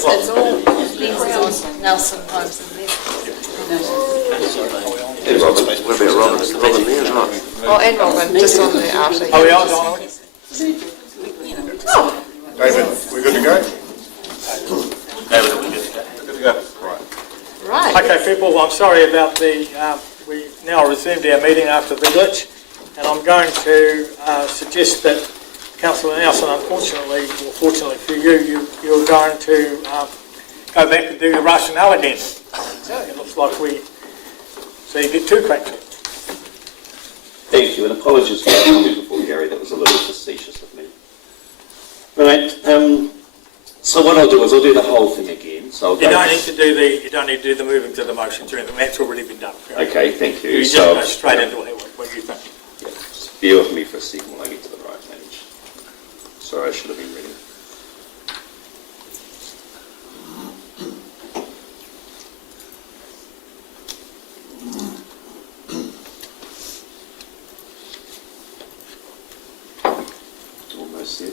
It's all Leeds on Nelson Homes and Leeds. Hey, Robin. What about Robin? Is Robin there or not? Oh, and Robin, just on the outer. Oh, we are, Donald. David, we good to go? David, are we good to go? Good to go. Right. Right. Okay, people, I'm sorry about the, we now resumed our meeting after the glitch, and I'm going to suggest that Councillor Nelson, unfortunately, or fortunately for you, you're going to go back and do the rationale again. It looks like so you get two cracks. Thank you, and apologies for that comment before, Gary. That was a little facetious of me. Right. So what I'll do is I'll do the whole thing again. So You don't need to do the moving to the motions or anything. That's already been done. Okay, thank you. You just go straight into what you think. Yeah, just bear with me for a second while I get to the right page. Sorry, I should have been ready. Almost there.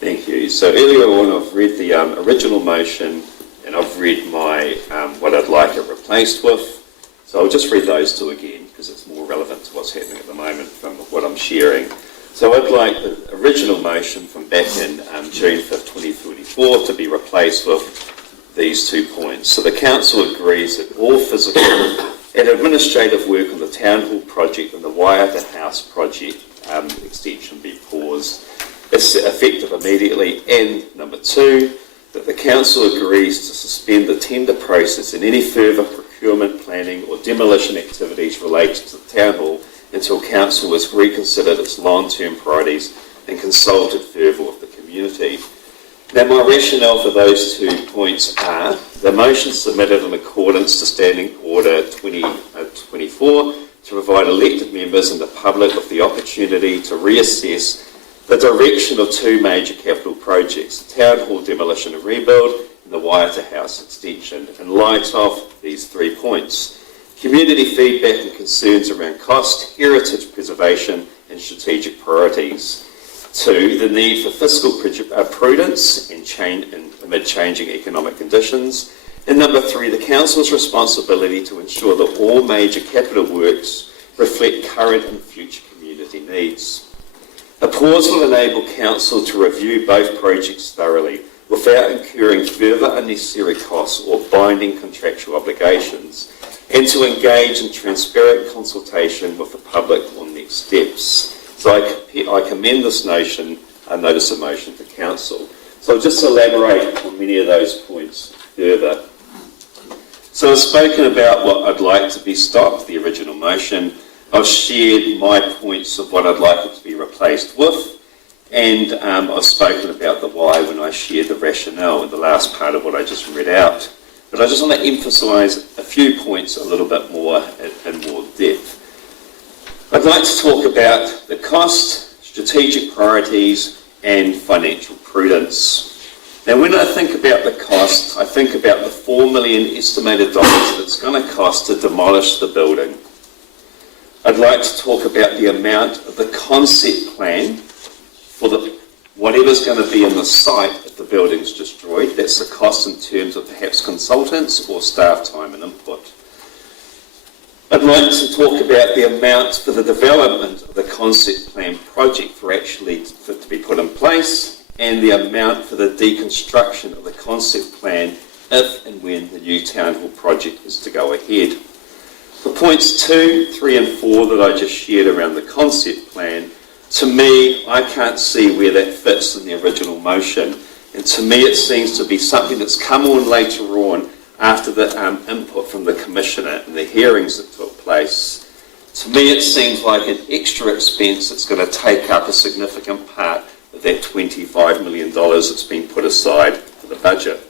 Thank you. So earlier on I've read the original motion and I've read my what I'd like it replaced with. So I'll just read those two again because it's more relevant to what's happening at the moment from what I'm sharing. So I'd like the original motion from back in June 5th, 2024 to be replaced with these 2 points. So the Council agrees that all physical and administrative work on the Town Hall project and the Waiata House project extension be paused. It's effective immediately. And number 2, that the Council agrees to suspend the tender process and any further procurement, planning or demolition activities related to the Town Hall until Council has reconsidered its long-term priorities and consulted further with the community. Now, my rationale for those 2 points are the motion submitted in accordance to Standing Order 2024 to provide elected members and the public with the opportunity to reassess the direction of 2 major capital projects, the Town Hall demolition and rebuild and the Waiata House extension, in light of these 3 points. Community feedback and concerns around cost, heritage preservation and strategic priorities. 2, the need for fiscal prudence amid changing economic conditions. And number 3, the Council's responsibility to ensure that all major capital works reflect current and future community needs. A pause will enable Council to review both projects thoroughly without incurring further unnecessary costs or binding contractual obligations, and to engage in transparent consultation with the public on next steps. So I commend this notice of motion to Council. So I'll just elaborate on many of those points further. So I've spoken about what I'd like to be stopped, the original motion. I've shared my points of what I'd like it to be replaced with, and I've spoken about the why when I shared the rationale in the last part of what I just read out. But I just want to emphasise a few points a little bit more in more depth. I'd like to talk about the cost, strategic priorities and financial prudence. Now, when I think about the cost, I think about the $4 million estimated dollars that it's going to cost to demolish the building. I'd like to talk about the amount of the concept plan for whatever's going to be in the site if the building's destroyed. That's the cost in terms of perhaps consultants or staff time and input. I'd like to talk about the amount for the development of the concept plan project for it to be put in place, and the amount for the deconstruction of the concept plan if and when the new Town Hall project is to go ahead. For points 2, 3 and 4 that I just shared around the concept plan, to me, I can't see where that fits in the original motion. And to me, it seems to be something that's come on later on after the input from the Commissioner and the hearings that took place. To me, it seems like an extra expense that's going to take up a significant part of that $25 million that's been put aside for the budget.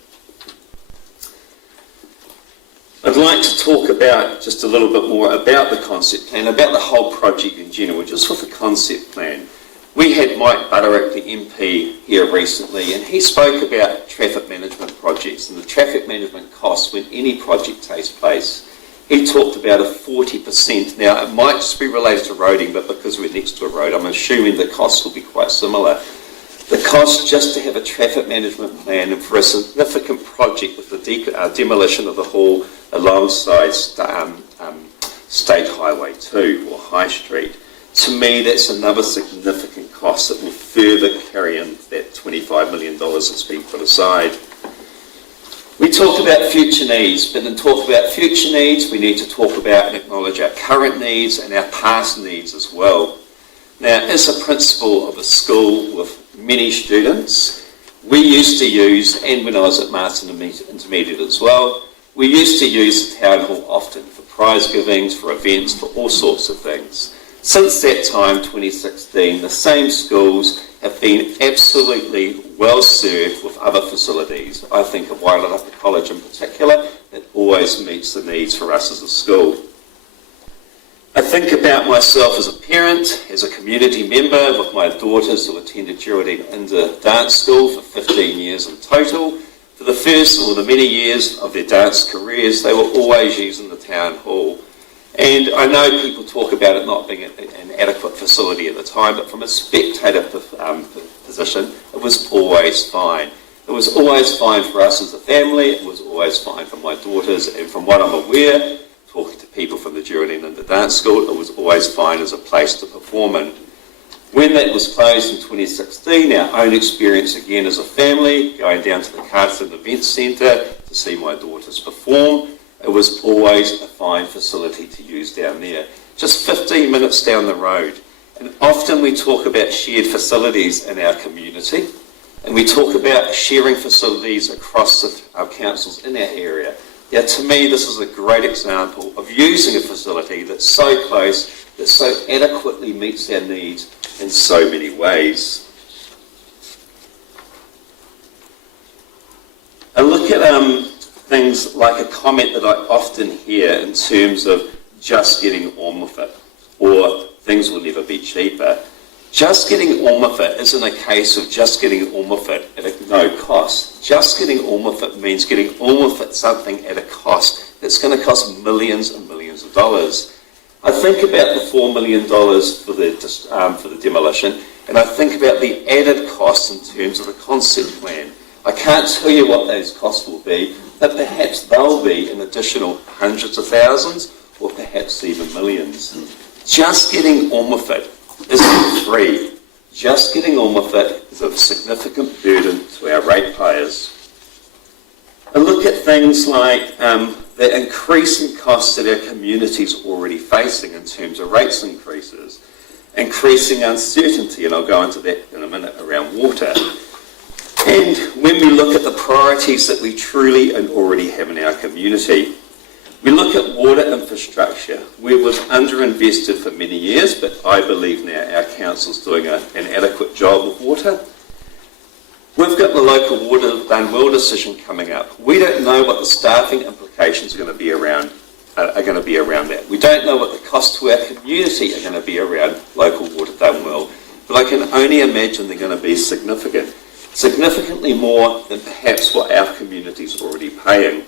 I'd like to talk about just a little bit more about the concept plan, about the whole project in general, just with the concept plan. We had Mike Butterick, the MP, here recently, and he spoke about traffic management projects and the traffic management costs when any project takes place. He talked about a 40%. Now, it might just be related to roading, but because we're next to a road, I'm assuming the costs will be quite similar. The cost just to have a traffic management plan and for a significant project with the demolition of the hall alongside State Highway 2 or High Street, to me that's another significant cost that will further carry in that $25 million that's been put aside. We talk about future needs, but in talk about future needs, we need to talk about and acknowledge our current needs and our past needs as well. Now, as a principal of a school with many students, we used to use, and when I was at Masterton Intermediate as well, we used to use the town hall often for prize givings, for events, for all sorts of things. Since that time, 2016, the same schools have been absolutely well served with other facilities. I think of Wairarapa College in particular, that always meets the needs for us as a school. I think about myself as a parent, as a community member with my daughters who attended Geraldine Indoor Dance School for 15 years in total. For the first or the many years of their dance careers, they were always using the town hall. And I know people talk about it not being an adequate facility at the time, but from a spectator position, it was always fine. It was always fine for us as a family, it was always fine for my daughters, and from what I'm aware, talking to people from the Geraldine Indoor Dance School, it was always fine as a place to perform in. When that was closed in 2016, our own experience again as a family, going down to the Carterton Events Centre to see my daughters perform, it was always a fine facility to use down there, just 15 minutes down the road. And often we talk about shared facilities in our community, and we talk about sharing facilities across our councils in our area. Yeah, to me, this is a great example of using a facility that's so close, that so adequately meets our needs in so many ways. I look at things like a comment that I often hear in terms of just getting on with it, or things will never be cheaper. Just getting on with it isn't a case of just getting on with it at no cost. Just getting on with it means getting on with it something at a cost that's going to cost millions and millions of dollars. I think about the $4 million for the demolition, and I think about the added costs in terms of the concept plan. I can't tell you what those costs will be, but perhaps they'll be an additional hundreds of thousands, or perhaps even millions. Just getting on with it isn't free. Just getting on with it is a significant burden to our ratepayers. I look at things like the increasing costs that our community is already facing in terms of rates increases, increasing uncertainty, and I'll go into that in a minute, around water. And when we look at the priorities that we truly and already have in our community, we look at water infrastructure, where we've underinvested for many years, but I believe now our council's doing an adequate job with water. We've got the local water done well decision coming up. We don't know what the staffing implications are going to be around that. We don't know what the cost to our community are going to be around local water done well, but I can only imagine they're going to be significant. Significantly more than perhaps what our community's already paying.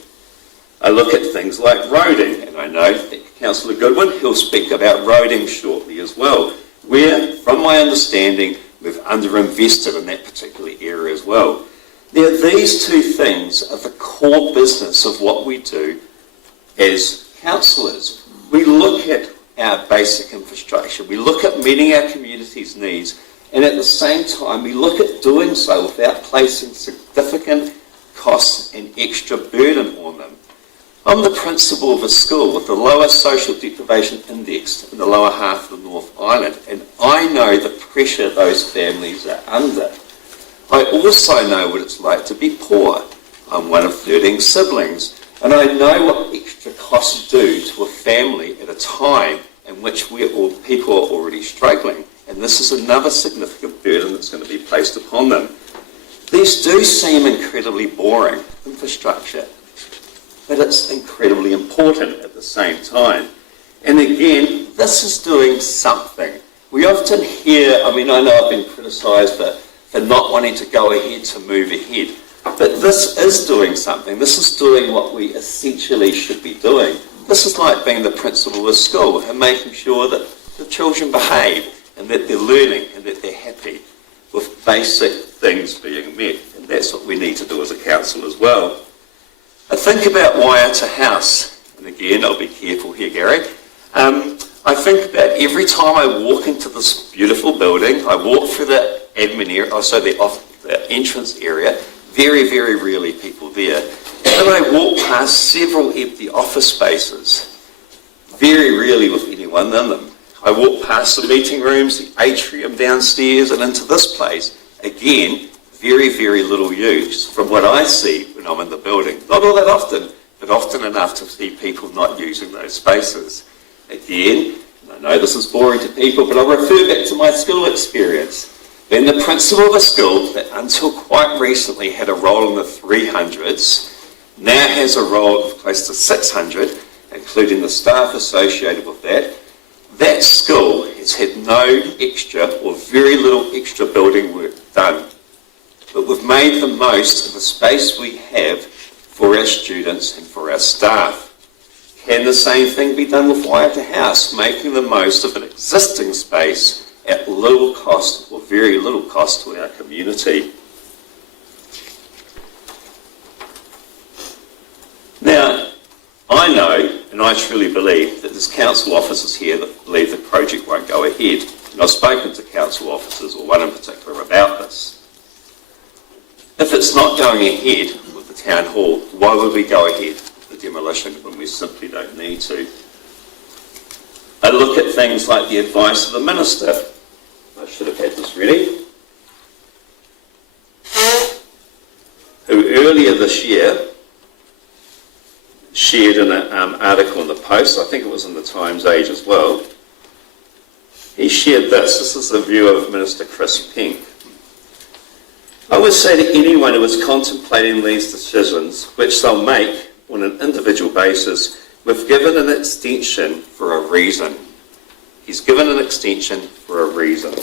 I look at things like roading, and I know that Councillor Goodwin, he'll speak about roading shortly as well, where, from my understanding, we've underinvested in that particular area as well. Now, these two things are the core business of what we do as councillors. We look at our basic infrastructure, we look at meeting our community's needs, and at the same time, we look at doing so without placing significant costs and extra burden on them. I'm the principal of a school with the lowest social deprivation index in the lower half of the North Island, and I know the pressure those families are under. I also know what it's like to be poor. I'm one of 13 siblings, and I know what extra costs do to a family at a time in which people are already struggling, and this is another significant burden that's going to be placed upon them. These do seem incredibly boring, infrastructure, but it's incredibly important at the same time. And again, this is doing something. We often hear, I know I've been criticised for not wanting to go ahead, to move ahead, but this is doing something. This is doing what we essentially should be doing. This is like being the principal of a school and making sure that the children behave and that they're learning and that they're happy with basic things being met, and that's what we need to do as a council as well. I think about Waiata House, and again, I'll be careful here, Gary. I think about every time I walk into this beautiful building, I walk through the admin area, also the entrance area, very, very rarely people there. And I walk past several empty office spaces, very rarely with anyone in them. I walk past the meeting rooms, the atrium downstairs, and into this place. Again, very, very little use from what I see when I'm in the building. Not all that often, but often enough to see people not using those spaces. Again, I know this is boring to people, but I'll refer back to my school experience. Being the principal of a school that until quite recently had a role in the 300s, now has a role of close to 600, including the staff associated with that. That school has had no extra or very little extra building work done. But we've made the most of the space we have for our students and for our staff. Can the same thing be done with Waiata House, making the most of an existing space at little cost or very little cost to our community? Now, I know, and I truly believe, that there's council officers here that believe the project won't go ahead. And I've spoken to council officers, or one in particular, about this. If it's not going ahead with the town hall, why would we go ahead with the demolition when we simply don't need to? I look at things like the advice of the minister. I should have had this ready. Who earlier this year shared an article in the Post, I think it was in the Times Age as well. He shared this. This is the view of Minister Chris Pink. I would say to anyone who is contemplating these decisions, which they'll make on an individual basis, we've given an extension for a reason. He's given an extension for a reason.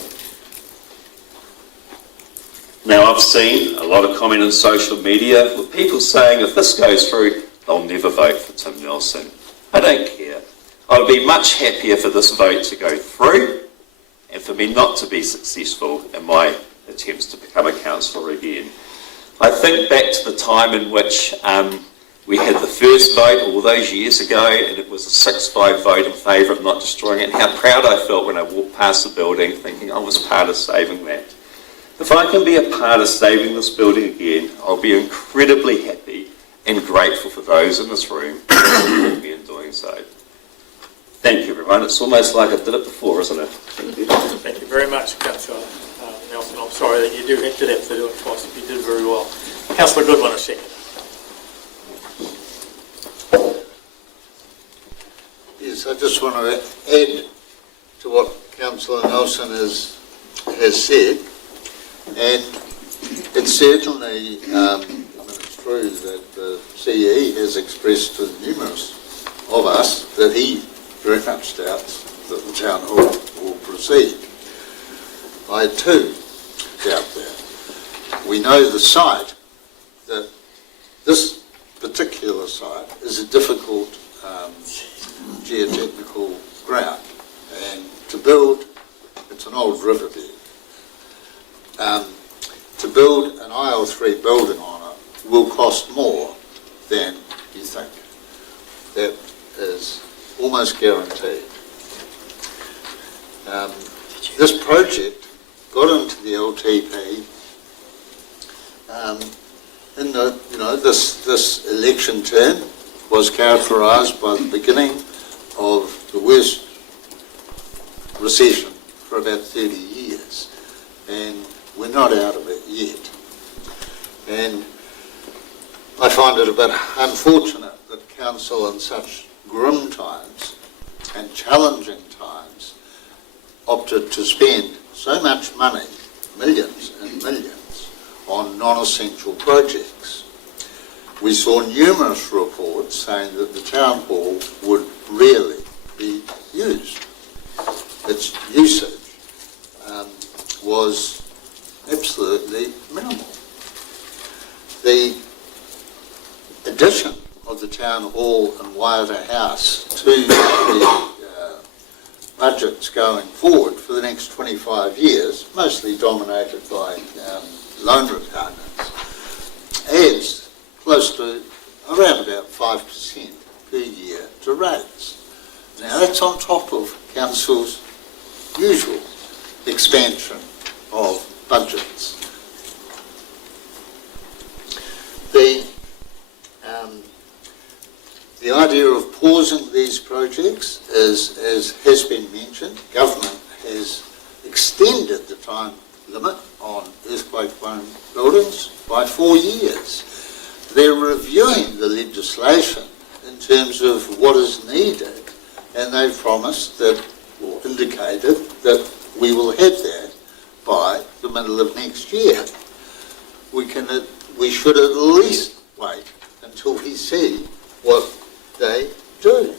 Now, I've seen a lot of comment on social media with people saying if this goes through, they'll never vote for Tim Nelson. I don't care. I would be much happier for this vote to go through and for me not to be successful in my attempts to become a councillor again. I think back to the time in which we had the first vote all those years ago, and it was a 6-5 vote in favour of not destroying it, and how proud I felt when I walked past the building thinking I was part of saving that. If I can be a part of saving this building again, I'll be incredibly happy and grateful for those in this room who support me in doing so. Thank you, everyone. It's almost like I did it before, isn't it? Thank you. Thank you very much, Councillor Nelson. I'm sorry that you did have to do it twice. You did very well. Councillor Goodwin, a second. Yes, I just want to add to what Councillor Nelson has said, and it's certainly, it's true that the CE has expressed to numerous of us that he very much doubts that the town hall will proceed. I too doubt that. We know the site, that this particular site is a difficult geotechnical ground, and to build, it's an old riverbed, to build an IL3 building on it will cost more than you think. That is almost guaranteed. This project got into the LTP in the, this election term was characterised by the beginning of the worst recession for about 30 years, and we're not out of it yet. And I find it a bit unfortunate that council in such grim times and challenging times opted to spend so much money, millions and millions, on non-essential projects. We saw numerous reports saying that the town hall would rarely be used. Its usage was absolutely minimal. The addition of the town hall and Waiata House to the budgets going forward for the next 25 years, mostly dominated by loan repayments adds close to around about 5% per year to rates. Now that's on top of council's usual expansion of budgets. The idea of pausing these projects is, as has been mentioned, government has extended the time limit on earthquake-prone buildings by 4 years. They're reviewing the legislation in terms of what is needed, and they've promised that, or indicated, that we will have that by the middle of next year. We should at least wait until we see what they do.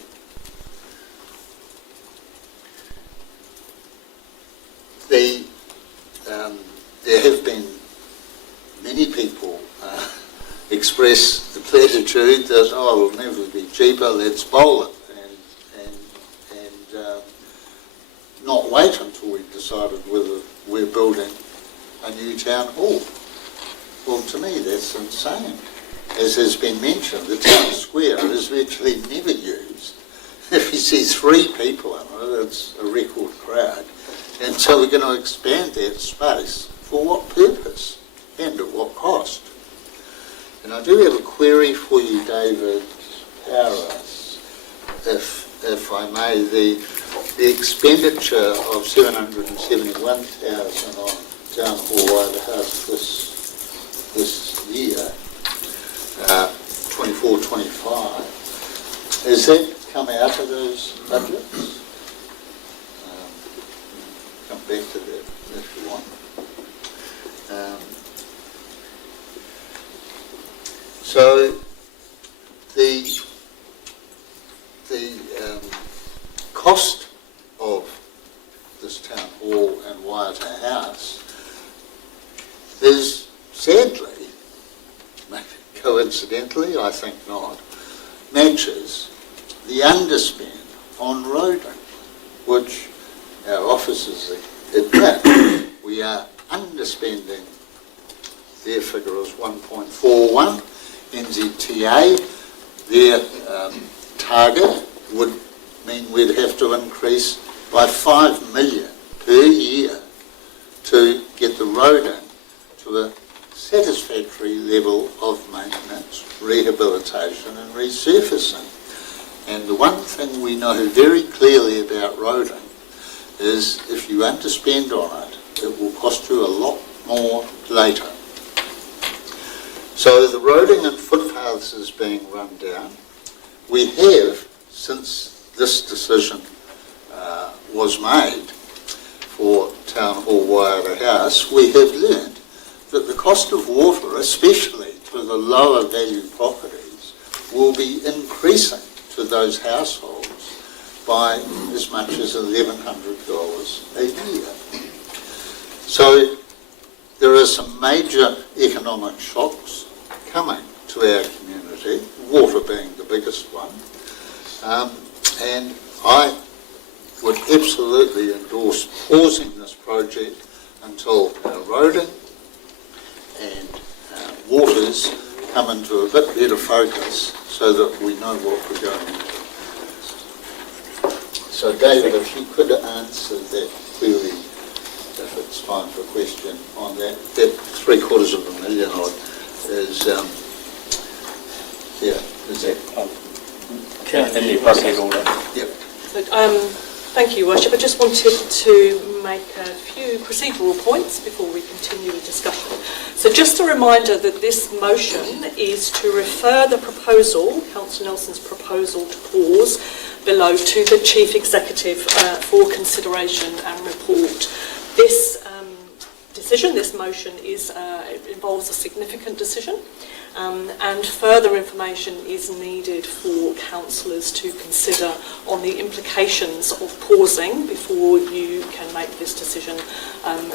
There have been many people express the platitude that, oh, it'll never be cheaper, let's bowl it, and not wait until we've decided whether we're building a new town hall. Well, to me, that's insane. As has been mentioned, the town square is virtually never used. If you see 3 people in it, it's a record crowd. And so we're going to expand that space for what purpose and at what cost? And I do have a query for you, David Powers, if I may. The expenditure of 771,000 on Town Hall White House this year, 24-25, has that come out of those budgets? Come back to that if you want. So the cost of this town hall and Waiata House is, sadly, maybe coincidentally, I think not, matches the underspend on roading, which our officers admit we are underspending. Their figure is 1.41. NZTA, their target would mean we'd have to increase by 5 million per year to get the roading to a satisfactory level of maintenance, rehabilitation and resurfacing. And the one thing we know very clearly about roading is if you underspend on it, it will cost you a lot more later. So the roading and footpaths is being run down. We have, since this decision was made for Town Hall Waiata House, we have learned that the cost of water, especially to the lower value properties, will be increasing to those households by as much as $1,100 a year. So there are some major economic shocks coming to our community, water being the biggest one, and I would absolutely endorse pausing this project until our roading and waters come into a bit better focus so that we know what we're going into. So David, if you could answer that query, if it's time for a question on that, that $750,000 odd is, is that? In the appropriate order. Yep. Thank you, Worship. I just wanted to make a few procedural points before we continue the discussion. So just a reminder that this motion is to refer the proposal, Councillor Nelson's proposal to pause below, to the Chief Executive for consideration and report. This decision, this motion, involves a significant decision. And further information is needed for councillors to consider on the implications of pausing before you can make this decision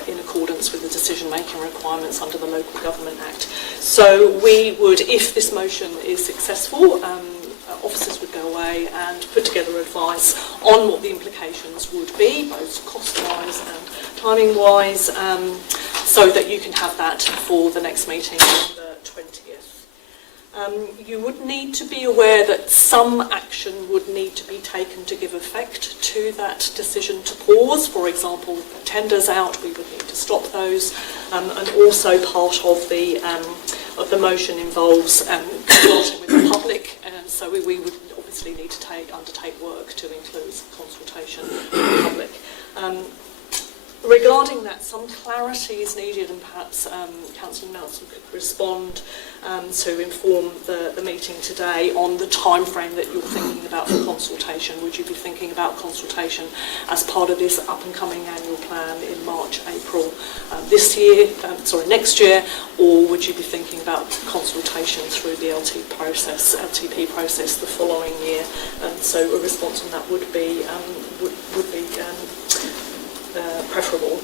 in accordance with the decision-making requirements under the Local Government Act. So we would, if this motion is successful, officers would go away and put together advice on what the implications would be, both cost-wise and timing-wise. so that you can have that for the next meeting on the 20th. You would need to be aware that some action would need to be taken to give effect to that decision to pause. For example, if tenders out, we would need to stop those, and also part of the motion involves consulting with the public, and so we would obviously need to undertake work to include consultation with the public. Regarding that, some clarity is needed, and perhaps Councillor Nelson could respond to inform the meeting today on the time frame that you're thinking about for consultation. Would you be thinking about consultation as part of this up-and-coming annual plan in March, April next year, or would you be thinking about consultation through the LTP process the following year? So a response on that would be preferable.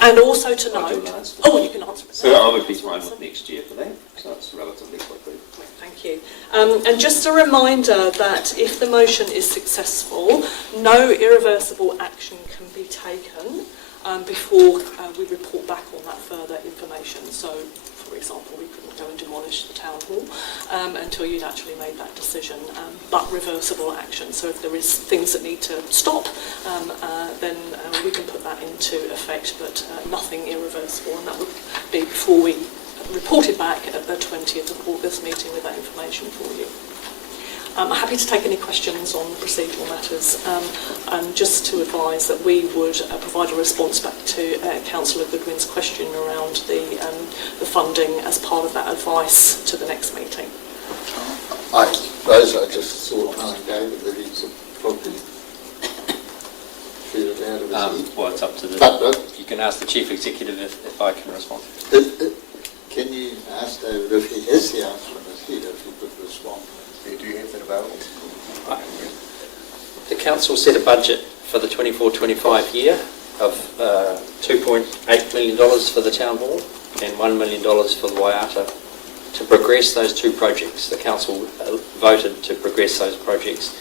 And also to I note... can answer. Oh, you can answer. So I would be fine with next year for that, so it's relatively quickly. Thank you. And just a reminder that if the motion is successful, no irreversible action can be taken before we report back on that further information. So, for example, we couldn't go and demolish the town hall until you'd actually made that decision, but reversible action. So if there is things that need to stop, then we can put that into effect, but nothing irreversible, and that would be before we report it back at the 20th of August meeting with that information for you. I'm happy to take any questions on procedural matters, and just to advise that we would provide a response back to Councillor Goodwin's question around the funding as part of that advice to the next meeting. I suppose I just thought telling David that he could probably feel it out of his head. Well, it's up to the... But you can ask the Chief Executive if I can respond. can you ask David if he has the answer in his head, if he could respond? Do you have that available? The Council set a budget for the 24-25 year of $2.8 million for the Town Hall and $1 million for the Waiata to progress those two projects. The Council voted to progress those projects.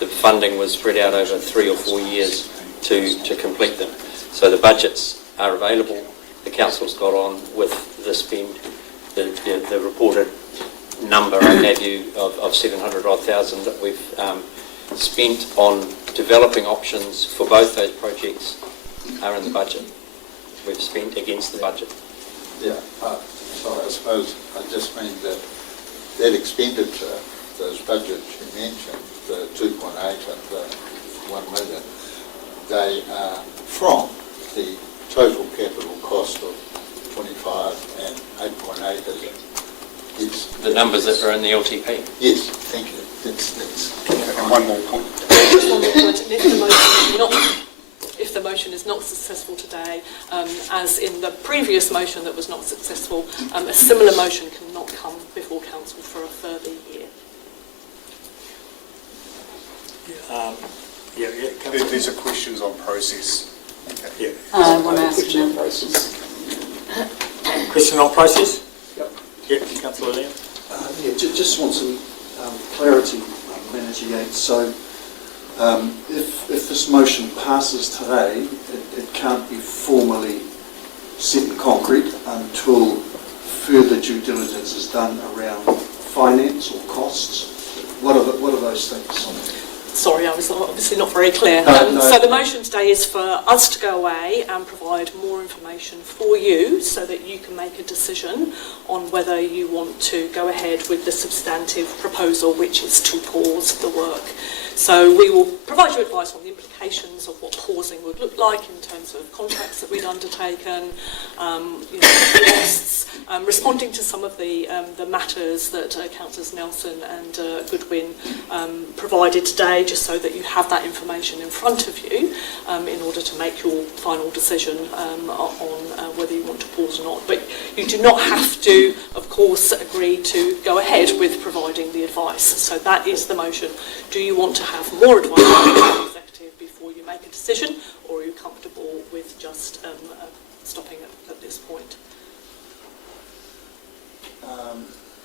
The funding was spread out over 3 or 4 years to complete them. So the budgets are available. The Council's got on with the spend, the reported number I gave you of 700,000 that we've spent on developing options for both those projects are in the budget. We've spent against the budget. Yeah, so I suppose I just mean that expenditure, those budgets you mentioned, the 2.8 and the 1 million, they are from the total capital cost of 25 and 8.8 is it? Yes. The numbers that are in the LTP. Yes, thank you. That's And one more point. Just one more point. If the motion is not successful today, as in the previous motion that was not successful, a similar motion cannot come before Council for a further year. These are questions on process. Okay. Yeah. I want to ask another question. Question on process? Yep. Yeah, Councillor Liam. Just want some clarity, Manager Yates. So, if this motion passes today, it can't be formally set in concrete until further due diligence is done around finance or costs. What are those things? Sorry, I was obviously not very clear. No. So the motion today is for us to go away and provide more information for you so that you can make a decision on whether you want to go ahead with the substantive proposal, which is to pause the work. So we will provide you advice on the implications of what pausing would look like in terms of contracts that we'd undertaken, costs, responding to some of the matters that Councillors Nelson and Goodwin provided today, just so that you have that information in front of you in order to make your final decision on whether you want to pause or not. But you do not have to, of course, agree to go ahead with providing the advice. So that is the motion. Do you want to have more advice from the executive before you make a decision, or are you comfortable with just stopping at this point?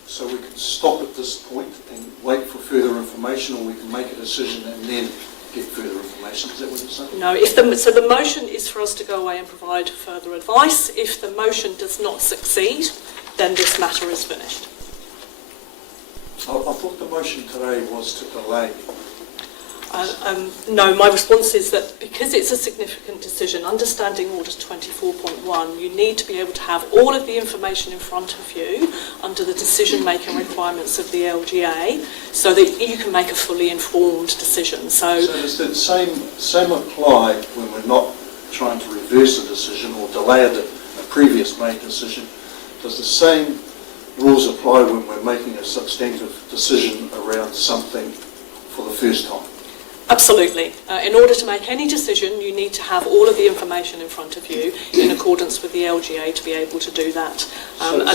So we can stop at this point and wait for further information, or we can make a decision and then get further information. action, is that what you're saying? No, so the motion is for us to go away and provide further advice. If the motion does not succeed, then this matter is finished. I thought the motion today was to delay. No, my response is that because it's a significant decision, understanding Orders 24.1, you need to be able to have all of the information in front of you under the decision-making requirements of the LGA so that you can make a fully informed decision. So does the same apply when we're not trying to reverse a decision or delay a previous made decision? Does the same rules apply when we're making a substantive decision around something for the first time? absolutely. In order to make any decision, you need to have all of the information in front of you in accordance with the LGA to be able to do that. So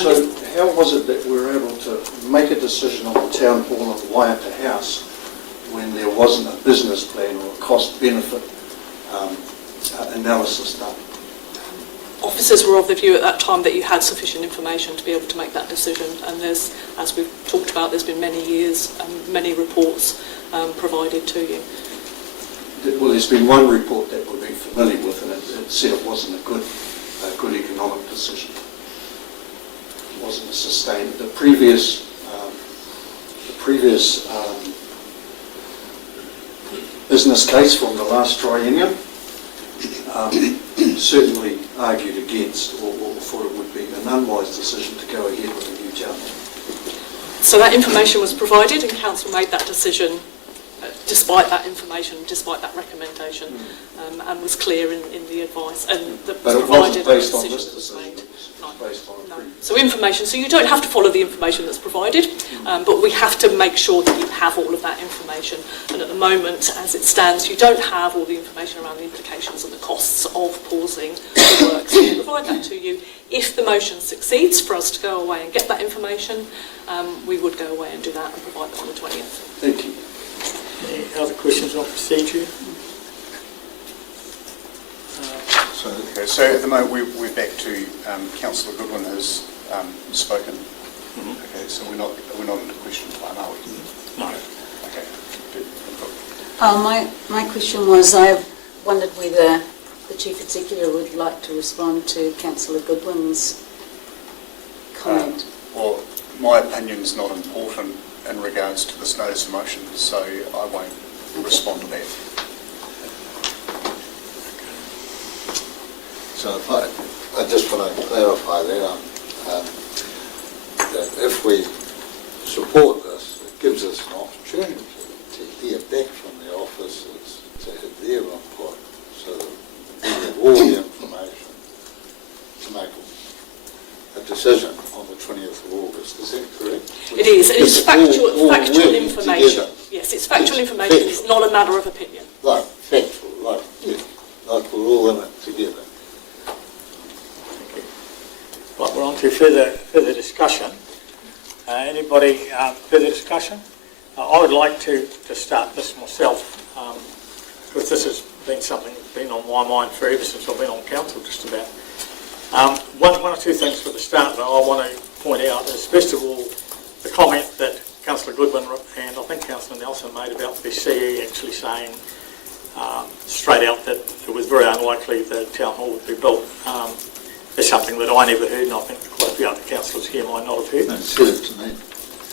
how was it that we were able to make a decision on the town hall of Waiata House when there wasn't a business plan or a cost-benefit analysis done? Officers were of the view at that time that you had sufficient information to be able to make that decision, and there's, as we've talked about, there's been many years and many reports provided to you. Well, there's been one report that we've been familiar with, and it said it wasn't a good economic decision. It wasn't sustained. The previous business case from the last triennium certainly argued against, or thought it would be an unwise decision to go ahead with a new town hall. So that information was provided, and council made that decision despite that information, despite that recommendation, and was clear in the advice and the But it wasn't based on this decision. It was based on No. previous. So information, so you don't have to follow the information that's provided, but we have to make sure that you have all of that information. And at the moment, as it stands, you don't have all the information around the implications and the costs of pausing the work. So we'll provide that to you. If the motion succeeds for us to go away and get that information, we would go away and do that and provide that on the 20th. Thank you. Any other questions on procedure? So at the moment we're back to Councillor Goodwin has spoken. Okay, so we're not into question time, are we? No. Okay. My question was, I wondered whether the Chief Executive would like to respond to Councillor Goodwin's comment. Well, my opinion's not important in regards to this notice of motion, so I won't respond to that. So I just want to clarify there that if we support this, it gives us an opportunity to hear back from the officers to have their input so that we have all the information to make a decision on the 20th of August. Is that correct? It is. It's factual working information. together. Yes, it's factual information. It's not a matter of opinion. Like factual, like we're all in it together. Right, we're on to further discussion. Anybody further discussion? I would like to start this myself, because this has been something that's been on my mind for ever since I've been on council, just about. One or two things for the start that I want to point out is, first of all, the comment that Councillor Goodwin and I think Councillor Nelson made about the CE actually saying straight out that it was very unlikely the town hall would be built. It's something that I never heard, and I think quite a few other councillors here might not have heard. They said it to me.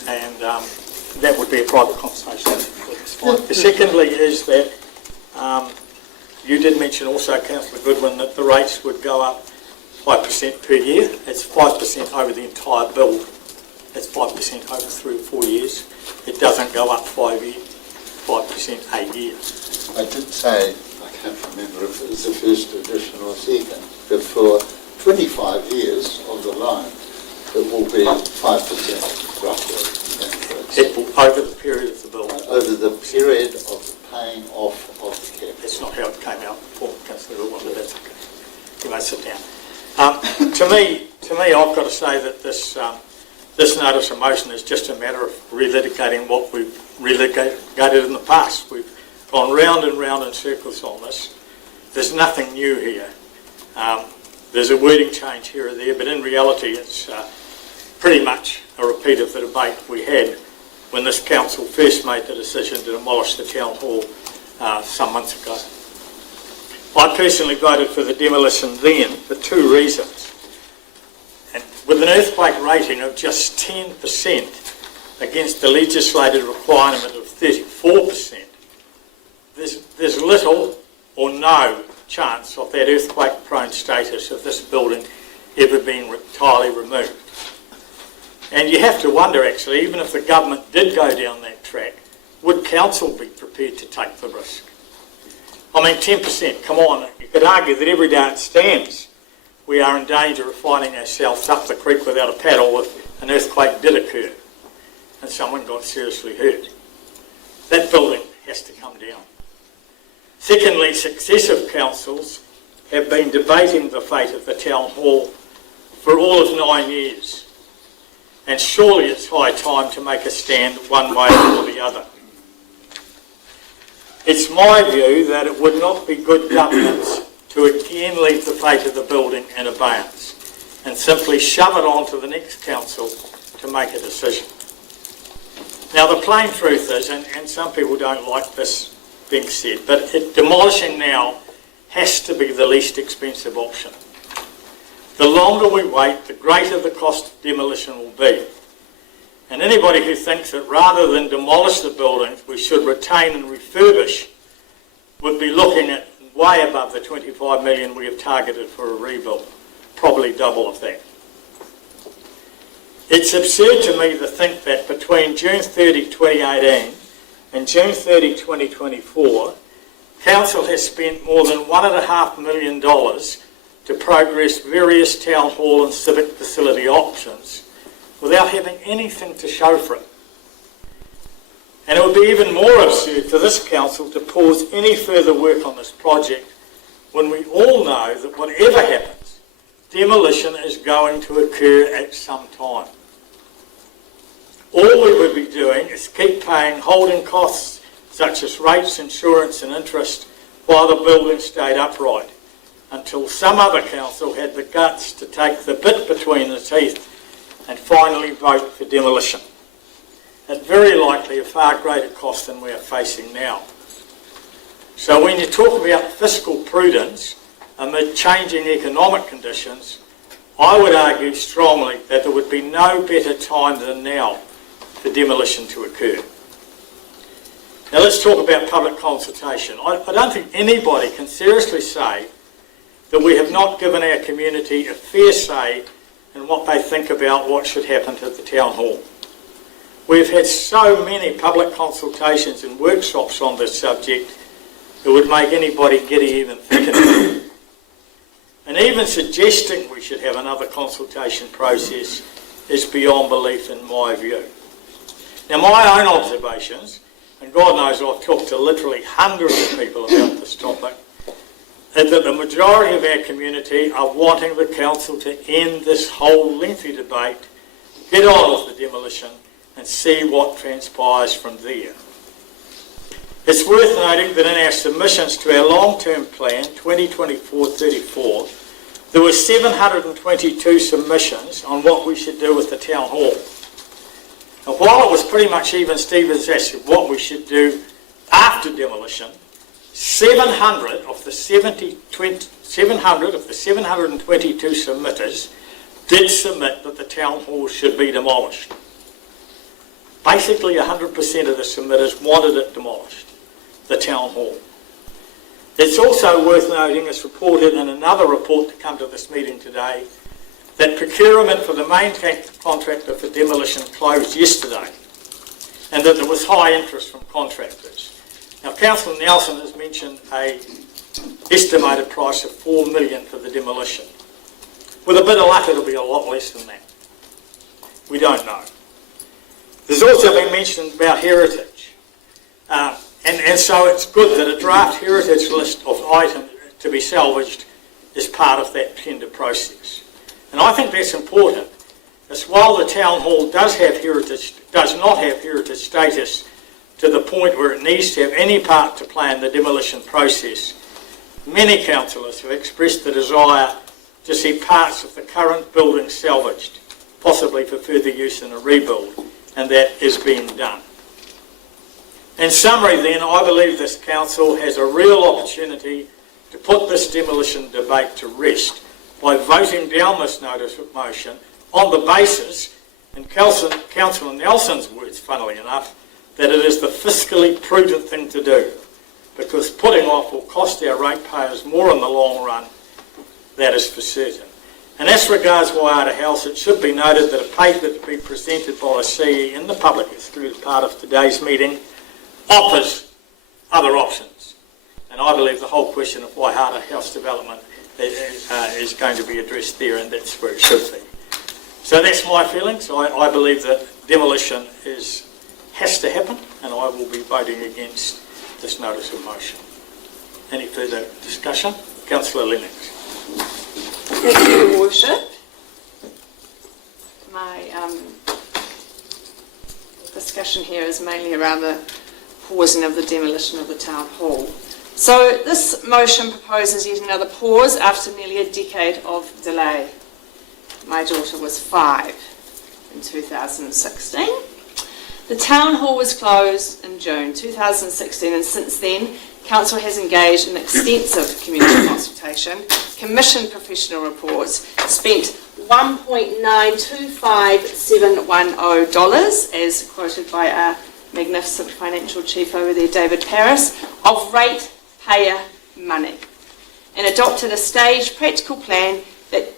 And that would be a private conversation. That's fine. Secondly is that you did mention also, Councillor Goodwin, that the rates would go up 5% per year. It's 5% over the entire bill. It's 5% over 3 or 4 years. It doesn't go up 5% a year. I did say, I can't remember if it was the first edition or second, but for 25 years of the loan, it will be 5% roughly. It will, over the period of the bill. Over the period of the paying off of the cap. That's not how it came out before, Councillor Goodwin, but that's okay. You may sit down. To me, I've got to say that this notice of motion is just a matter of relitigating what we've relitigated in the past. We've gone round and round in circles on this. There's nothing new here. There's a wording change here or there, but in reality it's pretty much a repeat of the debate we had when this council first made the decision to demolish the town hall some months ago. I personally voted for the demolition then for two reasons. And with an earthquake rating of just 10% against the legislated requirement of 34%, there's little or no chance of that earthquake-prone status of this building ever being entirely removed. And you have to wonder, actually, even if the government did go down that track, would council be prepared to take the risk? I mean, 10%, come on, you could argue that every day it stands, we are in danger of finding ourselves up the creek without a paddle if an earthquake did occur and someone got seriously hurt. That building has to come down. Secondly, successive councils have been debating the fate of the town hall for all of 9 years, and surely it's high time to make a stand one way or the other. It's my view that it would not be good governance to again leave the fate of the building in abeyance and simply shove it on to the next council to make a decision. Now, the plain truth is, and some people don't like this being said, but demolishing now has to be the least expensive option. The longer we wait, the greater the cost of demolition will be. And anybody who thinks that rather than demolish the buildings, we should retain and refurbish, would be looking at way above the 25 million we have targeted for a rebuild, probably double of that. It's absurd to me to think that between June 30, 2018 and June 30, 2024, Council has spent more than $1.5 million to progress various town hall and civic facility options without having anything to show for it. And it would be even more absurd for this council to pause any further work on this project when we all know that whatever happens, demolition is going to occur at some time. All we would be doing is keep paying holding costs such as rates, insurance and interest while the building stayed upright until some other council had the guts to take the bit between the teeth and finally vote for demolition. At very likely a far greater cost than we are facing now. So when you talk about fiscal prudence amid changing economic conditions, I would argue strongly that there would be no better time than now for demolition to occur. Now let's talk about public consultation. I don't think anybody can seriously say that we have not given our community a fair say in what they think about what should happen to the town hall. We've had so many public consultations and workshops on this subject it would make anybody giddy even thinking about it. And even suggesting we should have another consultation process is beyond belief in my view. Now my own observations, and God knows I've talked to literally hundreds of people about this topic, is that the majority of our community are wanting the council to end this whole lengthy debate, get on with the demolition and see what transpires from there. It's worth noting that in our submissions to our long-term plan, 2024-34, there were 722 submissions on what we should do with the town hall. And while it was pretty much even Stevens as to what we should do after demolition, 700 of the 722 submitters did submit that the town hall should be demolished. Basically 100% of the submitters wanted it demolished, the town hall. It's also worth noting, as reported in another report to come to this meeting today, that procurement for the main contractor for demolition closed yesterday and that there was high interest from contractors. Now, Councillor Nelson has mentioned an estimated price of $4 million for the demolition. With a bit of luck, it'll be a lot less than that. We don't know. There's also been mentioned about heritage. And so it's good that a draft heritage list of items to be salvaged is part of that tender process. And I think that's important, as while the town hall does not have heritage status to the point where it needs to have any part to play in the demolition process, many councillors have expressed the desire to see parts of the current building salvaged, possibly for further use in a rebuild, and that is being done. In summary then, I believe this council has a real opportunity to put this demolition debate to rest by voting down this notice of motion on the basis, in Councillor Nelson's words, funnily enough, that it is the fiscally prudent thing to do, because putting off will cost our ratepayers more in the long run, that is for certain. And as regards Waiata House, it should be noted that a paper to be presented by the CE in the public as part of today's meeting offers other options. And I believe the whole question of Waiata House development is going to be addressed there, and that's where it should be. So that's my feelings. I believe that demolition has to happen, and I will be voting against this notice of motion. Any further discussion? Councillor Lennox. Thank you, Your Worship. My discussion here is mainly around the pausing of the demolition of the town hall. So this motion proposes yet another pause after nearly a decade of delay. My daughter was 5 in 2016. The town hall was closed in June 2016, and since then Council has engaged in extensive community consultation, commissioned professional reports, spent $1.925710, as quoted by our magnificent financial chief over there, David Paris, of ratepayer money, and adopted a staged practical plan that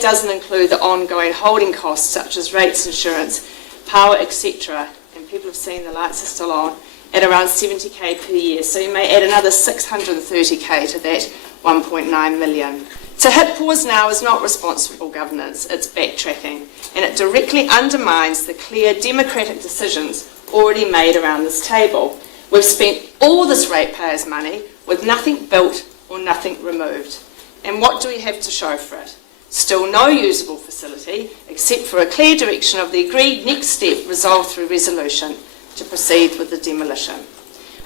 doesn't include the ongoing holding costs such as rates, insurance, power, etc. And people have seen the lights are still on, at around 70k per year. So you may add another 630k to that 1.9 million. To hit pause now is not responsible governance, it's backtracking, and it directly undermines the clear democratic decisions already made around this table. We've spent all this ratepayers' money with nothing built or nothing removed. And what do we have to show for it? Still no usable facility, except for a clear direction of the agreed next step resolved through resolution to proceed with the demolition.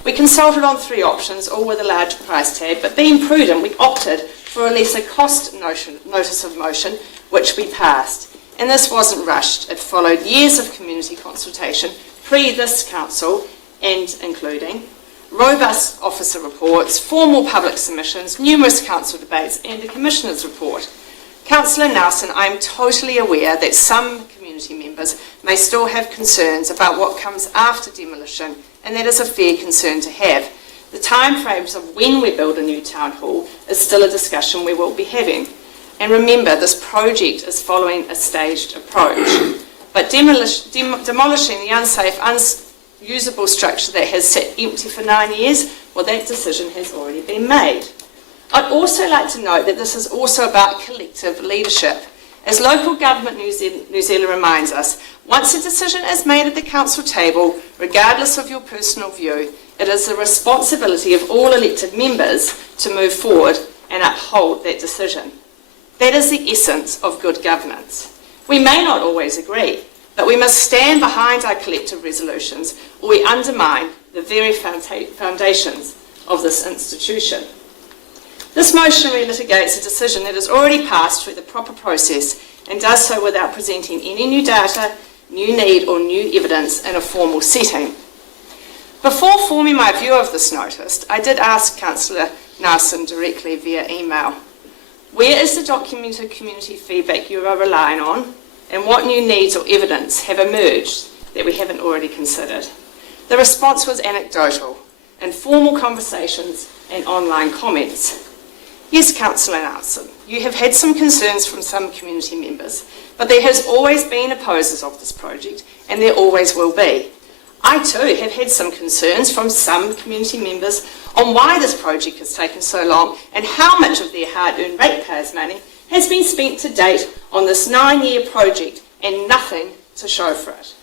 We consulted on 3 options, all with a large price tag, but being prudent, we opted for a lesser cost notice of motion, which we passed. And this wasn't rushed. It followed years of community consultation, pre this council, and including robust officer reports, formal public submissions, numerous council debates, and a commissioner's report. Councillor Nelson, I am totally aware that some community members may still have concerns about what comes after demolition, and that is a fair concern to have. The timeframes of when we build a new town hall is still a discussion we will be having. And remember, this project is following a staged approach. But demolishing the unsafe, unusable structure that has sat empty for 9 years, well, that decision has already been made. I'd also like to note that this is also about collective leadership. As local government New Zealand reminds us, once a decision is made at the council table, regardless of your personal view, it is the responsibility of all elected members to move forward and uphold that decision. That is the essence of good governance. We may not always agree, but we must stand behind our collective resolutions, or we undermine the very foundations of this institution. This motion relitigates a decision that has already passed through the proper process and does so without presenting any new data, new need or new evidence in a formal setting. Before forming my view of this notice, I did ask Councillor Nelson directly via email, where is the documented community feedback you are relying on, and what new needs or evidence have emerged that we haven't already considered? The response was anecdotal, informal conversations and online comments. Yes, Councillor Nelson, you have had some concerns from some community members, but there has always been opposers of this project, and there always will be. I too have had some concerns from some community members on why this project has taken so long and how much of their hard-earned ratepayers' money has been spent to date on this 9-year project and nothing to show for it.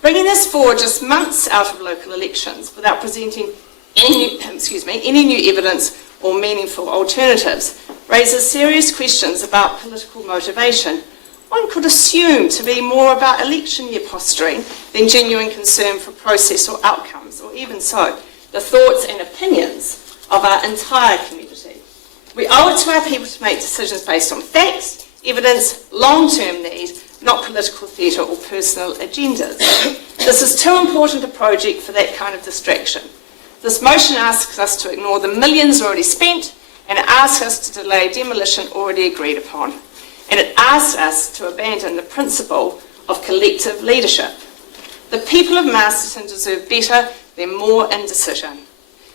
Bringing this forward just months out of local elections without presenting any new evidence or meaningful alternatives raises serious questions about political motivation. One could assume to be more about election year posturing than genuine concern for process or outcomes, or even so, the thoughts and opinions of our entire community. We owe it to our people to make decisions based on facts, evidence, long-term need, not political theatre or personal agendas. This is too important a project for that kind of distraction. This motion asks us to ignore the millions already spent and it asks us to delay demolition already agreed upon. And it asks us to abandon the principle of collective leadership. The people of Masterton deserve better than more indecision.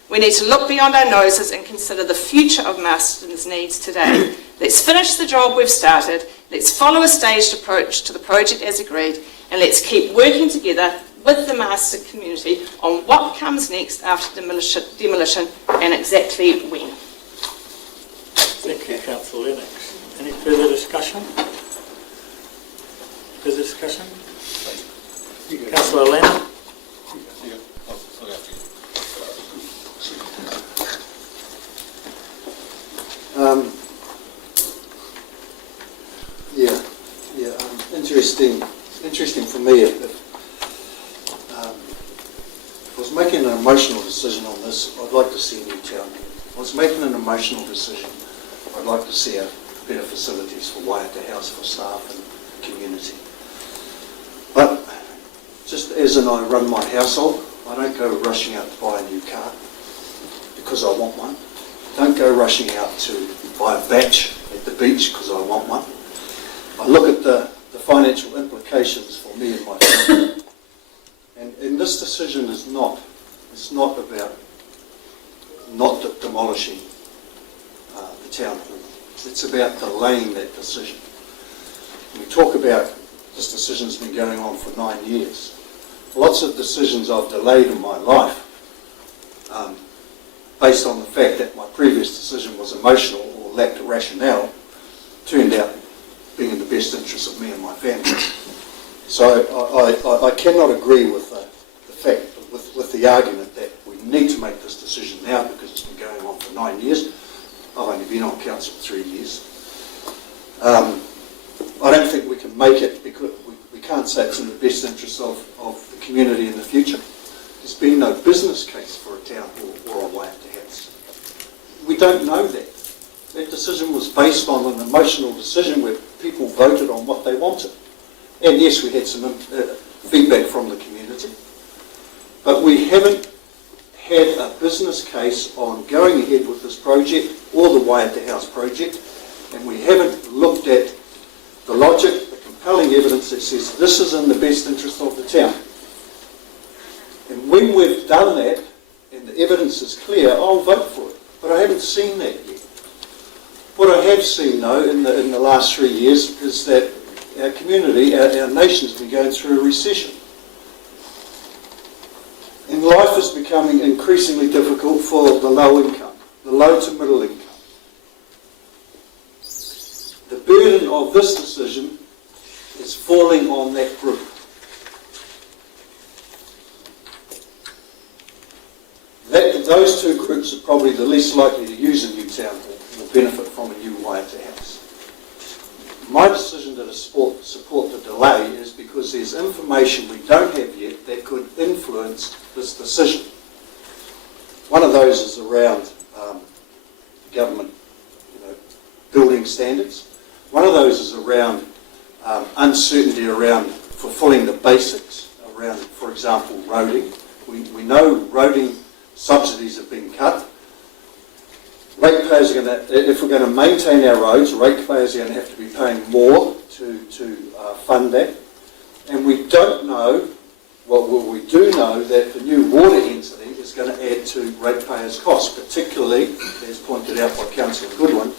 We need to look beyond our noses and consider the future of Masterton's needs today. Let's finish the job we've started, let's follow a staged approach to the project as agreed, and let's keep working together with the Masterton community on what comes next after demolition and exactly when. Thank you, Councillor Lennox. Any further discussion? Further discussion? Councillor Lennox? Interesting for me. If I was making an emotional decision on this, I'd like to see a new town. If I was making an emotional decision, I'd like to see better facilities for Waiata House, for staff and community. But just as I run my household, I don't go rushing out to buy a new car because I want one. I don't go rushing out to buy a batch at the beach because I want one. I look at the financial implications for me and my family. And this decision is not about not demolishing the town hall. It's about delaying that decision. We talk about this decision's been going on for 9 years. Lots of decisions I've delayed in my life based on the fact that my previous decision was emotional or lacked rationale, turned out being in the best interest of me and my family. So I cannot agree with the fact, with the argument that we need to make this decision now because it's been going on for 9 years. I've only been on council for 3 years. I don't think we can make it because we can't say it's in the best interest of the community in the future. There's been no business case for a town hall or a Waiata House. We don't know that. That decision was based on an emotional decision where people voted on what they wanted. And yes, we had some feedback from the community, but we haven't had a business case on going ahead with this project or the Waiata House project, and we haven't looked at the logic, the compelling evidence that says this is in the best interest of the town. And when we've done that, and the evidence is clear, I'll vote for it. But I haven't seen that yet. What I have seen, though, in the last 3 years is that our community, our nation's been going through a recession. And life is becoming increasingly difficult for the low income, the low to middle income. The burden of this decision is falling on that group. Those two groups are probably the least likely to use a new town hall or benefit from a new Waiata House. My decision to support the delay is because there's information we don't have yet that could influence this decision. One of those is around government, building standards. One of those is around uncertainty around fulfilling the basics around, for example, roading. We know roading subsidies have been cut. Ratepayers are going to, if we're going to maintain our roads, ratepayers are going to have to be paying more to fund that. And we don't know, well, we do know that the new water entity is going to add to ratepayers' costs, particularly, as pointed out by Councillor Goodwin,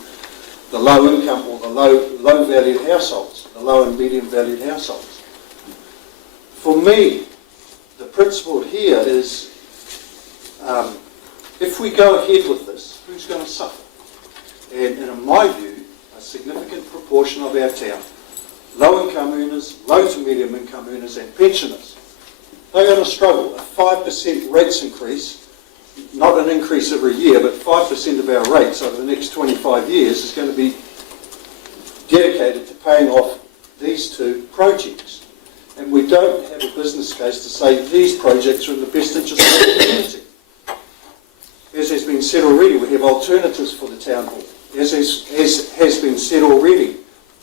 the low income or the low valued households, the low and medium valued households. For me, the principle here is if we go ahead with this, who's going to suffer? And in my view, a significant proportion of our town, low income earners, low to medium income earners and pensioners, they're going to struggle. A 5% rates increase, not an increase every year, but 5% of our rates over the next 25 years is going to be dedicated to paying off these two projects. And we don't have a business case to say these projects are in the best interest of the community. As has been said already, we have alternatives for the town hall. As has been said already,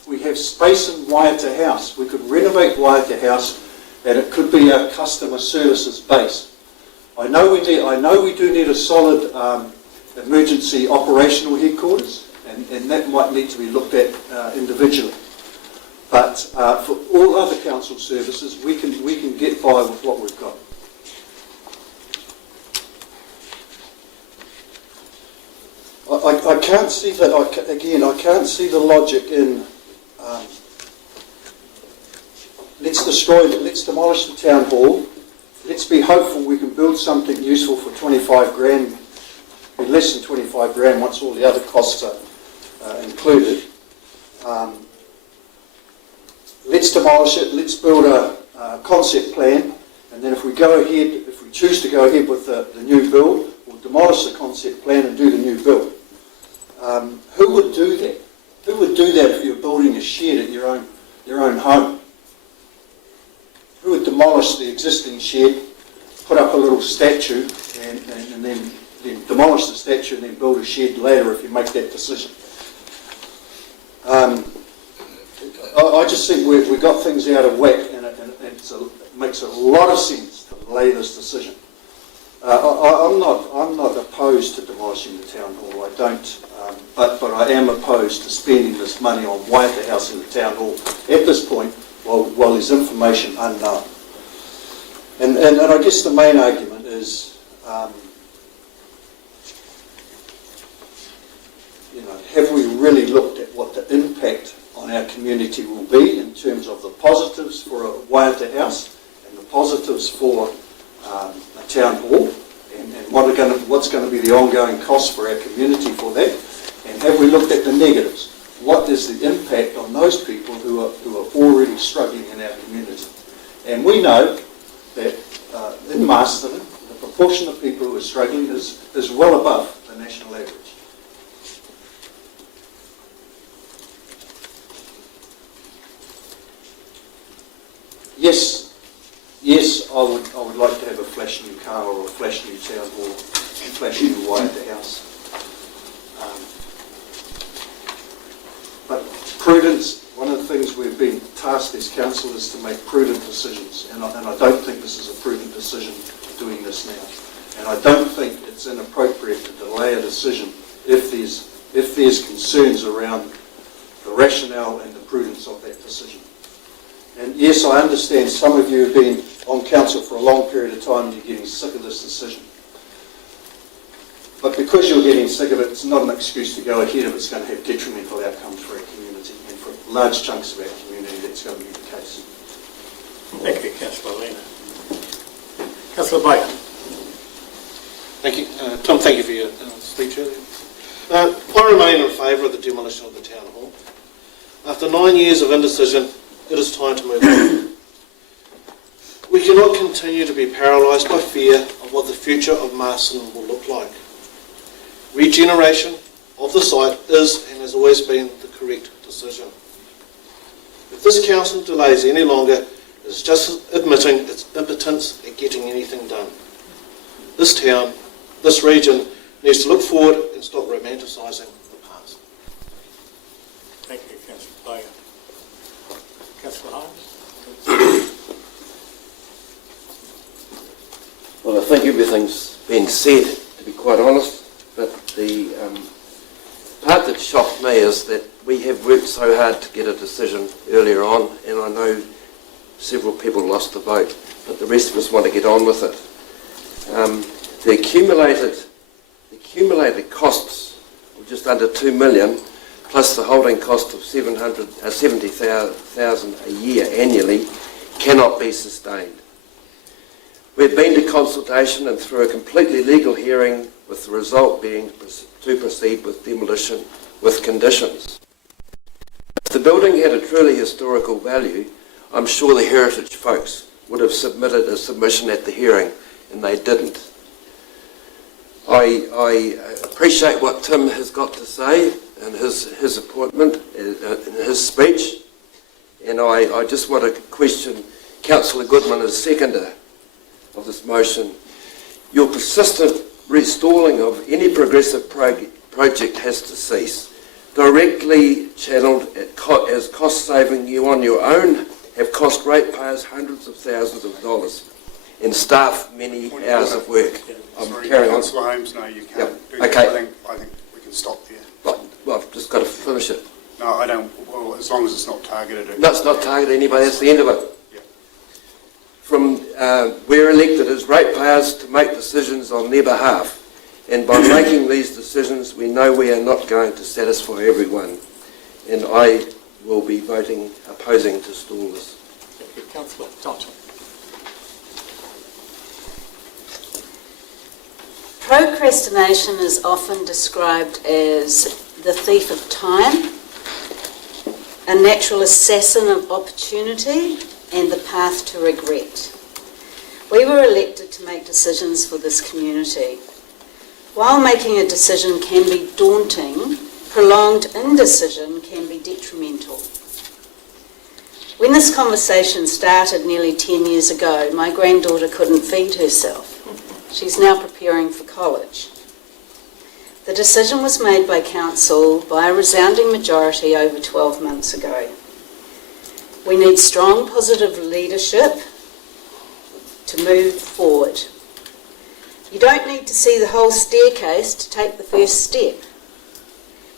we have space in Waiata House. We could renovate Waiata House and it could be our customer services base. I know we do need a solid emergency operational headquarters, and that might need to be looked at individually. But for all other council services, we can get by with what we've got. I can't see that. I can't see the logic in let's demolish the town hall. Let's be hopeful we can build something useful for 25 grand, be less than 25 grand once all the other costs are included. Let's demolish it, let's build a concept plan, and then if we choose to go ahead with the new build, we'll demolish the concept plan and do the new build. Who would do that? Who would do that if you're building a shed at your own home? Who would demolish the existing shed, put up a little statue, and then demolish the statue and then build a shed later if you make that decision? I just think we've got things out of whack, and it makes a lot of sense to delay this decision. I'm not opposed to demolishing the town hall. I don't, but I am opposed to spending this money on Waiata House in the town hall at this point while there's information unknown. And I guess the main argument is, have we really looked at what the impact on our community will be in terms of the positives for a Waiata House and the positives for a town hall, and what's going to be the ongoing cost for our community for that, and have we looked at the negatives? What is the impact on those people who are already struggling in our community? And we know that in Masterton, the proportion of people who are struggling is well above the national average. Yes, I would like to have a flash new car or a flash new town hall, a flash new Waiata House. But prudence, one of the things we've been tasked as council is to make prudent decisions, and I don't think this is a prudent decision doing this now. And I don't think it's inappropriate to delay a decision if there's concerns around the rationale and the prudence of that decision. And yes, I understand some of you have been on council for a long period of time and you're getting sick of this decision. But because you're getting sick of it, it's not an excuse to go ahead if it's going to have detrimental outcomes for our community, and for large chunks of our community that's going to be the case. Thank you, Councillor Lena. Councillor Baker. Thank you. Tom, thank you for your speech earlier. I remain in favour of the demolition of the town hall. After 9 years of indecision, it is time to move on. We cannot continue to be paralysed by fear of what the future of Masterton will look like. Regeneration of the site is and has always been the correct decision. If this council delays any longer, it is just admitting its impotence at getting anything done. This town, this region, needs to look forward and stop romanticising the past. Thank you, Councillor Baker. Councillor Holmes. Well, I think everything's been said, to be quite honest, but the part that shocked me is that we have worked so hard to get a decision earlier on, and I know several people lost the vote, but the rest of us want to get on with it. The accumulated costs of just under $2 million, plus the holding cost of $70,000 a year annually, cannot be sustained. We've been to consultation and through a completely legal hearing, with the result being to proceed with demolition with conditions. If the building had a truly historical value, I'm sure the heritage folks would have submitted a submission at the hearing, and they didn't. I appreciate what Tim has got to say in his appointment, in his speech, and I just want to question Councillor Goodman as seconder of this motion. Your persistent restalling of any progressive project has to cease. Directly channelled as cost saving, you on your own have cost ratepayers hundreds of thousands of dollars. and staff many hours of work. I'm Sorry, carrying on. Councillor Holmes, no, you can't Yep. do that. Okay. I think we can stop there. Well, I've just got to finish it. No, I don't, well, as long as it's not targeted. No, it's not targeted at anybody, that's the end of it. Yeah. From, we're elected as ratepayers to make decisions on their behalf. And by making these decisions, we know we are not going to satisfy everyone. And I will be voting opposing to stall this. Thank you, Councillor Johnson. Procrastination is often described as the thief of time, a natural assassin of opportunity, and the path to regret. We were elected to make decisions for this community. While making a decision can be daunting, prolonged indecision can be detrimental. When this conversation started nearly 10 years ago, my granddaughter couldn't feed herself. She's now preparing for college. The decision was made by council by a resounding majority over 12 months ago. We need strong, positive leadership to move forward. You don't need to see the whole staircase to take the first step.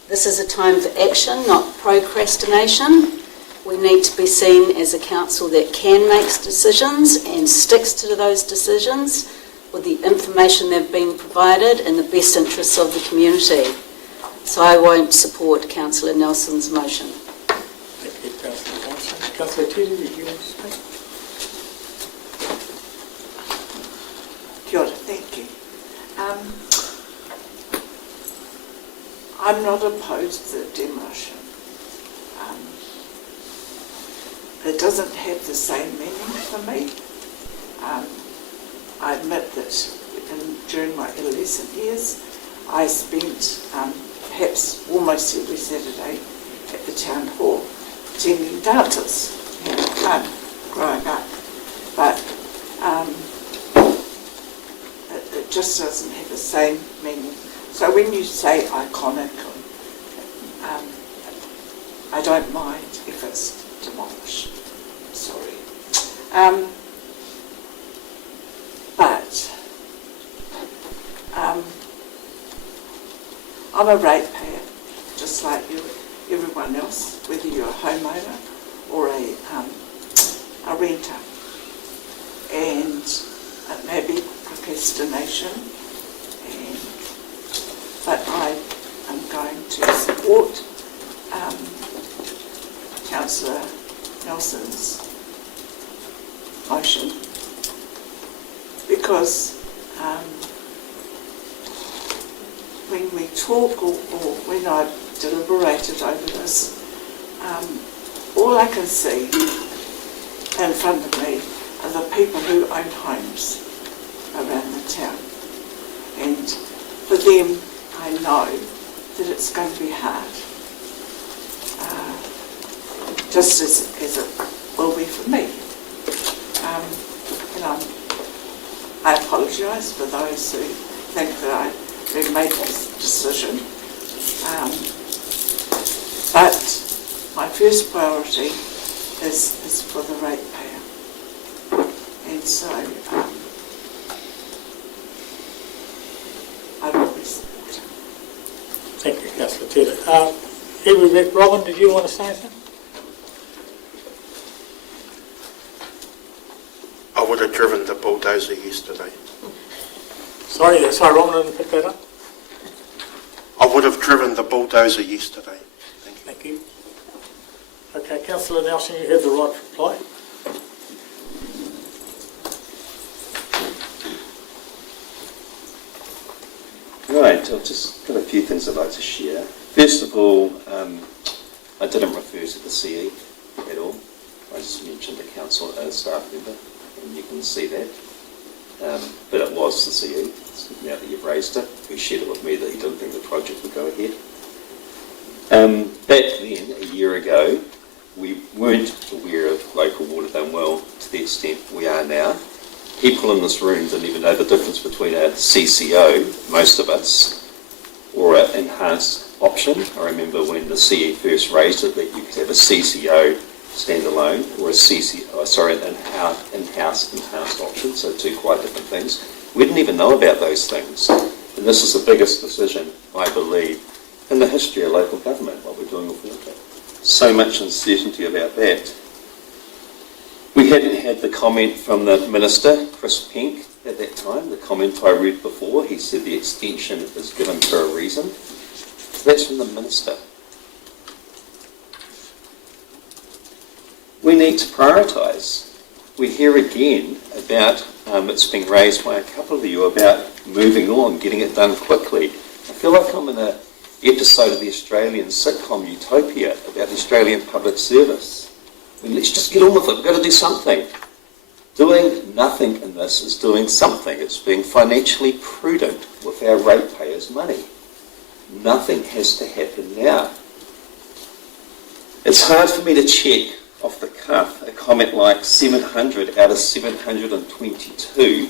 This is a time for action, not procrastination. We need to be seen as a council that can make decisions and sticks to those decisions with the information they've been provided in the best interests of the community. So I won't support Councillor Nelson's motion. Thank you, Councillor Johnson. Councillor Teddy, did you want to speak? Kia ora, thank you. I'm not opposed to the demolition. It doesn't have the same meaning for me. I admit that during my adolescent years, I spent perhaps almost every Saturday at the town hall attending dances, having fun, growing up. But it just doesn't have the same meaning. So when you say iconic, I don't mind if it's demolished. Sorry. But I'm a ratepayer, just like you, everyone else, whether you're a homeowner or a renter. And it may be procrastination, but I am going to support Councillor Nelson's motion because when we talk or when I've deliberated over this, all I can see in front of me are the people who own homes around the town. And for them, I know that it's going to be hard, just as it will be for me. And I apologise for those who think that I made this decision. But my first priority is for the ratepayer. And so I will be supporting. Thank you, Councillor Teddy. Here we met Robin, did you want to say anything? I would have driven the bulldozer yesterday. Sorry, Robin, I didn't pick that up. I would have driven the bulldozer yesterday. Thank you. Okay, Councillor Nelson, you have the right to reply. Right, I've just got a few things I'd like to share. First of all, I didn't refer to the CE at all. I just mentioned the council as staff member, and you can see that. But it was the CE, now that you've raised it. He shared it with me that he didn't think the project would go ahead. Back then, a year ago, we weren't aware of local water done well to the extent we are now. People in this room didn't even know the difference between a CCO, most of us, or an enhanced option. I remember when the CE first raised it that you could have a CCO standalone, or a an in-house enhanced option, so two quite different things. We didn't even know about those things. And this is the biggest decision, I believe, in the history of local government, what we're doing with water. So much uncertainty about that. We hadn't had the comment from the Minister, Chris Penk, at that time, the comment I read before. He said the extension is given for a reason. That's from the Minister. We need to prioritise. We hear again about, it's been raised by a couple of you, about moving on, getting it done quickly. I feel like I'm in an episode of the Australian sitcom Utopia about the Australian public service. I mean, let's just get on with it. We've got to do something. Doing nothing in this is doing something. It's being financially prudent with our ratepayers' money. Nothing has to happen now. It's hard for me to check off the cuff a comment like 700 out of 722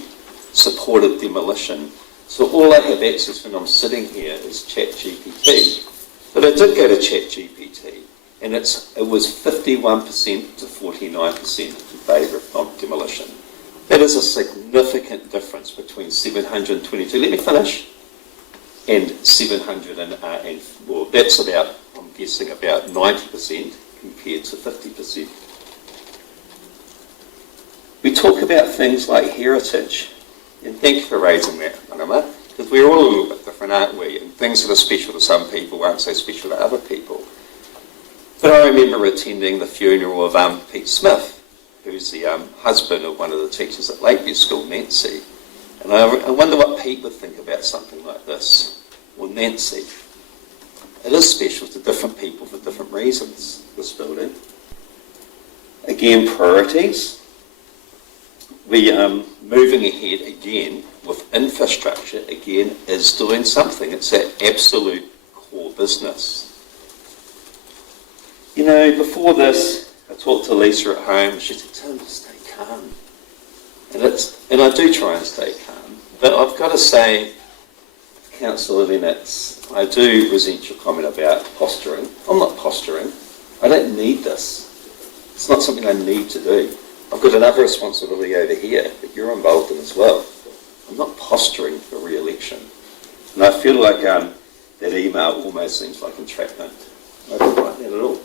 supported demolition. So all I have access when I'm sitting here is ChatGPT. But I did go to ChatGPT, and it was 51% to 49% in favour of non-demolition. That is a significant difference between 722, let me finish, and 700, and well, that's about, I'm guessing, about 90% compared to 50%. We talk about things like heritage, and thank you for raising that, Manama, because we're all a little bit different, aren't we? And things that are special to some people aren't so special to other people. But I remember attending the funeral of Pete Smith, who's the husband of one of the teachers at Lakeview School, Nancy. And I wonder what Pete would think about something like this. Well, Nancy, it is special to different people for different reasons, this building. Again, priorities. We are moving ahead again with infrastructure, again, is doing something. It's our absolute core business. You know, before this, I talked to Lisa at home. She said, "Tim, stay calm." And I do try and stay calm. But I've got to say, Councillor Lennox, I do resent your comment about posturing. I'm not posturing. I don't need this. It's not something I need to do. I've got another responsibility over here that you're involved in as well. I'm not posturing for re-election. And I feel like that email almost seems like entrapment. I don't like that at all.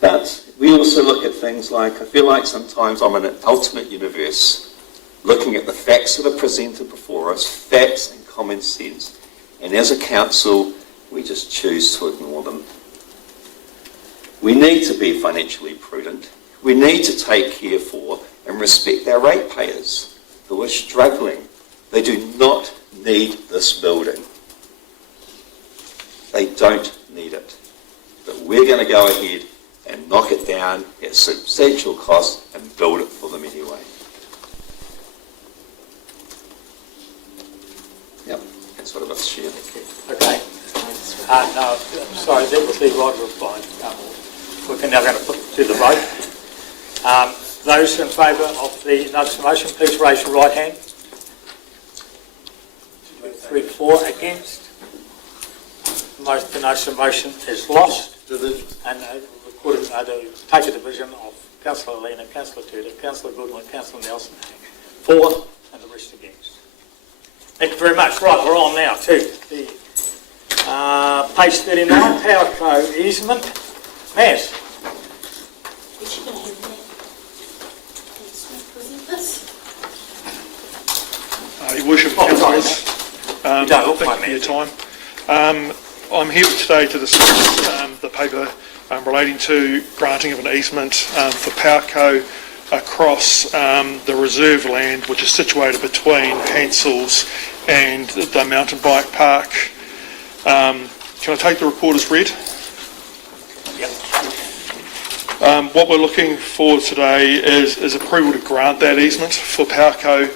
But we also look at things like, I feel like sometimes I'm in an alternate universe, looking at the facts that are presented before us, facts and common sense, and as a council, we just choose to ignore them. We need to be financially prudent. We need to take care for and respect our ratepayers who are struggling. They do not need this building. They don't need it. But we're going to go ahead and knock it down at substantial cost and build it for them anyway. Yep, that's what I've got to share. Okay. No, sorry, that was the right reply. We're now going to put to the vote. Those in favour of the notice of motion, please raise your right hand. 3 to 4 against. The notice of motion is lost. And take a division of Councillor Lena, Councillor Tudor, Councillor Goodwin, Councillor Nelson, 4 and the rest against. Thank you very much. Right, we're on now to the page 39, Power Co easement. Matt. Your Worship, Councillors, thank you for your time. I'm here today to discuss the paper relating to granting of an easement for Powerco across the reserve land, which is situated between Hansell's and the mountain bike park. Can I take the report as read? Yep. What we're looking for today is approval to grant that easement for Powerco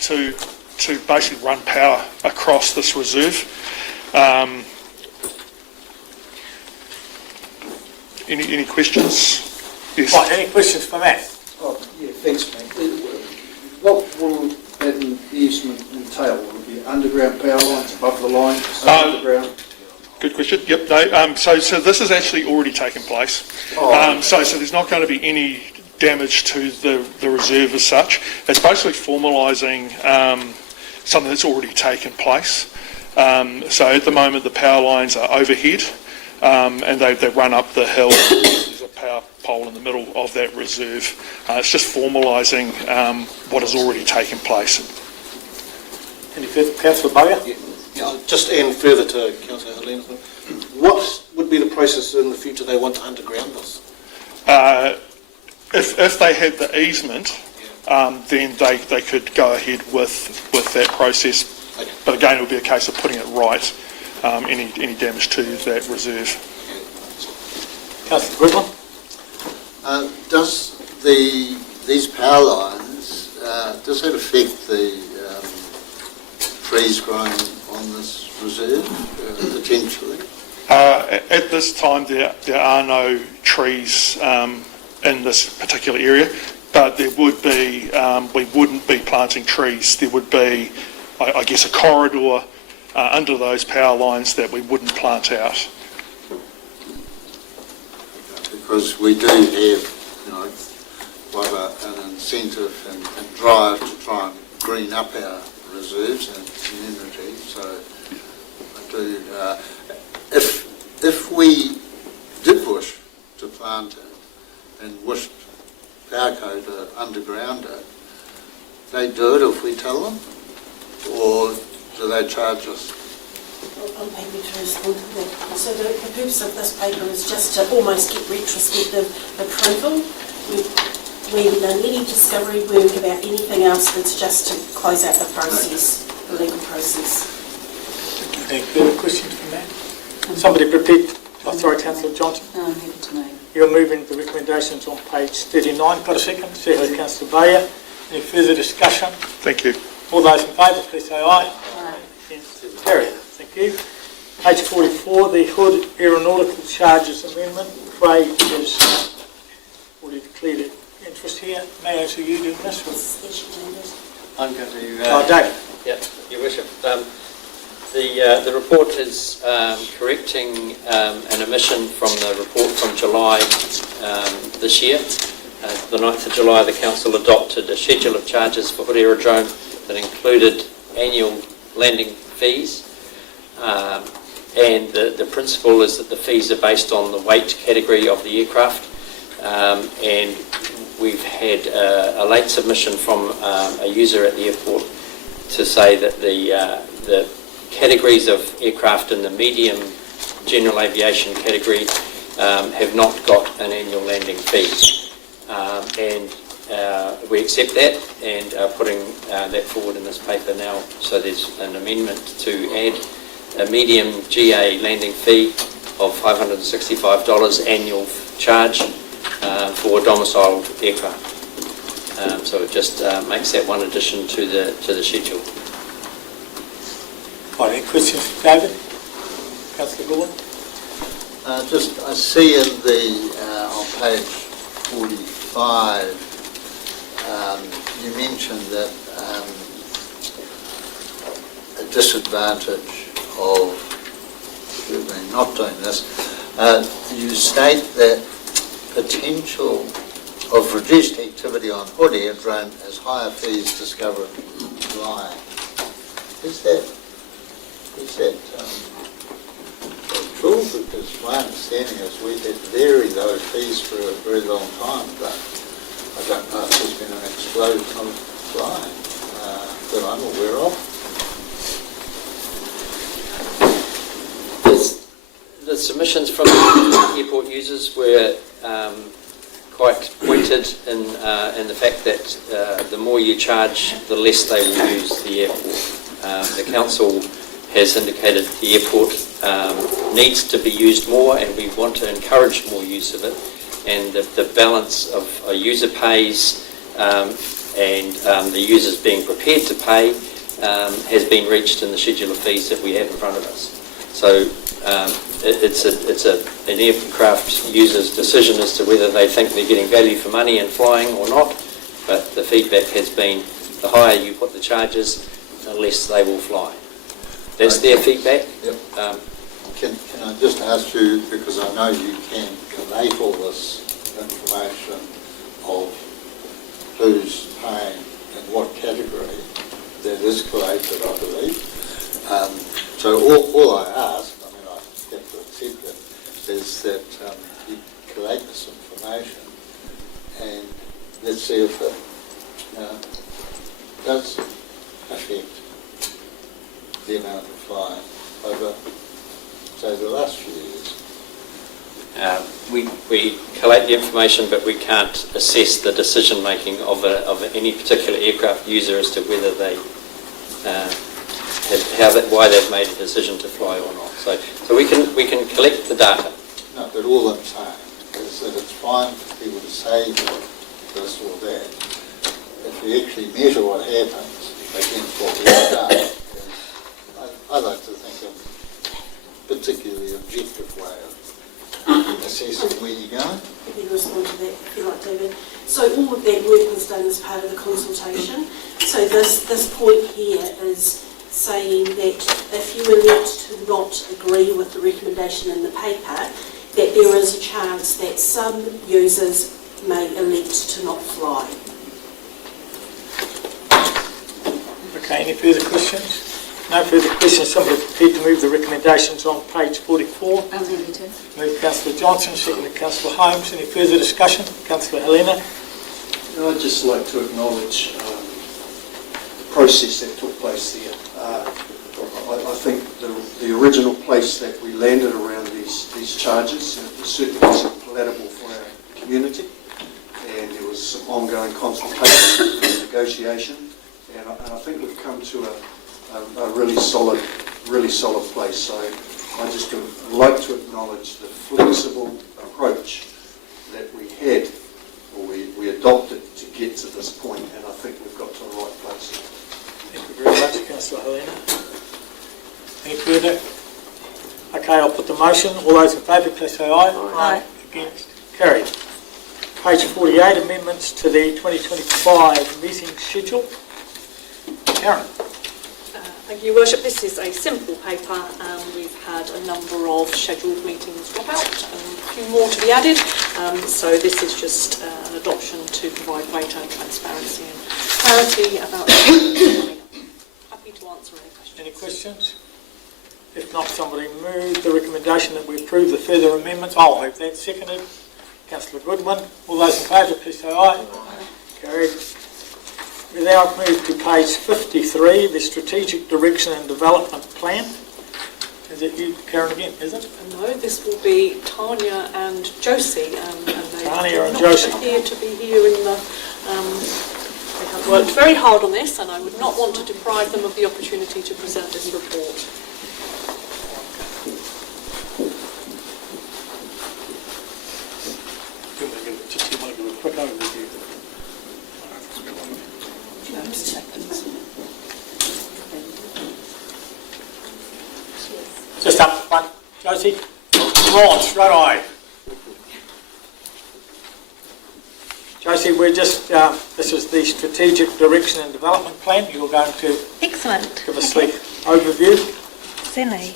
to basically run power across this reserve. Any questions? Yes. Right, any questions for Matt? Oh, yeah, thanks, mate. What will that easement entail? Will it be underground power lines, above the line, underground? Good question. Yep. No. So this has actually already taken place. So there's not going to be any damage to the reserve as such. It's basically formalising something that's already taken place. So at the moment the power lines are overhead and they run up the hill. There's a power pole in the middle of that reserve. It's just formalising what has already taken place. Any further, Councillor Bowyer? Yeah, just and further to Councillor Helena, what would be the process in the future they want to underground this? If they had the easement, then they could go ahead with that process. Okay. But again, it would be a case of putting it right, any damage to that reserve. Councillor Goodwin? Does these power lines, does that affect the trees growing on this reserve, potentially? At this time, there are no trees in this particular area, but there would be, we wouldn't be planting trees. There would be, I guess, a corridor under those power lines that we wouldn't plant out. Because we do have, quite an incentive and drive to try and green up our reserves and community. So I do. If we did wish to plant it and wished Powerco to underground it, they do it if we tell them, or do they charge us? I'm happy to respond to that. So the purpose of this paper is just to almost get retrospective approval. We haven't done any discovery work about anything else. It's just to close out the process, the legal process. Any further questions from that? Somebody prepared? Oh, sorry, Councillor Johnson. No, I'm happy to know. You're moving the recommendations on page 39. Got a second? Second, Councillor Bowyer. Any further discussion? Thank you. All those in favour, please say aye. Aye. Against, carried. Thank you. Page 44, the Hood Aeronautical Charges Amendment. Craig has already declared an interest here. May I see you doing this? I'm going to... Oh, Dave. Yeah, Your Worship. The report is correcting an omission from the report from July this year. The 9th of July, the Council adopted a schedule of charges for Hood Aerodrome that included annual landing fees. And the principle is that the fees are based on the weight category of the aircraft. And we've had a late submission from a user at the airport to say that the categories of aircraft in the medium general aviation category have not got an annual landing fee. And we accept that and are putting that forward in this paper now. So there's an amendment to add a medium GA landing fee of $565 annual charge for domiciled aircraft. So it just makes that one addition to the schedule. Any questions for David? Councillor Goodwin? I see in on page 45, you mentioned that a disadvantage of not doing this, you state that potential of reduced activity on Hood Aerodrome as higher fees discovered flying. Is that true? Because my understanding is we had varied those fees for a very long time, but I don't know if there's been an explosion of flying that I'm aware of. The submissions from the airport users were quite pointed in the fact that the more you charge, the less they will use the airport. The council has indicated the airport needs to be used more, and we want to encourage more use of it. And the balance of a user pays and the users being prepared to pay has been reached in the schedule of fees that we have in front of us. So it's an aircraft user's decision as to whether they think they're getting value for money in flying or not. But the feedback has been the higher you put the charges, the less they will fly. That's their feedback. Yep. can I just ask you, because I know you can collate all this information of who's paying in what category, that is collated, I believe. So all I ask, I mean, I have to accept it, is that you collate this information and let's see if it does affect the amount of flying over, say, the last few years. We collate the information, but we can't assess the decision making of any particular aircraft user as to whether they why they've made a decision to fly or not. So we can collect the data. No, but all I'm saying is that it's fine for people to say this or that. If we actually measure what happens against what we've done, I like to think of a particularly objective way of assessing where you're going. Let me respond to that, if you like, David. So all of that work was done as part of the consultation. So this point here is saying that if you elect to not agree with the recommendation in the paper, that there is a chance that some users may elect to not fly. Okay, any further questions? No further questions. Somebody prepared to move the recommendations on page 44. I'm happy to. Move Councillor Johnson, seconded Councillor Holmes. Any further discussion? Councillor Helena. I'd just like to acknowledge the process that took place there. I think the original place that we landed around these charges certainly wasn't palatable for our community, and there was some ongoing consultation and negotiation, and I think we've come to a really solid place. So I just would like to acknowledge the flexible approach that we had, or we adopted to get to this point, and I think we've got to the right place. Thank you very much, Councillor Helena. Any further? Okay, I'll put the motion. All those in favour, please say aye. Aye. Against? Carried. Page 48, amendments to the 2025 meeting schedule. Karen. Thank you, Your Worship. This is a simple paper. We've had a number of scheduled meetings drop out and a few more to be added. So this is just an adoption to provide greater transparency and clarity about the Happy to answer any questions. Any questions? If not, somebody move the recommendation that we approve the further amendments. I'll move that. Seconded. Councillor Goodwin. All those in favour, please say aye. Aye. Carried. We now move to page 53, the Strategic Direction and Development Plan. Is it you, Karen, again, is it? No, this will be Tanya and Josie. And they Tanya and not Josie. appear to be here in the... they have worked very hard on this, and I would not want to deprive them of the opportunity to present this report. Do you want to give a quick overview? Just up the front, Josie. Launch, straight away. Josie, we're just, this is the Strategic Direction and Development Plan. You're going to Excellent. give us the overview. Certainly.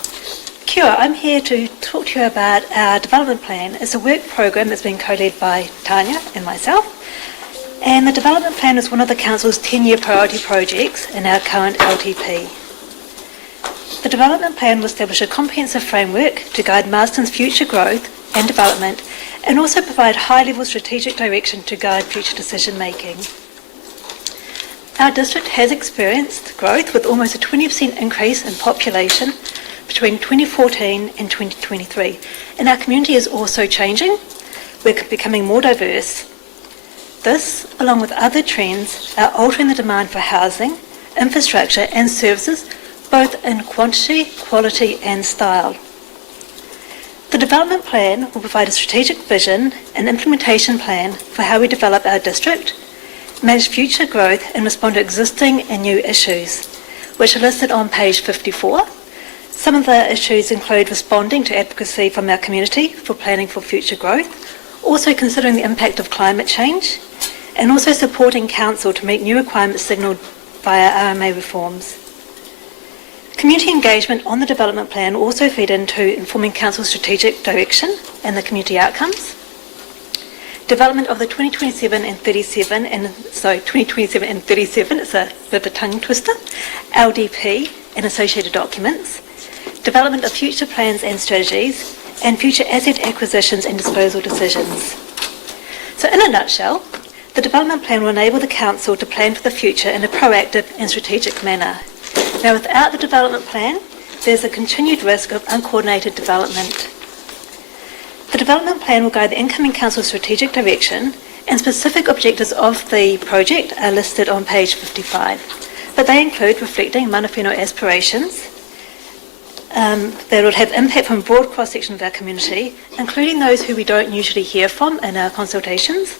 Kia ora, I'm here to talk to you about our development plan. It's a work program that's been co-led by Tanya and myself. And the development plan is one of the Council's 10-year priority projects in our current LTP. The development plan will establish a comprehensive framework to guide Masterton's future growth and development, and also provide high-level strategic direction to guide future decision-making. Our district has experienced growth with almost a 20% increase in population between 2014 and 2023, and our community is also changing. We're becoming more diverse. This, along with other trends, are altering the demand for housing, infrastructure and services, both in quantity, quality and style. The development plan will provide a strategic vision and implementation plan for how we develop our district, manage future growth and respond to existing and new issues, which are listed on page 54. Some of the issues include responding to advocacy from our community for planning for future growth, also considering the impact of climate change, and also supporting Council to meet new requirements signalled via RMA reforms. Community engagement on the development plan will also feed into informing Council's strategic direction and the community outcomes. Development of the 2027 and 37, it's a bit of a tongue twister, LDP and associated documents. Development of future plans and strategies, and future asset acquisitions and disposal decisions. So in a nutshell, the development plan will enable the Council to plan for the future in a proactive and strategic manner. Now, without the development plan, there's a continued risk of uncoordinated development. The development plan will guide the incoming Council's strategic direction, and specific objectives of the project are listed on page 55. But they include reflecting mana whenua aspirations that will have impact from a broad cross-section of our community, including those who we don't usually hear from in our consultations.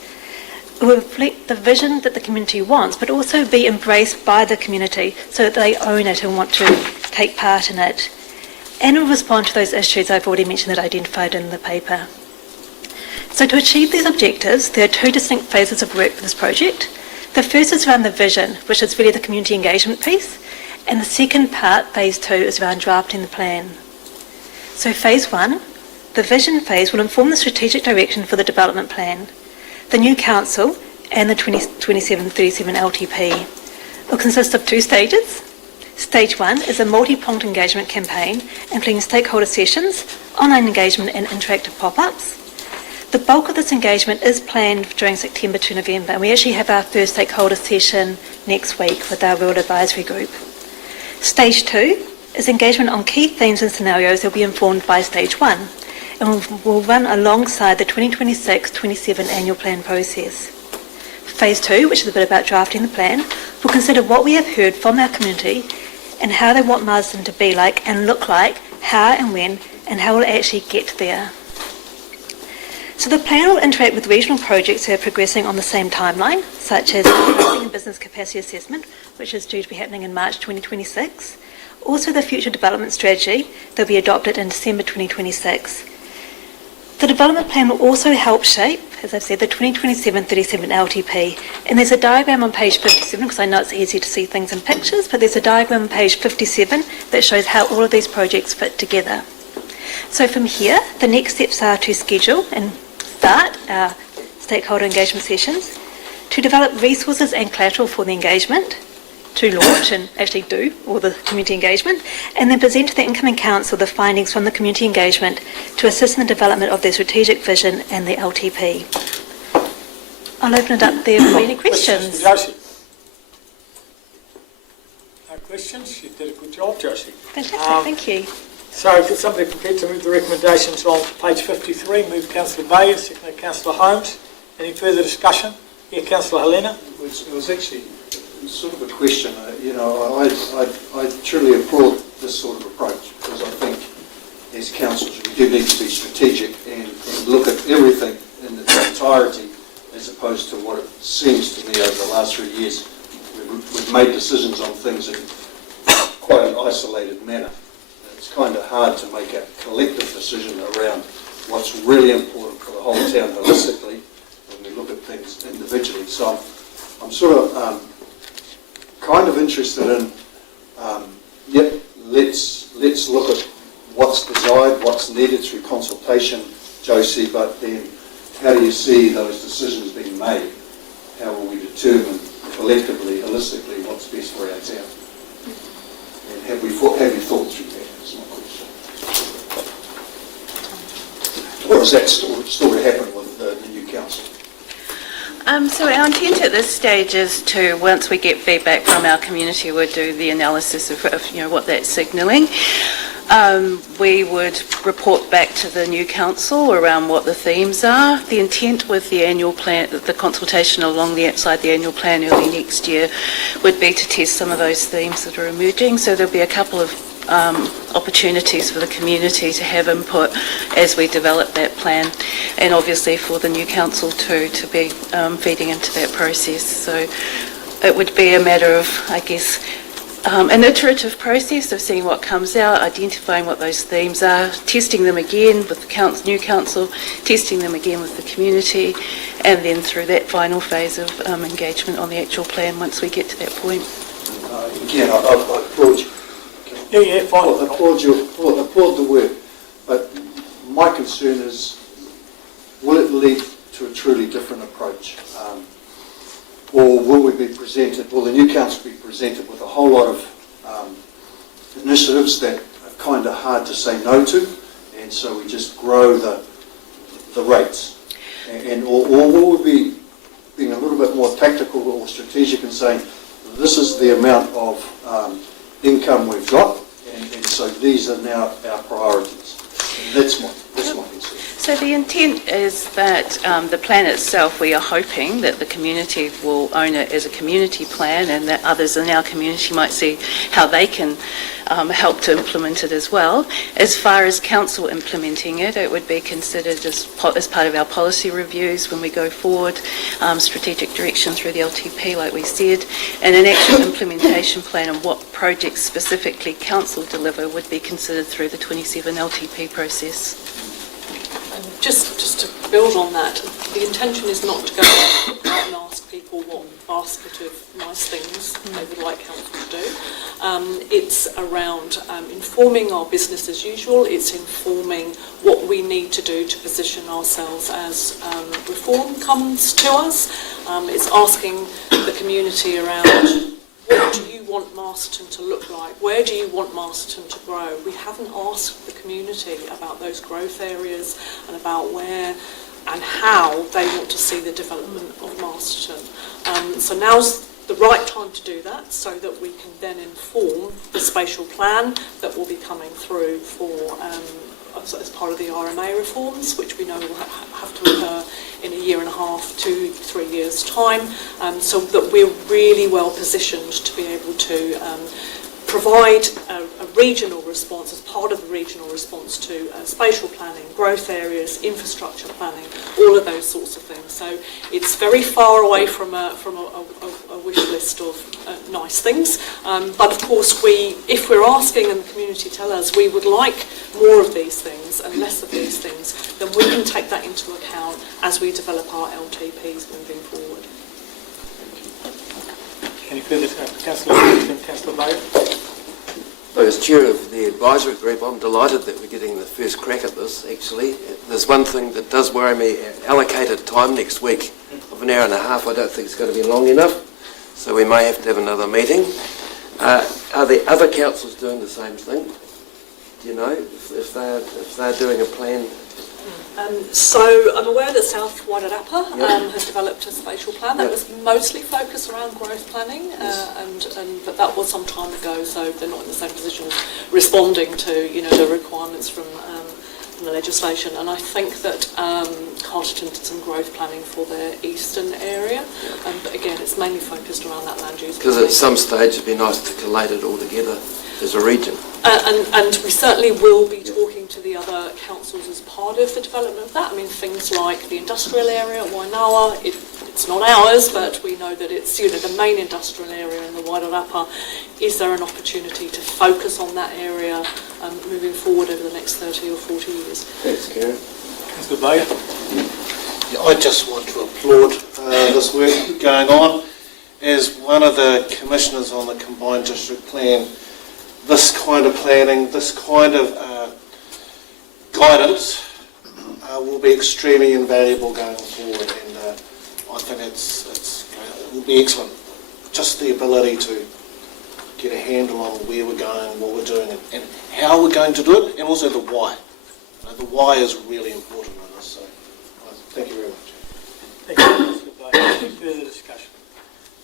It will reflect the vision that the community wants, but also be embraced by the community so that they own it and want to take part in it. And will respond to those issues I've already mentioned that I identified in the paper. So to achieve these objectives, there are two distinct phases of work for this project. The first is around the vision, which is really the community engagement piece, and the second part, phase 2, is around drafting the plan. So phase 1, the vision phase, will inform the strategic direction for the development plan, the new council, and the 2027-37 LTP. It will consist of 2 stages. Stage 1 is a multi-pronged engagement campaign, including stakeholder sessions, online engagement and interactive pop-ups. The bulk of this engagement is planned during September to November, and we actually have our first stakeholder session next week with our Rural Advisory Group. Stage 2 is engagement on key themes and scenarios that will be informed by Stage 1, and will run alongside the 2026-27 annual plan process. Phase 2, which is a bit about drafting the plan, will consider what we have heard from our community and how they want Masterton to be like and look like, how and when, and how we'll actually get there. So the plan will interact with regional projects that are progressing on the same timeline, such as the Housing and Business Capacity Assessment, which is due to be happening in March 2026. Also the Future Development Strategy that will be adopted in December 2026. The development plan will also help shape, as I've said, the 2027-37 LTP. And there's a diagram on page 57, because I know it's easy to see things in pictures, but there's a diagram on page 57 that shows how all of these projects fit together. So from here, the next steps are to schedule and start our stakeholder engagement sessions, to develop resources and collateral for the engagement, to launch and actually do all the community engagement, and then present to the incoming council the findings from the community engagement to assist in the development of their strategic vision and the LTP. I'll open it up there for any questions. Josie? No questions? You did a good job, Josie. Fantastic, thank you. So if somebody prepared to move the recommendations on page 53, move Councillor Bayes, seconded Councillor Holmes. Any further discussion? Yeah, Councillor Helena. It was actually sort of a question. I truly applaud this sort of approach, because I think as councils we do need to be strategic and look at everything in its entirety, as opposed to what it seems to me over the last 3 years. We've made decisions on things in quite an isolated manner. It's kind of hard to make a collective decision around what's really important for the whole town holistically when we look at things individually. So I'm sort of kind of interested in, let's look at what's desired, what's needed through consultation, Josie, but then how do you see those decisions being made? How will we determine collectively, holistically, what's best for our town? And have you thought through that? That's my question. Or is that still to happen with the new council? So our intent at this stage is to, once we get feedback from our community, we'll do the analysis of what that's signalling. We would report back to the new council around what the themes are. The intent with the annual plan, the consultation outside the annual plan early next year, would be to test some of those themes that are emerging. So there'll be a couple of opportunities for the community to have input as we develop that plan, and obviously for the new council too to be feeding into that process. So it would be a matter of, I guess, an iterative process of seeing what comes out, identifying what those themes are, testing them again with the new council, testing them again with the community, and then through that final phase of engagement on the actual plan once we get to that point. Again, I applaud you. Yeah, fine. Applaud the work, but my concern is, will it lead to a truly different approach? Or will the new council be presented with a whole lot of initiatives that are kind of hard to say no to, and so we just grow the rates? Or will we be being a little bit more tactical or strategic and saying, this is the amount of income we've got, and so these are now our priorities. And that's my concern. So the intent is that the plan itself, we are hoping that the community will own it as a community plan, and that others in our community might see how they can help to implement it as well. As far as council implementing it, it would be considered as part of our policy reviews when we go forward, strategic direction through the LTP, like we said, and an actual implementation plan and what projects specifically council deliver would be considered through the 27 LTP process. Just to build on that, the intention is not to go out and ask people what basket of nice things they would like council to do. It's around informing our business as usual. It's informing what we need to do to position ourselves as reform comes to us. It's asking the community around, what do you want Masterton to look like? Where do you want Masterton to grow? We haven't asked the community about those growth areas and about where and how they want to see the development of Masterton. So now's the right time to do that, so that we can then inform the spatial plan that will be coming through for as part of the RMA reforms, which we know will have to occur in a year and a half to 3 years' time, so that we're really well positioned to be able to provide a regional response as part of the regional response to spatial planning, growth areas, infrastructure planning, all of those sorts of things. So it's very far away from a wish list of nice things, but of course if we're asking and the community tell us we would like more of these things and less of these things, then we can take that into account as we develop our LTPs moving forward. Any further, Councillor Bayer? As chair of the advisory group, I'm delighted that we're getting the first crack at this, actually. There's one thing that does worry me: allocated time next week of an hour and a half. I don't think it's going to be long enough, so we may have to have another meeting. Are the other councils doing the same thing? Do you know if they're doing a plan? So I'm aware that South Wairarapa has developed a spatial plan that was mostly focused around growth planning, but that was some time ago, so they're not in the same position as responding to the requirements from the legislation. And I think that Masterton did some growth planning for their eastern area, but again it's mainly focused around that land use. Because at some stage it'd be nice to collate it all together as a region. And we certainly will be talking to the other councils as part of the development of that. I mean, things like the industrial area at Wainawa, it's not ours, but we know that it's the main industrial area in the Wairarapa. Is there an opportunity to focus on that area moving forward over the next 30 or 40 years? Thanks, Karen. Councillor Bayer? I just want to applaud this work going on. As one of the commissioners on the Combined District Plan, this kind of planning, this kind of guidance will be extremely invaluable going forward, and I think it will be excellent. Just the ability to get a handle on where we're going, what we're doing, and how we're going to do it, and also the why. The why is really important in this, so thank you very much. Thank you, Councillor Bayer. Any further discussion?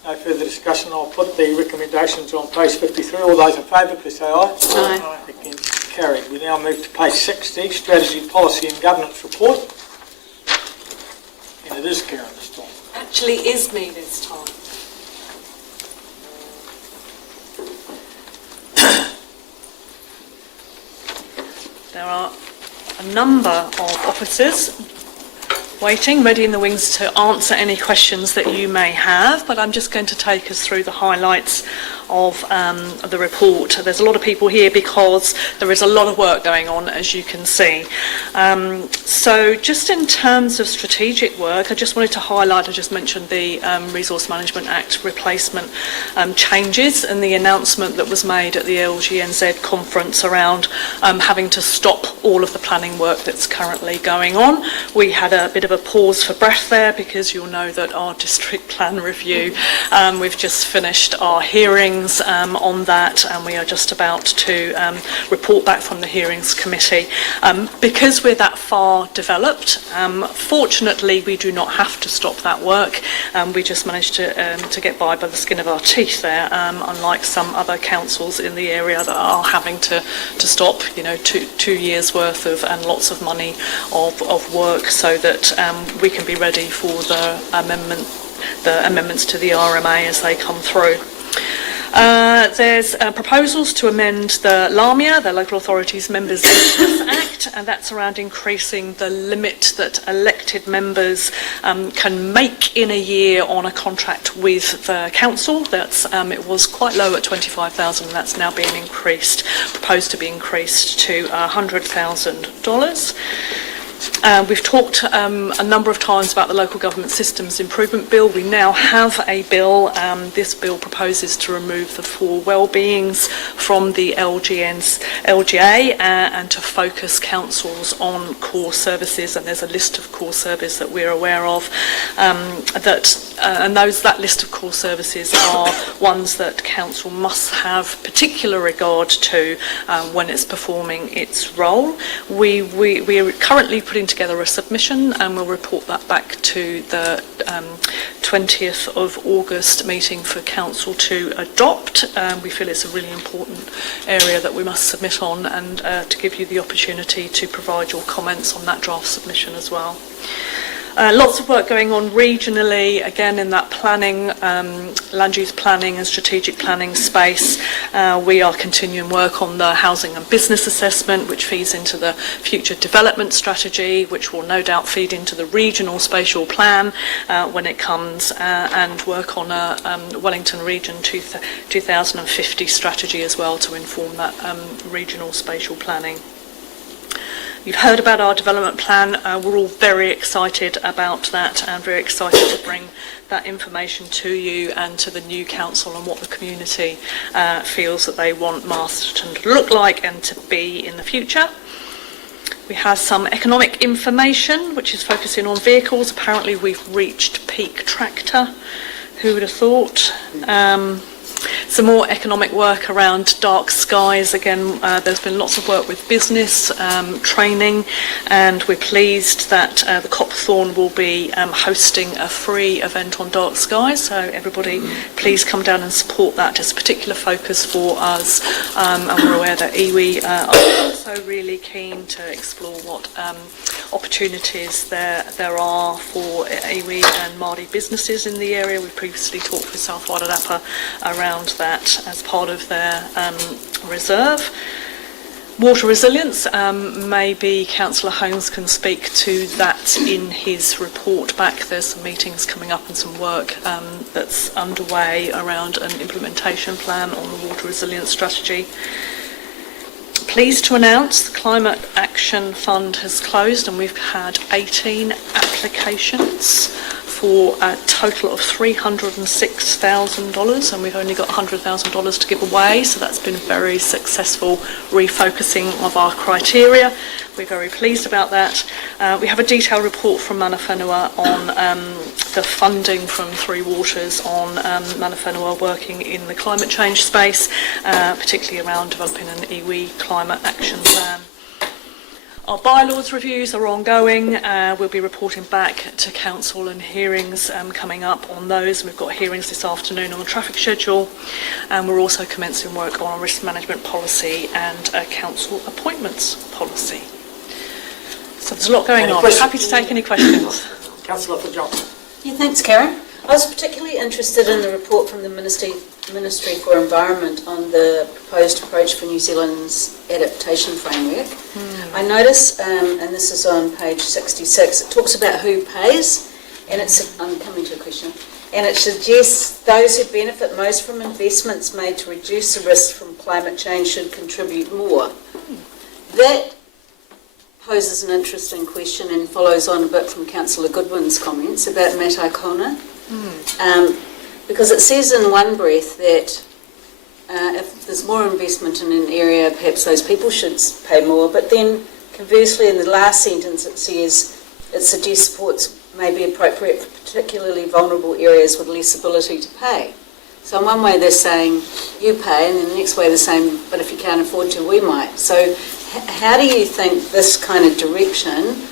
No further discussion. I'll put the recommendations on page 53. All those in favour, please say aye. Aye. Against, carried. We now move to page 60, Strategy, Policy and Governance Report. And it is Karen this time. Actually is me this time. There are a number of officers waiting, ready in the wings to answer any questions that you may have, but I'm just going to take us through the highlights of the report. There's a lot of people here because there is a lot of work going on, as you can see. So just in terms of strategic work, I just wanted to highlight, I just mentioned the Resource Management Act replacement changes and the announcement that was made at the LGNZ conference around having to stop all of the planning work that's currently going on. We had a bit of a pause for breath there because you'll know that our district plan review, we've just finished our hearings on that, and we are just about to report back from the hearings committee. Because we're that far developed, fortunately we do not have to stop that work. We just managed to get by the skin of our teeth there, unlike some other councils in the area that are having to stop, 2 years worth of and lots of money of work so that we can be ready for the amendments to the RMA as they come through. There's proposals to amend the LAMIA, the Local Authorities Members Act, and that's around increasing the limit that elected members can make in a year on a contract with the council. That's it was quite low at $25,000, and that's now being increased, proposed to be increased to $100,000. We've talked a number of times about the Local Government Systems Improvement Bill. We now have a bill. This bill proposes to remove the 4 well-beings from the LGA and to focus councils on core services. And there's a list of core services that we're aware of. That list of core services are ones that council must have particular regard to when it's performing its role. We are currently putting together a submission, and we'll report that back to the 20th of August meeting for council to adopt. We feel it's a really important area that we must submit on, and to give you the opportunity to provide your comments on that draft submission as well. Lots of work going on regionally, again in that planning, land use planning and strategic planning space. We are continuing work on the housing and business assessment, which feeds into the future development strategy, which will no doubt feed into the regional spatial plan when it comes, and work on a Wellington Region 2050 strategy as well to inform that regional spatial planning. You've heard about our development plan. We're all very excited about that and very excited to bring that information to you and to the new council and what the community feels that they want Masterton to look like and to be in the future. We have some economic information which is focusing on vehicles. Apparently we've reached peak tractor. Who would have thought? Some more economic work around dark skies. Again, there's been lots of work with business, training, and we're pleased that the Copthorne will be hosting a free event on dark skies. So everybody, please come down and support that. It's a particular focus for us, and we're aware that iwi are also really keen to explore what opportunities there are for iwi and Māori businesses in the area. We previously talked with South Wairarapa around that as part of their reserve. Water resilience, maybe Councillor Holmes can speak to that in his report back. There's some meetings coming up and some work that's underway around an implementation plan on the water resilience strategy. Pleased to announce the Climate Action Fund has closed, and we've had 18 applications for a total of $306,000, and we've only got $100,000 to give away, so that's been a very successful refocusing of our criteria. We're very pleased about that. We have a detailed report from Mana Whenua on the funding from Three Waters on Mana Whenua working in the climate change space, particularly around developing an iwi climate action plan. Our bylaws reviews are ongoing. We'll be reporting back to council and hearings coming up on those. We've got hearings this afternoon on the traffic schedule, and we're also commencing work on our risk management policy and council appointments policy. So there's a lot going on. Happy to take any questions. Councillor for Johnson. Yeah, thanks, Karen. I was particularly interested in the report from the Ministry for Environment on the proposed approach for New Zealand's adaptation framework. I notice, and this is on page 66, it talks about who pays, and I'm coming to a question, and it suggests those who benefit most from investments made to reduce the risk from climate change should contribute more. That poses an interesting question and follows on a bit from Councillor Goodwin's comments about Matarkona, because it says in one breath that if there's more investment in an area, perhaps those people should pay more, but then conversely in the last sentence it says it suggests supports may be appropriate for particularly vulnerable areas with less ability to pay. So in one way they're saying you pay, and then the next way they're saying, but if you can't afford to, we might. So how do you think this kind of direction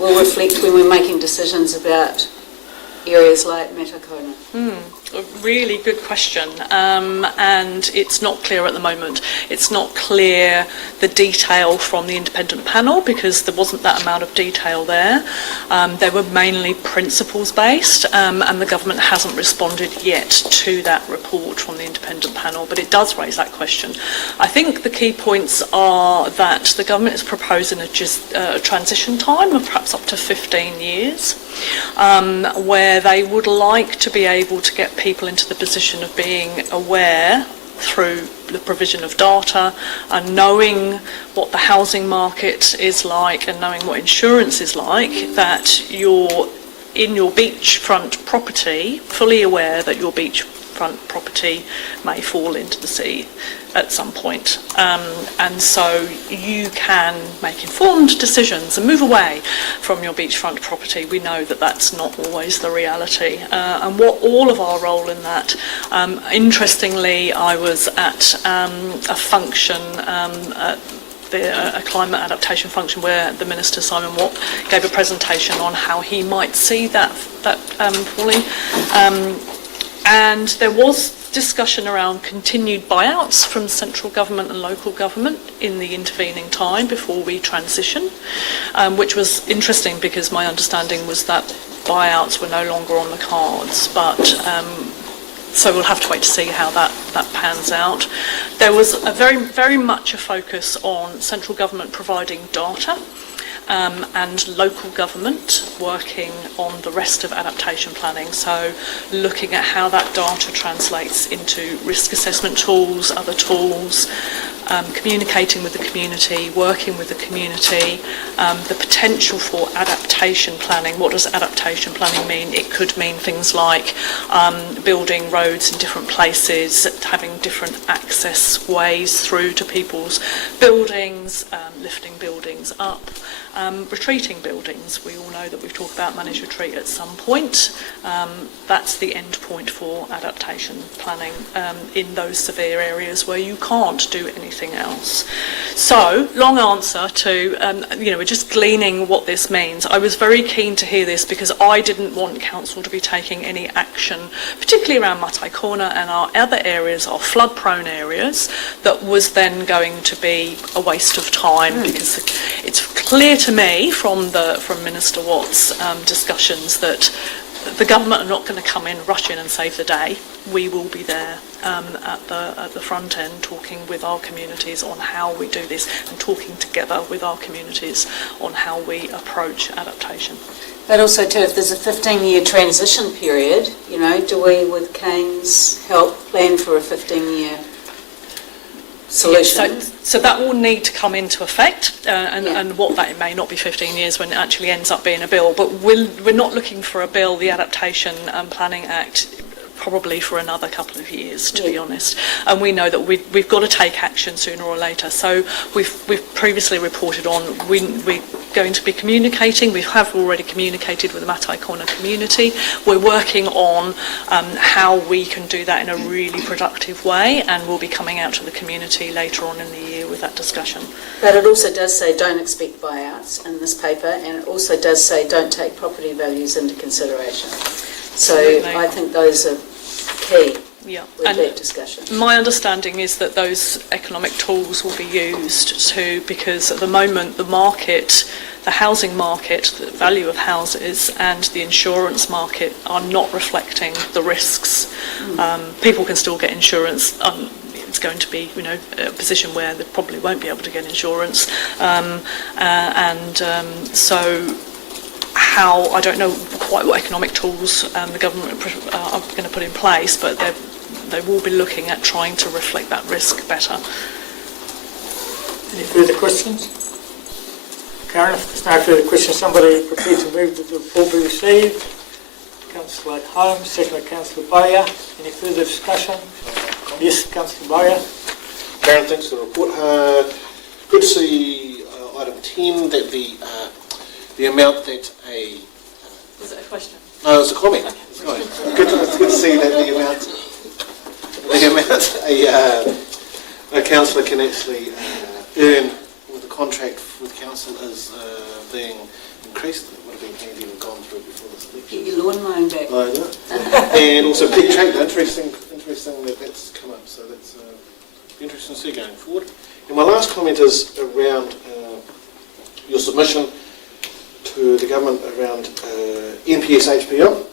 will reflect when we're making decisions about areas like Matarkona? A really good question, and it's not clear at the moment. It's not clear the detail from the independent panel because there wasn't that amount of detail there. They were mainly principles based, and the government hasn't responded yet to that report from the independent panel, but it does raise that question. I think the key points are that the government is proposing a transition time of perhaps up to 15 years, where they would like to be able to get people into the position of being aware through the provision of data and knowing what the housing market is like and knowing what insurance is like, that you're in your beachfront property fully aware that your beachfront property may fall into the sea at some point, and so you can make informed decisions and move away from your beachfront property. We know that that's not always the reality, and what all of our role in that. Interestingly, I was at a function, a climate adaptation function, where the Minister Simon Watt gave a presentation on how he might see that falling, and there was discussion around continued buyouts from central government and local government in the intervening time before we transition, which was interesting because my understanding was that buyouts were no longer on the cards, but so we'll have to wait to see how that pans out. There was a very much a focus on central government providing data, and local government working on the rest of adaptation planning, so looking at how that data translates into risk assessment tools, other tools, communicating with the community, working with the community, the potential for adaptation planning. What does adaptation planning mean? It could mean things like building roads in different places, having different access ways through to people's buildings, lifting buildings up, retreating buildings. We all know that we've talked about managed retreat at some point. That's the end point for adaptation planning in those severe areas where you can't do anything else. So, long answer to, we're just gleaning what this means. I was very keen to hear this because I didn't want Council to be taking any action, particularly around Matarkona and our other areas, our flood-prone areas, that was then going to be a waste of time, because it's clear to me from Minister Watt's discussions that the government are not going to come in, rush in and save the day. We will be there at the front end, talking with our communities on how we do this and talking together with our communities on how we approach adaptation. But also too, if there's a 15-year transition period, do we, with Kane's help, plan for a 15-year solution? So that will need to come into effect, and what that, it may not be 15 years when it actually ends up being a bill, but we're not looking for a bill, the Adaptation Planning Act, probably for another couple of years, to be honest. And we know that we've got to take action sooner or later. So we've previously reported on, we're going to be communicating. We have already communicated with the Matarkona community. We're working on how we can do that in a really productive way, and we'll be coming out to the community later on in the year with that discussion. But it also does say don't expect buyouts in this paper, and it also does say don't take property values into consideration. So absolutely. I think those are key with that discussion. My understanding is that those economic tools will be used because at the moment the market, the housing market, the value of houses and the insurance market are not reflecting the risks. People can still get insurance. It's going to be, a position where they probably won't be able to get insurance, so how, I don't know quite what economic tools the government are going to put in place, but they will be looking at trying to reflect that risk better. Any further questions? Karen, if there's no further questions, somebody prepared to move that the report be received? Councillor Holmes, second by Councillor Bowyer. Any further discussion? Yes, Councillor Bowyer. Karen, thanks for the report. Good to see item 10 that the amount that a... Was it a question? No, it's a comment. Okay. It's good to see that the amount a councillor can actually earn with a contract with council is being increased. It would have been handy to have gone through before this election. Get your lawn mowing back. I know. And also peak track, interesting that that's come up, so that's interesting to see going forward. And my last comment is around your submission to the government around NPS HPL.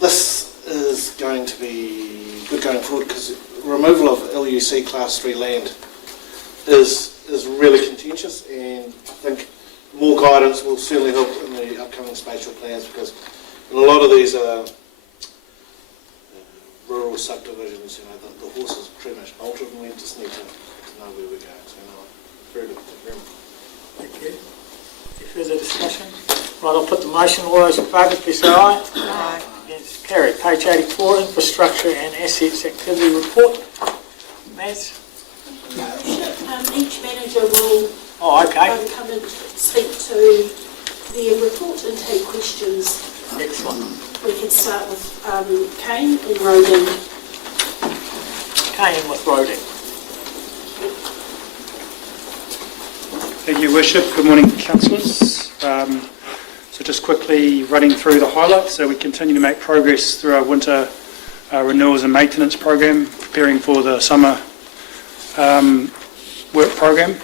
This is going to be good going forward because removal of LUC Class 3 land is really contentious, and I think more guidance will certainly help in the upcoming spatial plans, because in a lot of these rural subdivisions, the horses pretty much bolted, and we just need to know where we're going. So very good. Very much. Thank you. Any further discussion? Right, I'll put the motion. All those in favour, please say aye. Aye. Yes, carried. Page 84, Infrastructure and Assets Activity Report. Matt? Each manager will come and speak to their report and take questions. Excellent. We can start with Kane in Roding. Kane with Roding. Thank you, Worship. Good morning, councillors. So just quickly running through the highlights. So we continue to make progress through our winter renewals and maintenance program, preparing for the summer work program.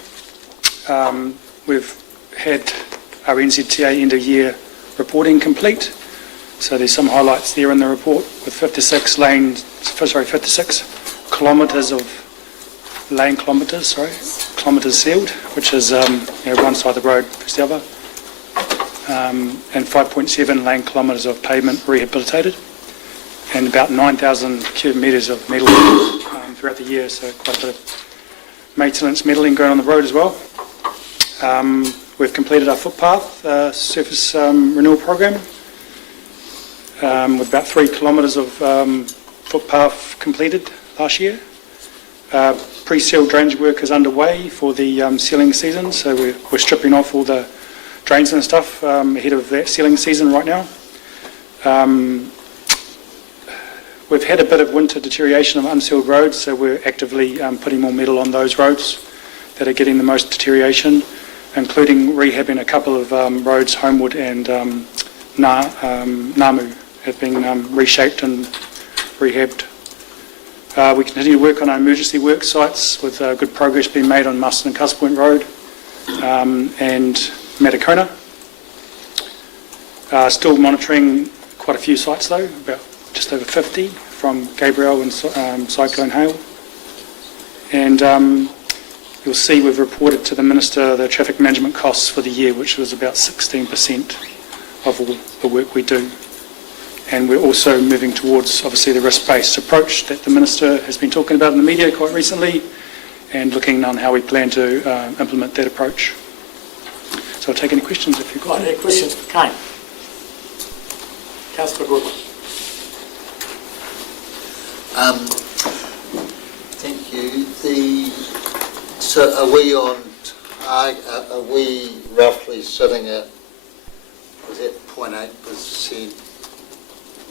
We've had our NZTA end of year reporting complete. So there's some highlights there in the report with 56 kilometres of lane kilometres sealed, which is one side of the road versus the other, and 5.7 lane kilometres of pavement rehabilitated, and about 9,000 cubic metres of metal throughout the year, so quite a bit of maintenance metalling going on the road as well. We've completed our footpath surface renewal program with about 3 kilometres of footpath completed last year. Pre-sealed drainage work is underway for the sealing season, so we're stripping off all the drains and stuff ahead of that sealing season right now. We've had a bit of winter deterioration of unsealed roads, so we're actively putting more metal on those roads that are getting the most deterioration, including rehabbing a couple of roads, Homewood and Namu, have been reshaped and rehabbed. We continue to work on our emergency work sites with good progress being made on Masterton and Cusp Point Road and Matakona. Still monitoring quite a few sites though, about just over 50 from Gabrielle and Cyclone Hale. And you'll see we've reported to the Minister the traffic management costs for the year, which was about 16% of all the work we do. And we're also moving towards, obviously, the risk-based approach that the Minister has been talking about in the media quite recently, and looking on how we plan to implement that approach. So I'll take any questions if you've got any questions for Kane. Councillor Goodwin. Thank you. So are we roughly sitting at, was that 0.8%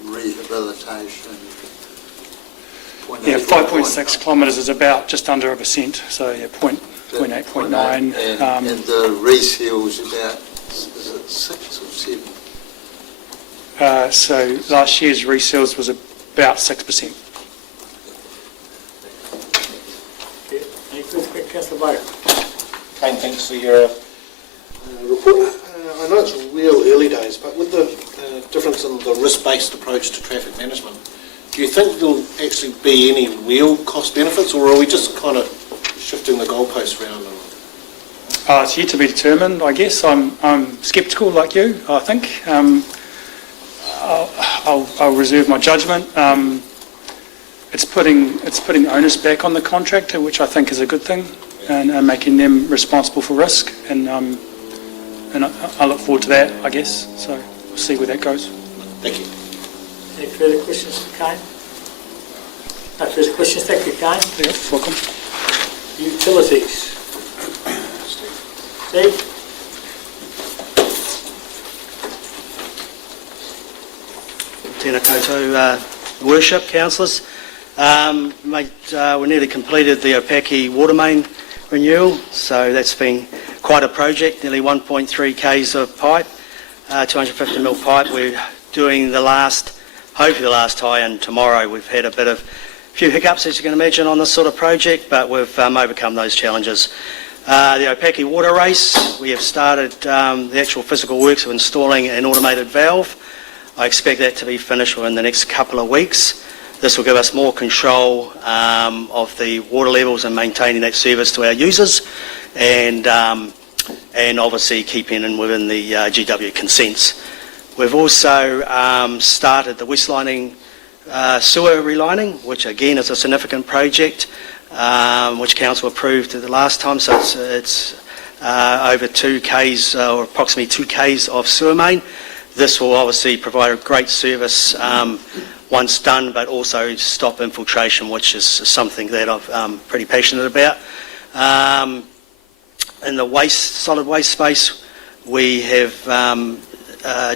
rehabilitation? Yeah, 5.6 kilometres is about just under 1%, so yeah, 0.8, 0.9. And the reseal's about, is it 6 or 7? So last year's reseals was about 6%. Any further Councillor Bowyer? Kane, thanks for your report. I know it's real early days, but with the difference in the risk-based approach to traffic management, do you think there'll actually be any real cost benefits, or are we just kind of shifting the goalposts around? It's yet to be determined, I guess. I'm sceptical like you, I think. I'll reserve my judgment. It's putting onus back on the contractor, which I think is a good thing, and making them responsible for risk. And I look forward to that, I guess. So we'll see where that goes. Thank you. Any further questions for Kane? No further questions. Thank you, Kane. Yeah, welcome. Utilities. Steve? Tēnā koutou, Worship, councillors. We nearly completed the Opaki water main renewal, so that's been quite a project, nearly 1.3 k's of pipe, 250mm pipe. We're doing hopefully the last tie-in tomorrow. We've had a few hiccups, as you can imagine, on this sort of project, but we've overcome those challenges. The Opaki water race, we have started the actual physical works of installing an automated valve. I expect that to be finished within the next couple of weeks. This will give us more control of the water levels and maintaining that service to our users, and obviously keeping in within the GW consents. We've also started the West Lining sewer relining, which again is a significant project, which council approved the last time. So it's over 2 k's or approximately 2 k's of sewer main. This will obviously provide a great service once done, but also stop infiltration, which is something that I'm pretty passionate about. In the solid waste space, we have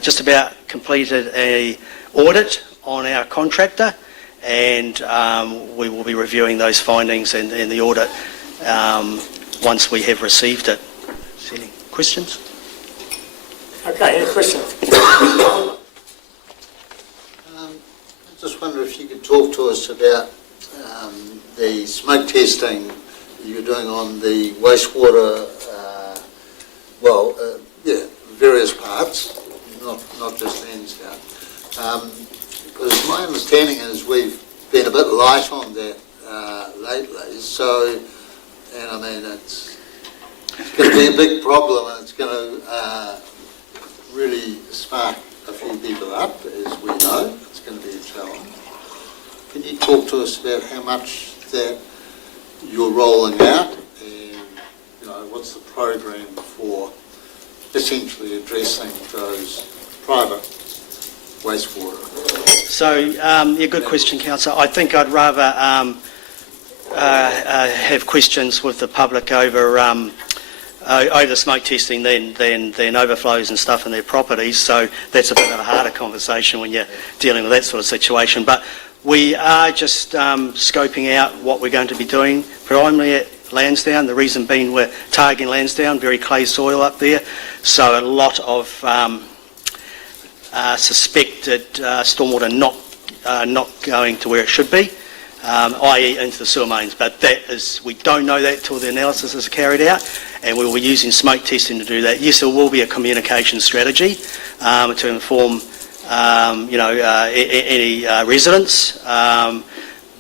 just about completed an audit on our contractor, and we will be reviewing those findings and the audit once we have received it. Any questions? Okay, any questions? I just wonder if you could talk to us about the smoke testing you're doing on the wastewater, various parts, not just Lansdowne. Because my understanding is we've been a bit light on that lately, so, and I mean, it's going to be a big problem, and it's going to really spark a few people up, as we know. It's going to be a challenge. Can you talk to us about how much that you're rolling out, and what's the program for essentially addressing those private wastewater? So, good question, Councillor. I think I'd rather have questions with the public over smoke testing than overflows and stuff in their properties. So that's a bit of a harder conversation when you're dealing with that sort of situation. But we are just scoping out what we're going to be doing, primarily at Lansdowne. The reason being we're targeting Lansdowne, very clay soil up there. So a lot of suspected stormwater not going to where it should be, i.e. into the sewer mains. But we don't know that till the analysis is carried out, and we will be using smoke testing to do that. Yes, there will be a communication strategy to inform any residents,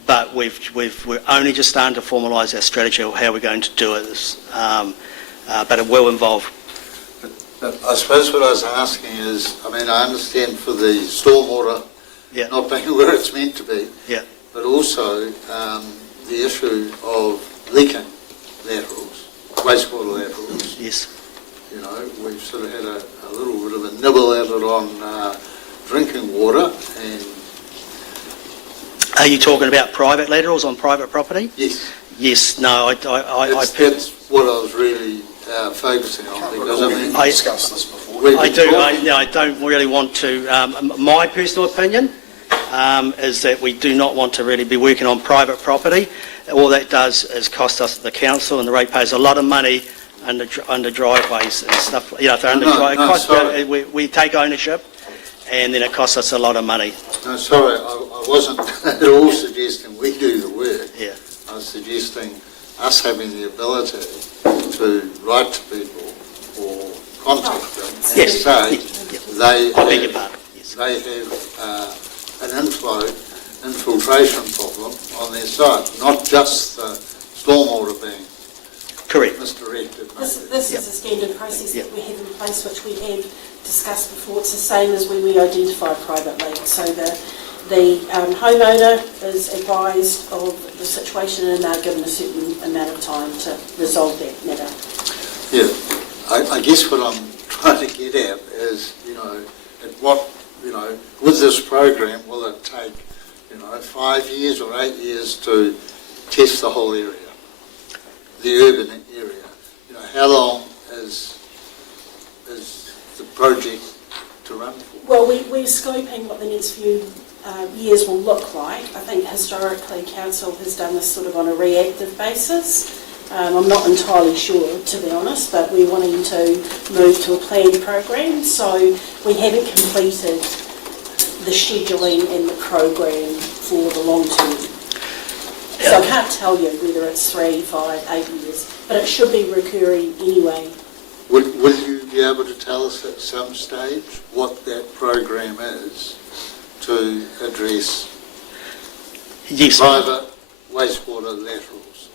but we're only just starting to formalise our strategy of how we're going to do it. But it will involve. But I suppose what I was asking is, I mean, I understand for the stormwater not being where it's meant to be, but also the issue of leaking laterals, wastewater laterals. Yes. We've sort of had a little bit of a nibble at it on drinking water. And are you talking about private laterals on private property? Yes. Yes. No. That's what I was really focusing on, because I discussed this before. I don't really want to. My personal opinion is that we do not want to really be working on private property. All that does is cost us, the council and the ratepayers, a lot of money under driveways and stuff. If they're under driveways, we take ownership, and then it costs us a lot of money. No, sorry, I wasn't at all suggesting we do the work. Yeah. I was suggesting us having the ability to write to people or contact them and say they have an infiltration problem on their site, not just the stormwater being Correct. misdirected. This is a standard process that we have in place, which we have discussed before. It's the same as when we identify private leak. So the homeowner is advised of the situation and they're given a certain amount of time to resolve that matter. Yeah, I guess what I'm trying to get at is, with this program, will it take, 5 years or 8 years to test the whole area, the urban area? How long is the project to run for? Well, we're scoping what the next few years will look like. I think historically Council has done this sort of on a reactive basis. I'm not entirely sure, to be honest, but we're wanting to move to a planned program, so we haven't completed the scheduling and the program for the long term. So I can't tell you whether it's 3, 5, 8 years, but it should be recurring anyway. Will you be able to tell us at some stage what that program is to address private wastewater laterals?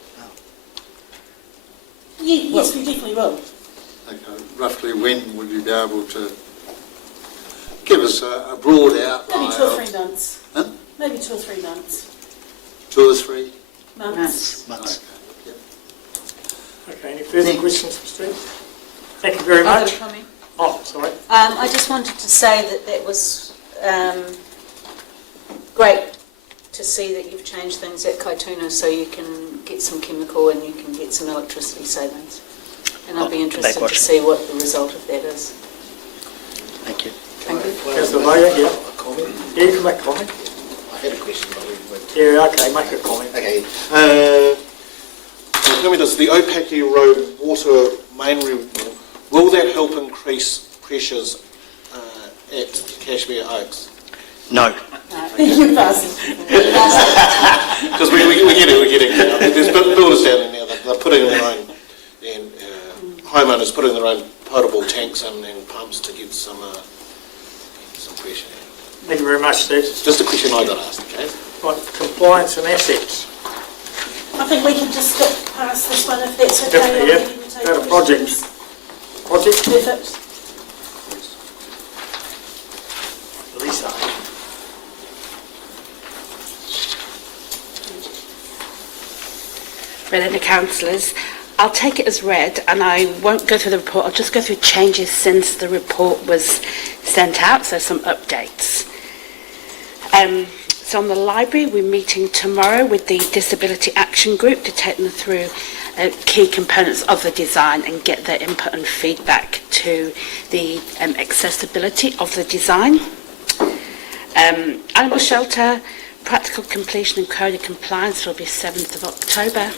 Yes, we definitely will. Okay. Roughly when will you be able to give us a broad outline? Maybe 2 or 3 months. Huh? Maybe 2 or 3 months. 2 or 3 months. Months. Okay, any further questions for Steve? Thank you very much. I've got a comment. Oh, sorry. I just wanted to say that was great to see that you've changed things at Kaituna so you can get some chemical and you can get some electricity savings. And I'll be interested to see what the result of that is. Thank you. Thank you. Councillor Bowyer, yeah. Yeah, you can make a comment. I had a question, but Yeah, okay, make a comment. Okay. Tell me this, the Opaki Road water main renewal, will that help increase pressures at Cashmere Oaks? No. You've asked. Because we're getting there's builders down in there, they're putting in their own, and homeowners putting their own potable tanks and pumps to get some pressure. Thank you very much, Steve. Just a question I got asked, okay? Right, compliance and assets. I think we can just skip past this one if that's okay. Definitely, yeah. Go to projects. Project. Perfect. Lisa. Read it to councillors. I'll take it as read and I won't go through the report. I'll just go through changes since the report was sent out, so some updates. So on the library, we're meeting tomorrow with the Disability Action Group to take them through key components of the design and get their input and feedback to the accessibility of the design. Animal shelter, practical completion and code of compliance will be 7th of October.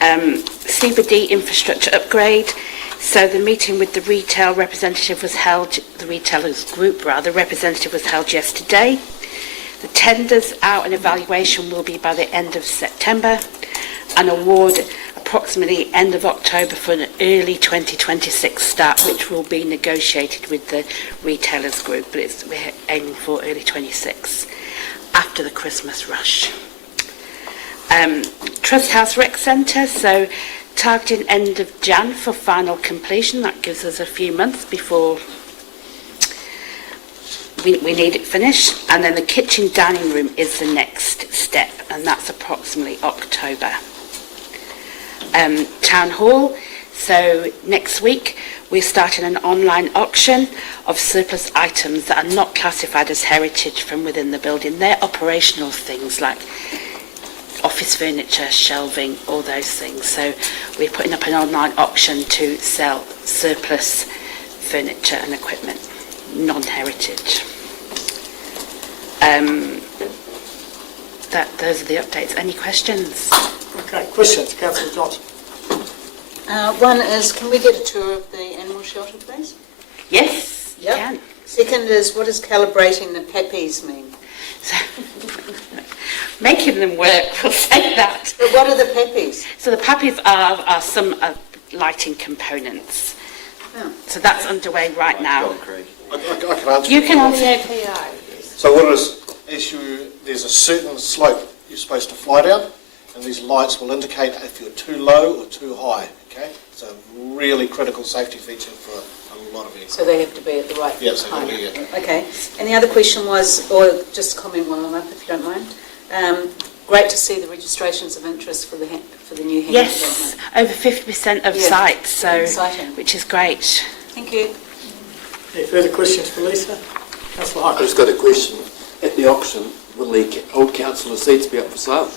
CBD infrastructure upgrade. So the meeting with the retail representative was held, the retailers group rather, representative was held yesterday. The tenders out and evaluation will be by the end of September and award approximately end of October for an early 2026 start, which will be negotiated with the retailers group, but we're aiming for early 26 after the Christmas rush. Trust House Rec Centre, so targeting end of Jan for final completion. That gives us a few months before we need it finished. And then the kitchen dining room is the next step, and that's approximately October. Town Hall, so next week we're starting an online auction of surplus items that are not classified as heritage from within the building. They're operational things like office furniture, shelving, all those things. So we're putting up an online auction to sell surplus furniture and equipment, non-heritage. Those are the updates. Any questions? Okay, questions, Councillor Johnson. One is, can we get a tour of the animal shelter, please? Yes, you can. Second is, what does calibrating the peppies mean? So, making them work, we'll say that. But what are the peppies? So the puppies are some lighting components. Oh. So that's underway right now. I can answer. You can answer. So what it is, there's a certain slope you're supposed to fly down, and these lights will indicate if you're too low or too high, okay? It's a really critical safety feature for a lot of vehicles. So they have to be at the right Yes, they height. will be, yeah. Okay. And the other question was, or just comment while I'm up, if you don't mind. Great to see the registrations of interest for the new hangar Yes, over 50% of sites, so exciting. which is great. Thank you. Any further questions for Lisa? Councillor I've just got a question. At the auction, will the old councillor seats be up for sale?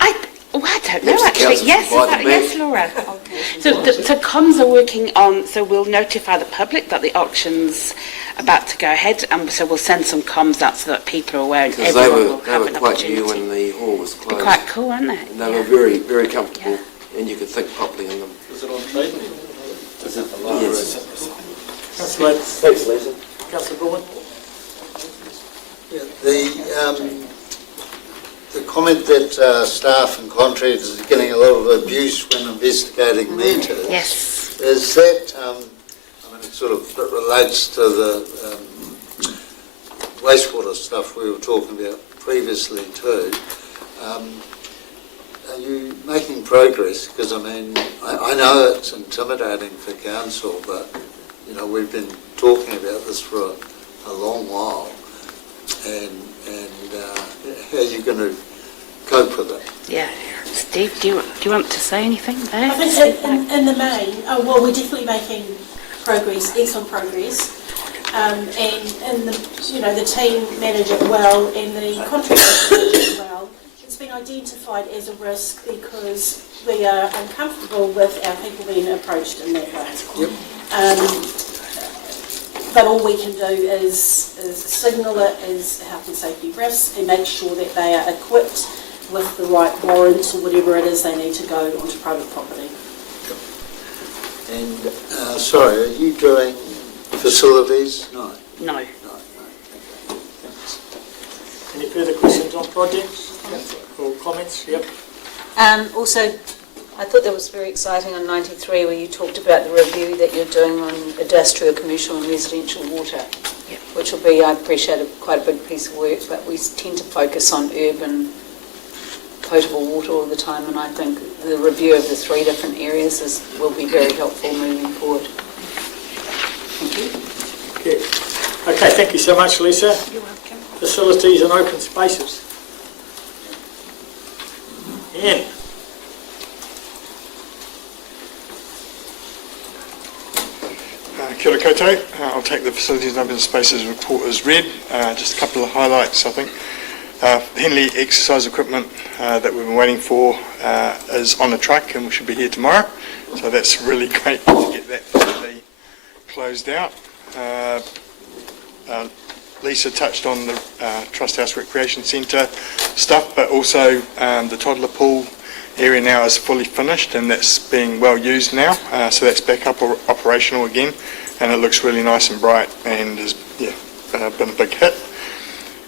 I don't Perhaps know the actually. council Yes, should buy them yes, back. Laura. So comms are working on. So we'll notify the public that the auction's about to go ahead, and so we'll send some comms out so that people are aware and Because everyone they will have were an quite opportunity. new when the hall was They're closed. quite cool, aren't they? And they were very, very comfortable, and you could think properly in them. Is it on trade? Yes. Councillor, Thanks, Lisa. Councillor Gorman. The comment that staff and contractors are getting a lot of abuse when investigating meters. Yes. Is that, I mean, it sort of relates to the wastewater stuff we were talking about previously too. Are you making progress? Because I mean, I know it's intimidating for council, but you know, we've been talking about this for a long while. And how are you going to cope with it? Yeah. Steve, do you want to say anything there? I think in the main, well, we're definitely making progress, excellent progress. And the team manage it well, and the contractors manage it well. It's been identified as a risk because we are uncomfortable with our people being approached in that way. Yep. But all we can do is signal it as a health and safety risk and make sure that they are equipped with the right warrant or whatever it is they need to go onto private property. And sorry, are you doing facilities? No. No. Any further questions on projects or comments? Yep. Also, I thought that was very exciting on 93 where you talked about the review that you're doing on industrial, commercial and residential water, which will be, I appreciate it, quite a big piece of work, but we tend to focus on urban potable water all the time, and I think the review of the 3 different areas will be very helpful moving forward. Thank you. Okay, thank you so much, Lisa. You're welcome. Facilities and open spaces. Ian. Kia ora koutou. I'll take the Facilities and Open Spaces report as read. Just a couple of highlights, I think. Henley exercise equipment that we've been waiting for is on the truck and we should be here tomorrow. So that's really great to get that facility closed out. Lisa touched on the Trust House Recreation Centre stuff, but also the toddler pool area now is fully finished and that's being well used now. So that's back up operational again, and it looks really nice and bright and has been a big hit.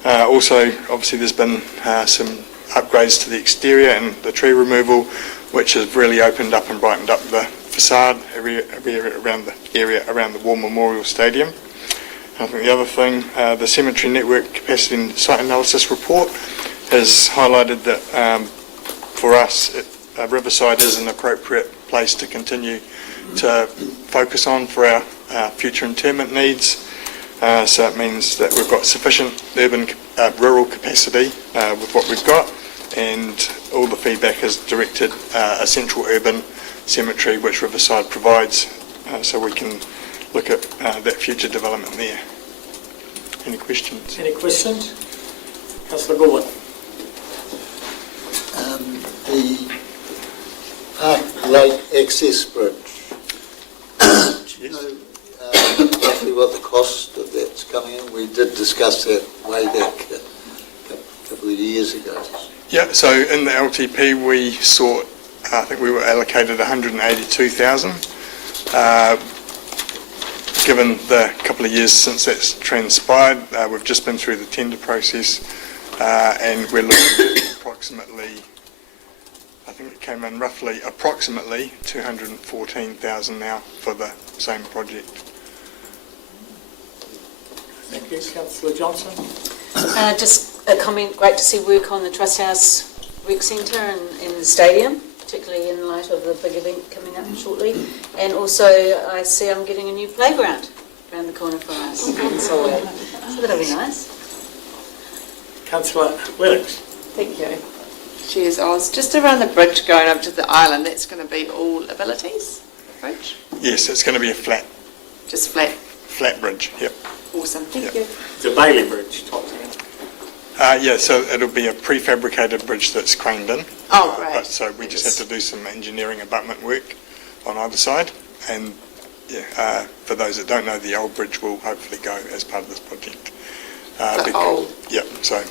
Also, obviously, there's been some upgrades to the exterior and the tree removal, which has really opened up and brightened up the facade area around the War Memorial Stadium. I think the other thing, the cemetery network capacity and site analysis report has highlighted that for us, Riverside is an appropriate place to continue to focus on for our future interment needs. So it means that we've got sufficient urban, rural capacity with what we've got, and all the feedback has directed a central urban cemetery which Riverside provides, so we can look at that future development there. Any questions? Any questions? Councillor Gorwood. The Park Lake Access Bridge. Do you know roughly what the cost of that's coming in? We did discuss that way back a couple of years ago. Yeah, so in the LTP we sought, I think we were allocated 182,000. Given the couple of years since that's transpired, we've just been through the tender process and we're looking at approximately, I think it came in roughly approximately 214,000 now for the same project. Thank you. Councillor Johnson. Just a comment, great to see work on the Trust House rec centre and the stadium, particularly in light of the big event coming up shortly. And also I see I'm getting a new playground around the corner for us in Solway. So that'll be nice. Councillor Lennox. Thank you. Cheers, Oz. Just around the bridge going up to the island, that's going to be all abilities bridge? Yes, it's going to be a flat bridge, yep. Awesome, thank Yep. you. It's a Bailey Bridge type thing. Yeah, so it'll be a prefabricated bridge that's craned in. Oh, great. But so we just have to do some engineering abutment work on either side. And yeah, for those that don't know, the old bridge will hopefully go as part of this project. Yep, so.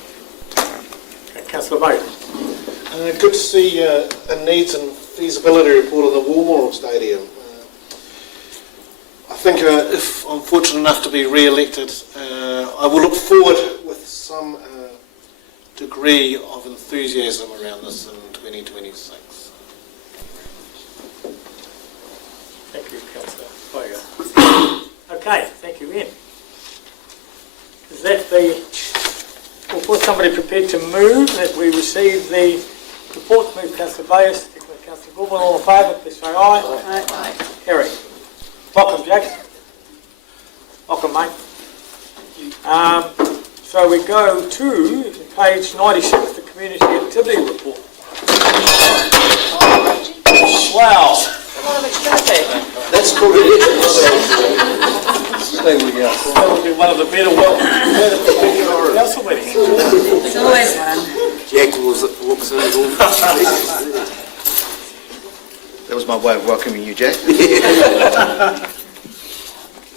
Councillor Bailey. Good to see a needs and feasibility report of the Woomera Stadium. I think if I'm fortunate enough to be re-elected, I will look forward with some degree of enthusiasm around this in 2026. Thank you, Councillor. Okay, thank you, Ian. Is that was somebody prepared to move that we receive the report? Move Councillor Bayes, second by Councillor Goodwin. All in favour, please say aye. Aye. Carry. Welcome, Jake. Welcome, mate. So we go to page 96, the Community Activity Report. Wow. That's called a That would be one of the better council meetings. It's always fun. Jack walks in. That was my way of welcoming you, Jack.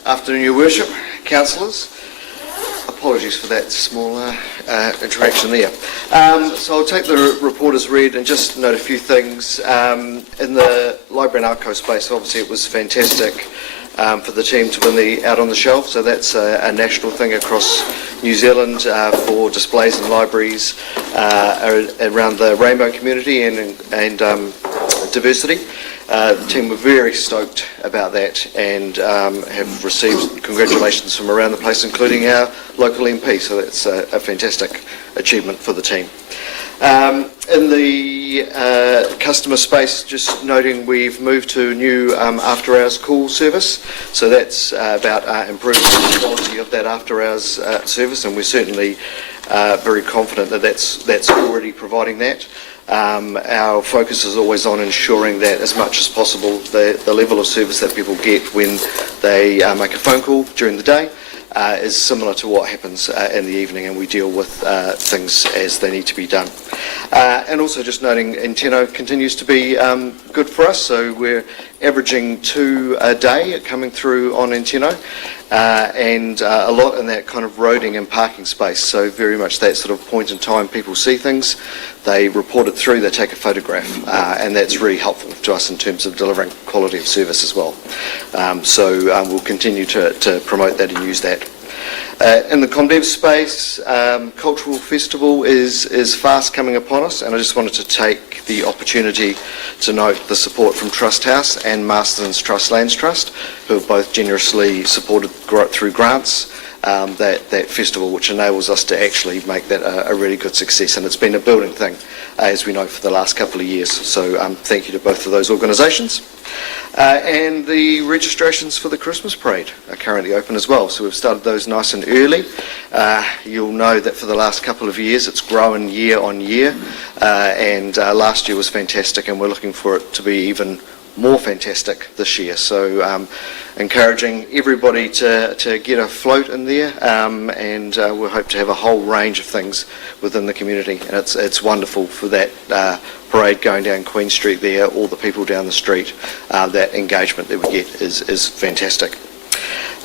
Afternoon, Your Worship, councillors. Apologies for that small interaction there. So I'll take the report as read and just note a few things. In the library and archive space, obviously it was fantastic for the team to win the Out on the Shelf. So that's a national thing across New Zealand for displays in libraries around the rainbow community and diversity. The team were very stoked about that and have received congratulations from around the place, including our local MP, so that's a fantastic achievement for the team. In the customer space, just noting we've moved to a new after-hours call service, so that's about improving the quality of that after-hours service, and we're certainly very confident that that's already providing that. Our focus is always on ensuring that as much as possible the level of service that people get when they make a phone call during the day is similar to what happens in the evening, and we deal with things as they need to be done. And also just noting Enteno continues to be good for us, so we're averaging 2 a day coming through on Enteno. And a lot in that kind of roading and parking space, so very much that sort of point in time people see things, they report it through, they take a photograph, and that's really helpful to us in terms of delivering quality of service as well. So we'll continue to promote that and use that. In the ComDev space, Cultural Festival is fast coming upon us, and I just wanted to take the opportunity to note the support from Trust House and Masterton's Trust Lands Trust, who have both generously supported through grants that festival, which enables us to actually make that a really good success, and it's been a building thing, as we know, for the last couple of years. So thank you to both of those organisations. And the registrations for the Christmas parade are currently open as well, so we've started those nice and early. You'll know that for the last couple of years it's grown year on year, and last year was fantastic, and we're looking for it to be even more fantastic this year. So encouraging everybody to get a float in there, and we'll hope to have a whole range of things within the community, and it's wonderful for that parade going down Queen Street there, all the people down the street, that engagement that we get is fantastic.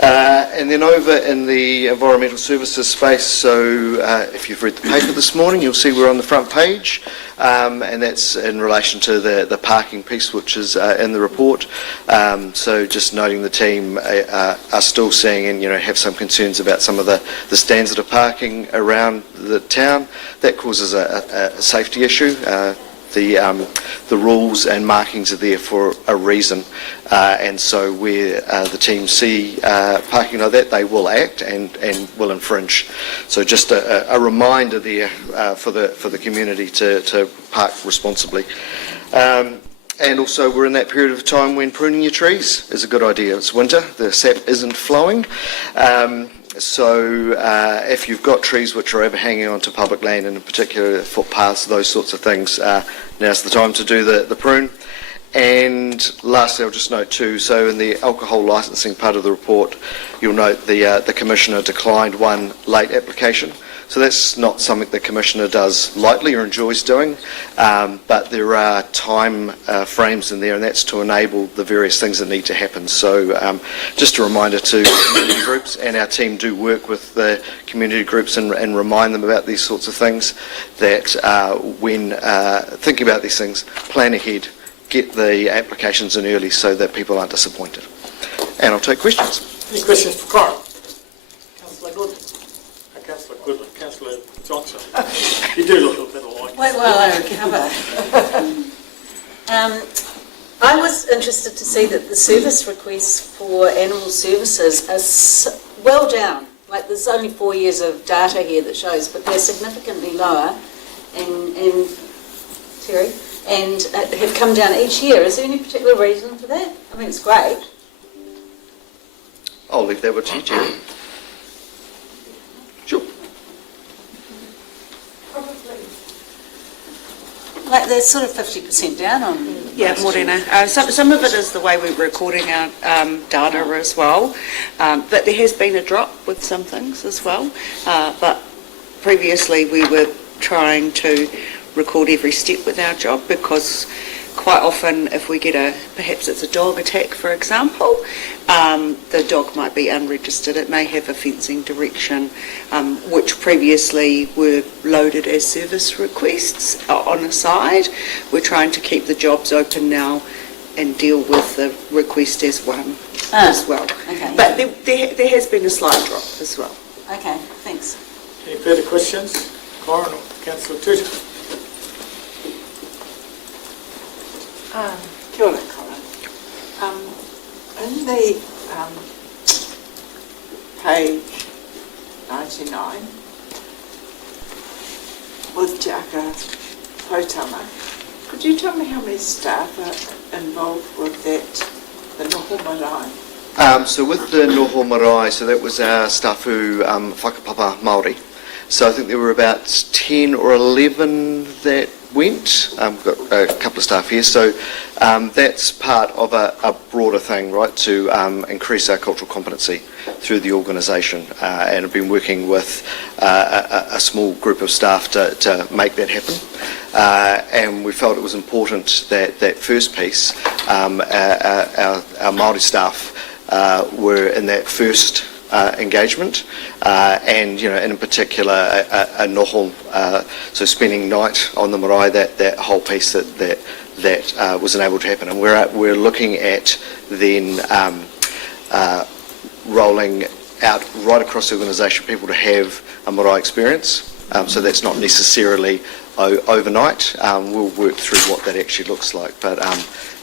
And then over in the environmental services space, so if you've read the paper this morning, you'll see we're on the front page, and that's in relation to the parking piece, which is in the report. So just noting the team are still seeing and have some concerns about some of the standards of parking around the town. That causes a safety issue the rules and markings are there for a reason, and so where the team see parking like that, they will act and will infringe. So just a reminder there for the community to park responsibly. And also we're in that period of time when pruning your trees is a good idea. It's winter, the sap isn't flowing. So if you've got trees which are overhanging onto public land, and in particular footpaths, those sorts of things, now's the time to do the prune. And lastly, I'll just note too, so in the alcohol licensing part of the report, you'll note the Commissioner declined one late application. So that's not something the Commissioner does lightly or enjoys doing, but there are time frames in there, and that's to enable the various things that need to happen. So just a reminder to community groups, and our team do work with the community groups and remind them about these sorts of things, that when thinking about these things, plan ahead, get the applications in early so that people aren't disappointed. And I'll take questions. Any questions for Cora? Councillor Goodwin. Councillor Goodwin. Councillor Johnson. You do look a bit alike. Wait while I recover. I was interested to see that the service requests for animal services are well down. Like there's only 4 years of data here that shows, but they're significantly lower. And Terry, and have come down each year. Is there any particular reason for that? I mean, it's great. I'll leave that with you, Terry. Sure. Like they're sort of 50% down on... Yeah, Morena. Some of it is the way we're recording our data as well, but there has been a drop with some things as well. But previously we were trying to record every step with our job, because quite often if we get perhaps it's a dog attack, for example, the dog might be unregistered, it may have a fencing direction, which previously were loaded as service requests on a side. We're trying to keep the jobs open now and deal with the request as one as well. Okay. But there has been a slight drop as well. Okay, thanks. Any further questions? Cora or Councillor Tutor? Kia ora, Cora. In the page 99, with Jaka Potama, could you tell me how many staff are involved with that, the noho marae? So with the noho marae, so that was our staff who whakapapa Māori. So I think there were about 10 or 11 that went. We've got a couple of staff here. So that's part of a broader thing, right, to increase our cultural competency through the organisation. And I've been working with a small group of staff to make that happen. And we felt it was important that that first piece, our Māori staff were in that first engagement, and in particular a noho, so spending night on the marae, that whole piece that was unable to happen, and we're looking at then rolling out right across the organisation people to have a marae experience. So that's not necessarily overnight. We'll work through what that actually looks like, but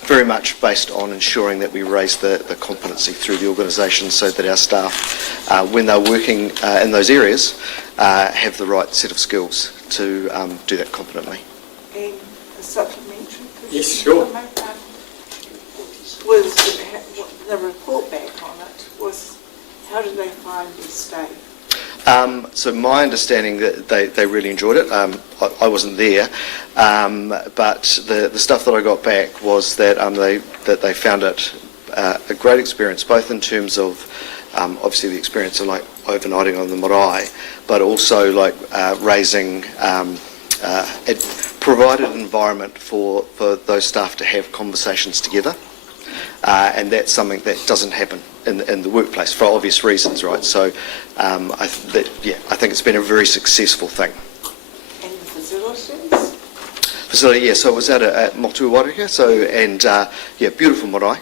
very much based on ensuring that we raise the competency through the organisation so that our staff, when they're working in those areas, have the right set of skills to do that competently. And a supplementary question? Yes, sure. Was the report back on it was, how did they find their stay? So my understanding that they really enjoyed it. I wasn't there, but the stuff that I got back was that they found it a great experience, both in terms of obviously the experience of like overnighting on the marae, but also like raising. It provided an environment for those staff to have conversations together, and that's something that doesn't happen in the workplace for obvious reasons, right? So I think it's been a very successful thing. And the facilities? Facility, yeah, so it was out at Motu Warika, so, and beautiful marae.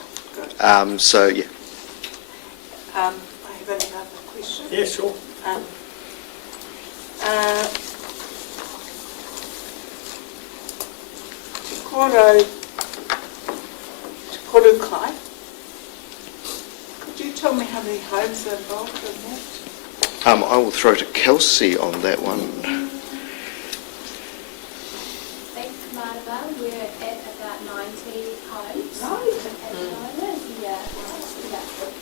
So, yeah. I have another question. Yeah, sure. Korukai. Could you tell me how many homes are involved in that? I will throw to Kelsey on that one. Thanks, Marva. We're at about 90 homes at the moment. Yeah.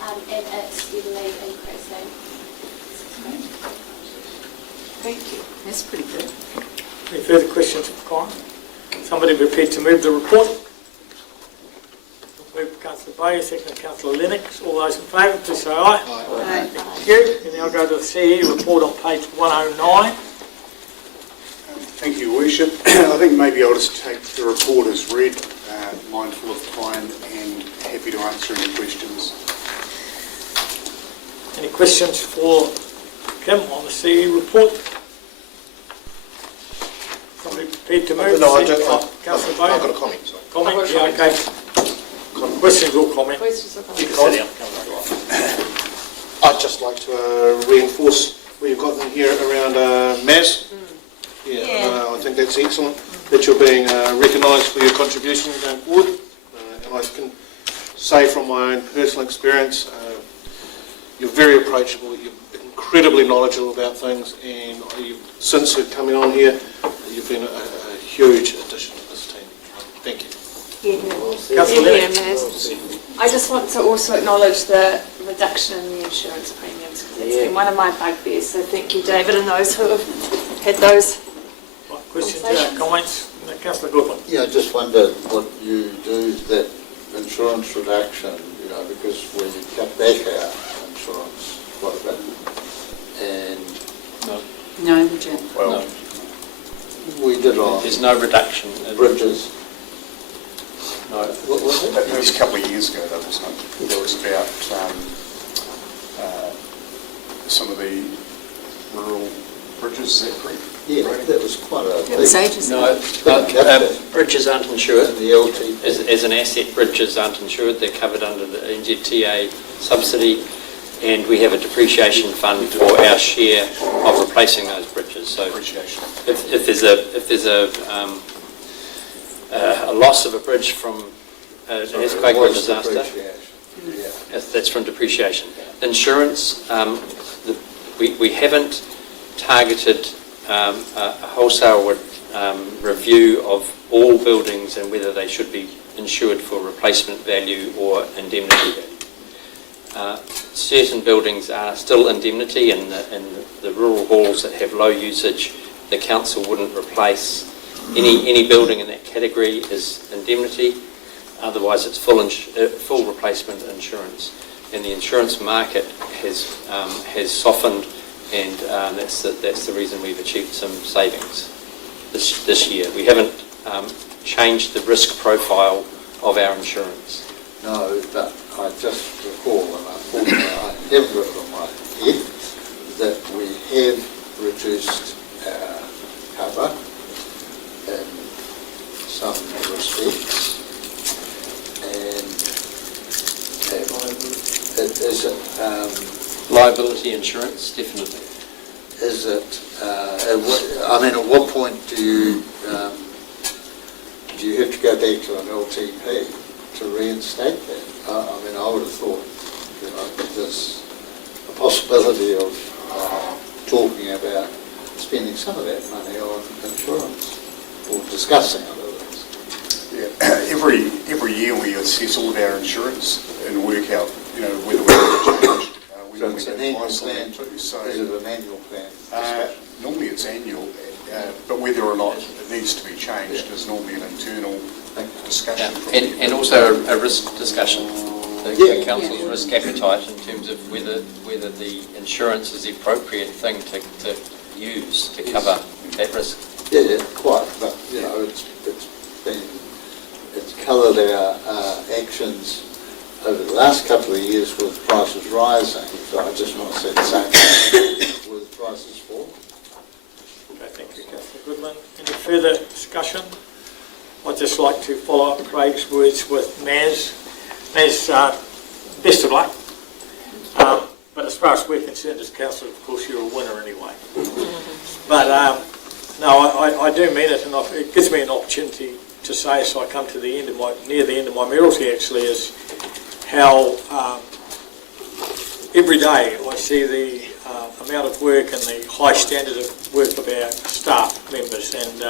And it's steadily increasing. Thank you. That's pretty good. Any further questions for Corin? Somebody prepared to move the report? Moved Councillor Bay, second Councillor Lennox. All those in favour, please say aye. Aye. Thank you. And now go to the CE report on page 109. Thank you, Your Worship. I think maybe I'll just take the report as read, mindful of time and happy to answer any questions. Any questions for Kim on the CE report? Somebody prepared to move? No, I don't. Councillor Bay? I've got a comment. Sorry. Comment? Yeah, okay. Questions or comment? Questions or You comments? can sit down. I'd just like to reinforce what you've got in here around MAS. I think that's excellent that you're being recognised for your contribution going forward. And I can say from my own personal experience, you're very approachable, you're incredibly knowledgeable about things, and since you're coming on here, you've been a huge addition to this team. Thank you. I just want to also acknowledge the reduction in the insurance premiums because it's been one of my bugbears. So thank you, David, and those who have had those. Questions, comments? Councillor Goodwin. Yeah, I just wonder what you do with that insurance reduction, because we cut back our insurance quite a bit. And No, we don't. well, we did on There's no reduction. bridges. No. What was it? That was a couple of years ago, though, wasn't it? That was about some of the rural bridges, is that correct? Yeah, that was quite a It was ages No, bridges aren't insured. And the LT. As an asset, bridges aren't insured. They're covered under the NZTA subsidy, and we have a depreciation fund for our share of replacing those bridges. So if there's a loss of a bridge from an earthquake or a disaster, that's from depreciation. Insurance, we haven't targeted a wholesale review of all buildings and whether they should be insured for replacement value or indemnity value. Certain buildings are still indemnity, and the rural halls that have low usage, the council wouldn't replace. Any building in that category is indemnity, otherwise it's full replacement insurance. And the insurance market has softened, and that's the reason we've achieved some savings this year. We haven't changed the risk profile of our insurance. No, but I just recall, and I thought I have got it on my head, that we have reduced our cover in some respects, and is it liability insurance? Definitely. Is it? At what point do you have to go back to an LTP to reinstate that? I would have thought, there's a possibility of talking about spending some of that money on insurance, or discussing other things. Yeah, every year we assess all of our insurance and work out, whether we're going to change. So it's an annual plan too. So is it an annual plan? Normally it's annual, but whether or not it needs to be changed is normally an internal discussion. And also a risk discussion. The council's risk appetite in terms of whether the insurance is the appropriate thing to use to cover that risk. Yeah, quite. But it's coloured our actions over the last couple of years with prices rising. So I just want to say the same thing with prices falling. Okay, thank you, Councillor Goodman. Any further discussion? I'd just like to follow up Craig's words with Maz. Maz, best of luck. But as far as we're concerned as council, of course, you're a winner anyway. But no, I do mean it, and it gives me an opportunity to to say as I come to the end of near the end of my mayoralty actually is how every day I see the amount of work and the high standard of work of our staff members, and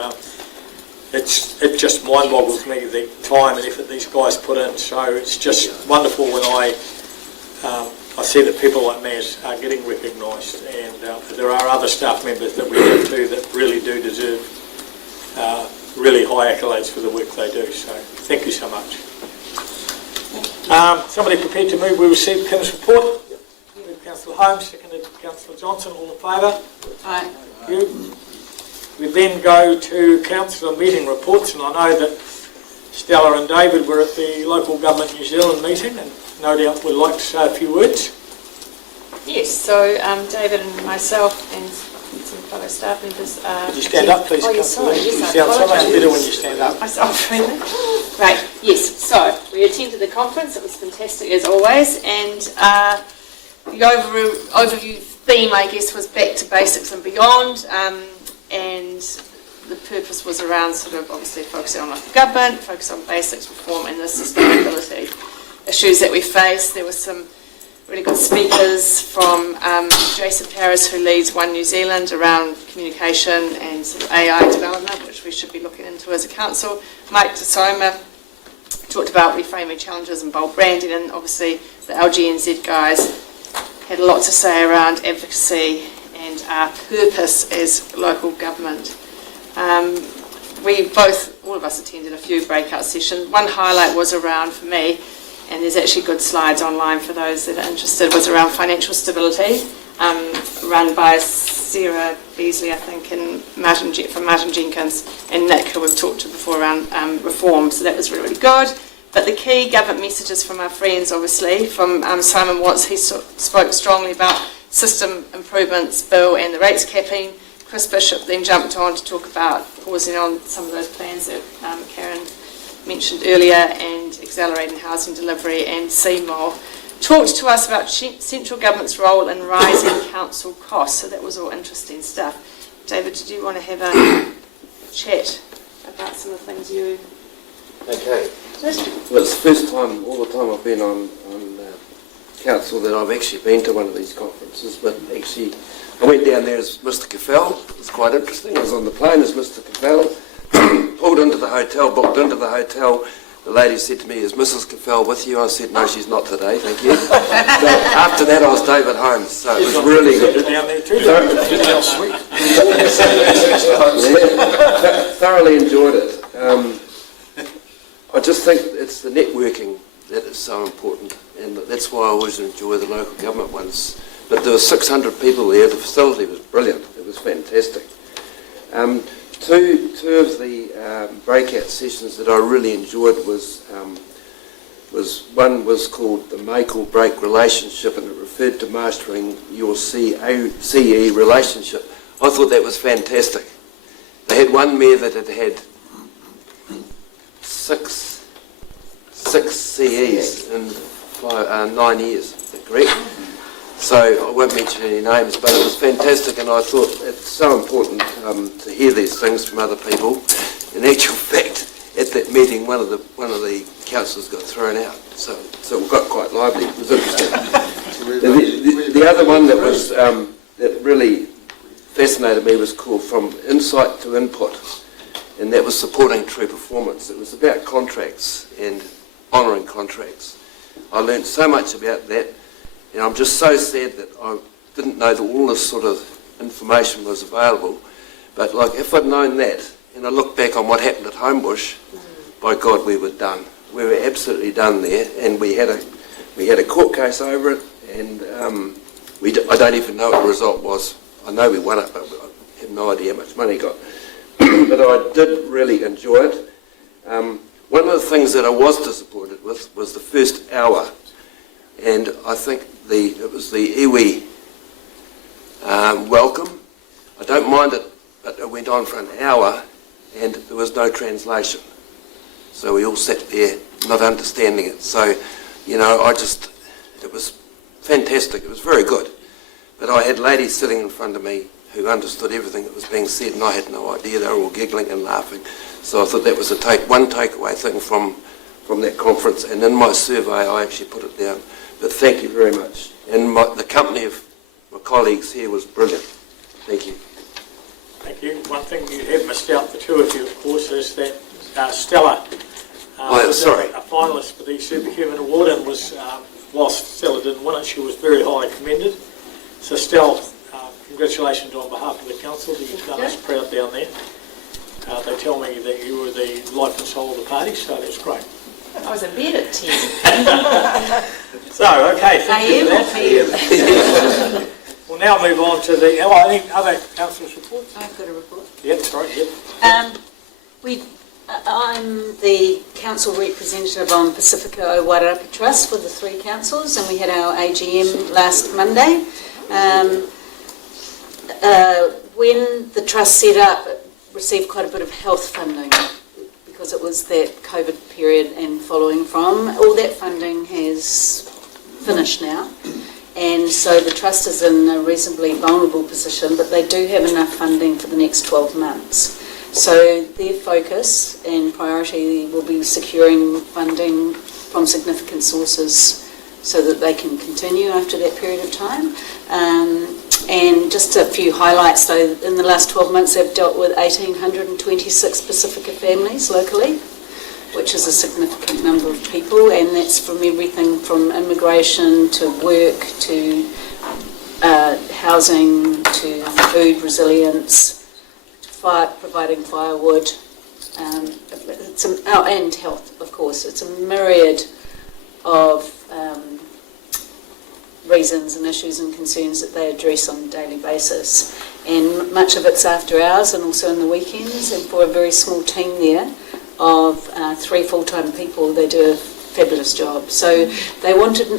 it just mind boggles me the time and effort these guys put in. So it's just wonderful when I see that people like Maz are getting recognised, and there are other staff members that we have too that really do deserve really high accolades for the work they do. So thank you so much. Somebody prepared to move we receive Kim's report? Councillor Holmes, seconded Councillor Johnson, all in favour? Aye. Thank you. We then go to councillor meeting reports, and I know that Stella and David were at the Local Government New Zealand meeting and no doubt would like to say a few words. Yes, so David and myself and some fellow staff members... Could you stand up, please, Councillor? Yes, you sound so much better when you stand up. Right, yes, so we attended the conference. It was fantastic as always, and the overview theme, I guess, was back to basics and beyond, and the purpose was around sort of obviously focusing on local government, focus on basics, reform and the sustainability issues that we face. There were some really good speakers from Jason Paris, who leads One New Zealand around communication and sort of AI development, which we should be looking into as a council. Mike DeSoma talked about reframing challenges and bold branding, and obviously the LGNZ guys had a lot to say around advocacy and our purpose as local government. All of us attended a few breakout sessions. One highlight was around, for me, and there's actually good slides online for those that are interested, was around financial stability, run by Sarah Beasley, I think, and from Martin Jenkins, and Nick, who we've talked to before, around reform. So that was really, really good. But the key government messages from our friends, obviously, from Simon Watts, he spoke strongly about system improvements bill and the rates capping. Chris Bishop then jumped on to talk about pausing on some of those plans that Karen mentioned earlier, and accelerating housing delivery. And Seymour talked to us about central government's role in rising council costs. So that was all interesting stuff. David, did you want to have a chat about some of the things you... Okay. Well, it's the first time, all the time I've been on council, that I've actually been to one of these conferences, but actually I went down there as Mr. Caffell. It was quite interesting. I was on the plane as Mr. Caffell, pulled into the hotel, booked into the hotel. The lady said to me, "Is Mrs. Caffell with you?" I said, "No, she's not today, thank you." So after that I was David Holmes, so it was really good. Down there too. Thoroughly enjoyed it. I just think it's the networking that is so important, and that's why I always enjoy the local government ones. But there were 600 people there. The facility was brilliant. It was fantastic. Two of the breakout sessions that I really enjoyed was one was called the Make or Break Relationship, and it referred to mastering your CE relationship. I thought that was fantastic. They had one mayor that had six CEs in 9 years. Is that correct? So I won't mention any names, but it was fantastic, and I thought it's so important to hear these things from other people. In actual fact, at that meeting, one of the councillors got thrown out, so it got quite lively. It was interesting. The other one that was that really fascinated me was called From Insight to Input, and that was supporting true performance. It was about contracts and honouring contracts. I learned so much about that. And I'm just so sad that I didn't know that all this sort of information was available. But like, if I'd known that, and I look back on what happened at Homebush, by God, we were done. We were absolutely done there, and we had a court case over it, and I don't even know what the result was. I know we won it, but I have no idea how much money got. But I did really enjoy it. One of the things that I was disappointed with was the first hour. And I think it was the iwi welcome. I don't mind it, but it went on for an hour and there was no translation. So we all sat there not understanding it. So, you know, it was fantastic. It was very good. But I had ladies sitting in front of me who understood everything that was being said, and I had no idea. They were all giggling and laughing. So I thought that was one takeaway thing from that conference, and in my survey I actually put it down. But thank you very much. And the company of my colleagues here was brilliant. Thank you. Thank you. One thing you have missed out, the two of you, of course, is that Stella was a finalist for the Superhuman Award, and was, whilst Stella didn't win it, she was very highly commended. So Stella, congratulations on behalf of the council. You've done us proud down there. They tell me that you were the life and soul of the party, so that's great. I was in bed at 10. So, okay, thank you for that. We'll now move on to the any other councillors' reports. I've got a report. Yep, sorry, yep. I'm the council representative on Pacifico Wairarapa Trust for the three councils, and we had our AGM last Monday. When the trust set up, it received quite a bit of health funding because it was that COVID period and following from. All that funding has finished now, and so the trust is in a reasonably vulnerable position, but they do have enough funding for the next 12 months. So their focus and priority will be securing funding from significant sources so that they can continue after that period of time. And just a few highlights though, in the last 12 months they've dealt with 1,826 Pacifica families locally, which is a significant number of people, and that's from everything from immigration to work to housing to food resilience, to providing firewood, and health, of course. It's a myriad of reasons and issues and concerns that they address on a daily basis. And much of it's after hours and also in the weekends, and for a very small team there of 3 full-time people, they do a fabulous job. So they wanted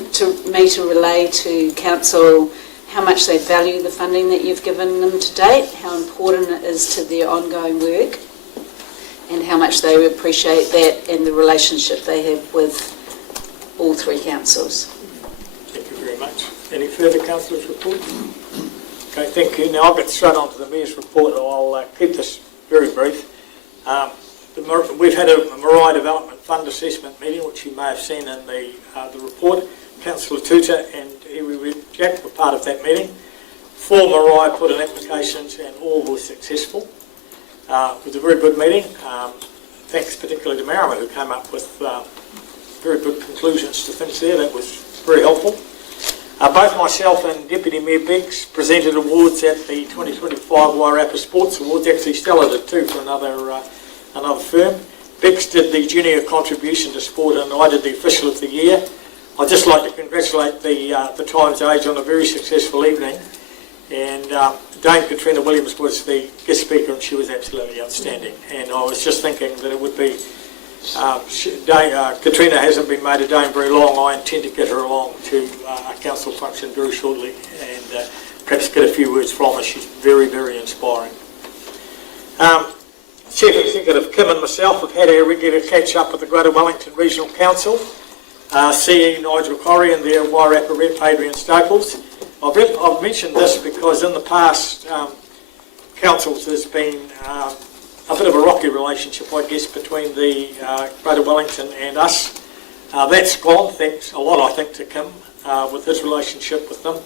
me to relay to council how much they value the funding that you've given them to date, how important it is to their ongoing work, and how much they appreciate that and the relationship they have with all three councils. Thank you very much. Any further councillors' reports? Okay, thank you. Now I'll get straight on to the Mayor's report, and I'll keep this very brief. We've had a Marai Development Fund assessment meeting, which you may have seen in the report. Councillor Tuta and Iwi Jack were part of that meeting. 4 Marai put in applications and all were successful. It was a very good meeting. Thanks particularly to Marama, who came up with very good conclusions to things there. That was very helpful. Both myself and Deputy Mayor Biggs presented awards at the 2025 Wairarapa Sports Awards. Actually, Stella did too for another firm. Biggs did the Junior Contribution to Sport, and I did the Official of the Year. I'd just like to congratulate the Times Age on a very successful evening. And Dame Katrina Williams was the guest speaker, and she was absolutely outstanding. And I was just thinking that it would be Katrina hasn't been made a Dame very long. I intend to get her along to a council function very shortly and perhaps get a few words from her. She's very, very inspiring. Chief Executive Kim and myself have had our regular catch-up with the Greater Wellington Regional Council, CE Nigel Corrie and their Wairarapa rep Adrian Staples. I've mentioned this because in the past councils there's been a bit of a rocky relationship, I guess, between the Greater Wellington and us. That's gone, thanks a lot, I think, to Kim with his relationship with them.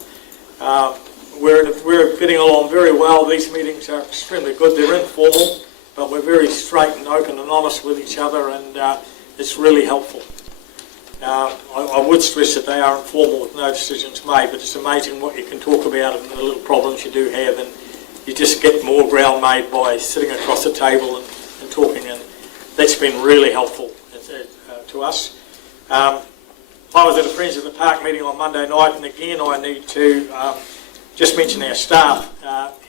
We're getting along very well. These meetings are extremely good. They're informal, but we're very straight and open and honest with each other, and it's really helpful. I would stress that they are informal with no decisions made, but it's amazing what you can talk about and the little problems you do have, and you just get more ground made by sitting across the table and talking, and that's been really helpful to us. I was at a Friends of the Park meeting on Monday night, and again I need to just mention our staff.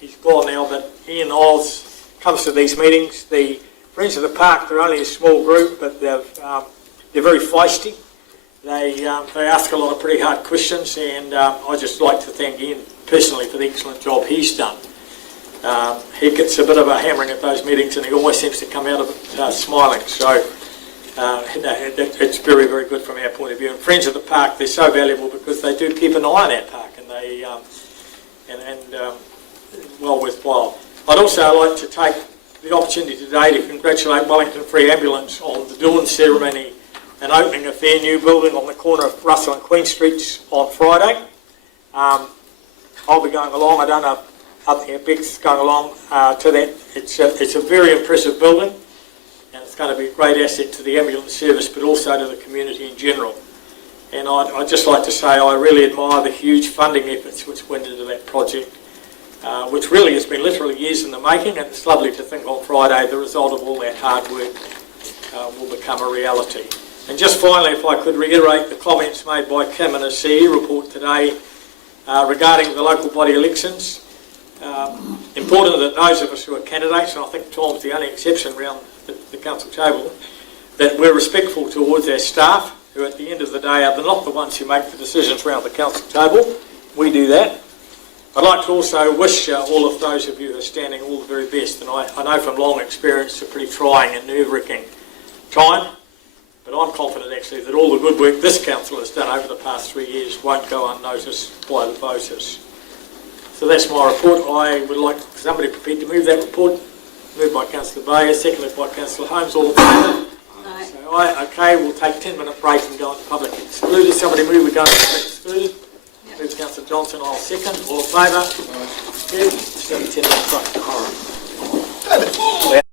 He's gone now, but Ian Oz comes to these meetings. The Friends of the Park, they're only a small group, but they're very feisty. They ask a lot of pretty hard questions, and I just like to thank Ian personally for the excellent job he's done. He gets a bit of a hammering at those meetings, and he always seems to come out of it smiling. So it's very, very good from our point of view. And Friends of the Park, they're so valuable because they do keep an eye on our park, and they well worthwhile. I'd also like to take the opportunity today to congratulate Wellington Free Ambulance on the dawn ceremony and opening of their new building on the corner of Russell and Queen Streets on Friday. I'll be going along. I don't know if other Beck's going along to that. It's a very impressive building, and it's going to be a great asset to the ambulance service, but also to the community in general. And I'd just like to say I really admire the huge funding efforts which went into that project, which really has been literally years in the making, and it's lovely to think on Friday the result of all that hard work will become a reality. And just finally, if I could reiterate the comments made by Kim in his CE report today regarding the local body elections. Important that those of us who are candidates, and I think Tom's the only exception around the council table, that we're respectful towards our staff, who at the end of the day are not the ones who make the decisions around the council table. We do that. I'd like to also wish all of those of you who are standing all the very best, and I know from long experience it's a pretty trying and nerve-wracking time, but I'm confident actually that all the good work this council has done over the past 3 years won't go unnoticed by the voters. So that's my report. I would like somebody prepared to move that report. Moved by Councillor Bayer, seconded by Councillor Holmes. All in favour? Okay, we'll take a 10-minute break and go into public excluded. Somebody move, we go into public excluded. Yep. Moves Councillor Johnson, I'll second. All in favour? Just have a 10-minute break.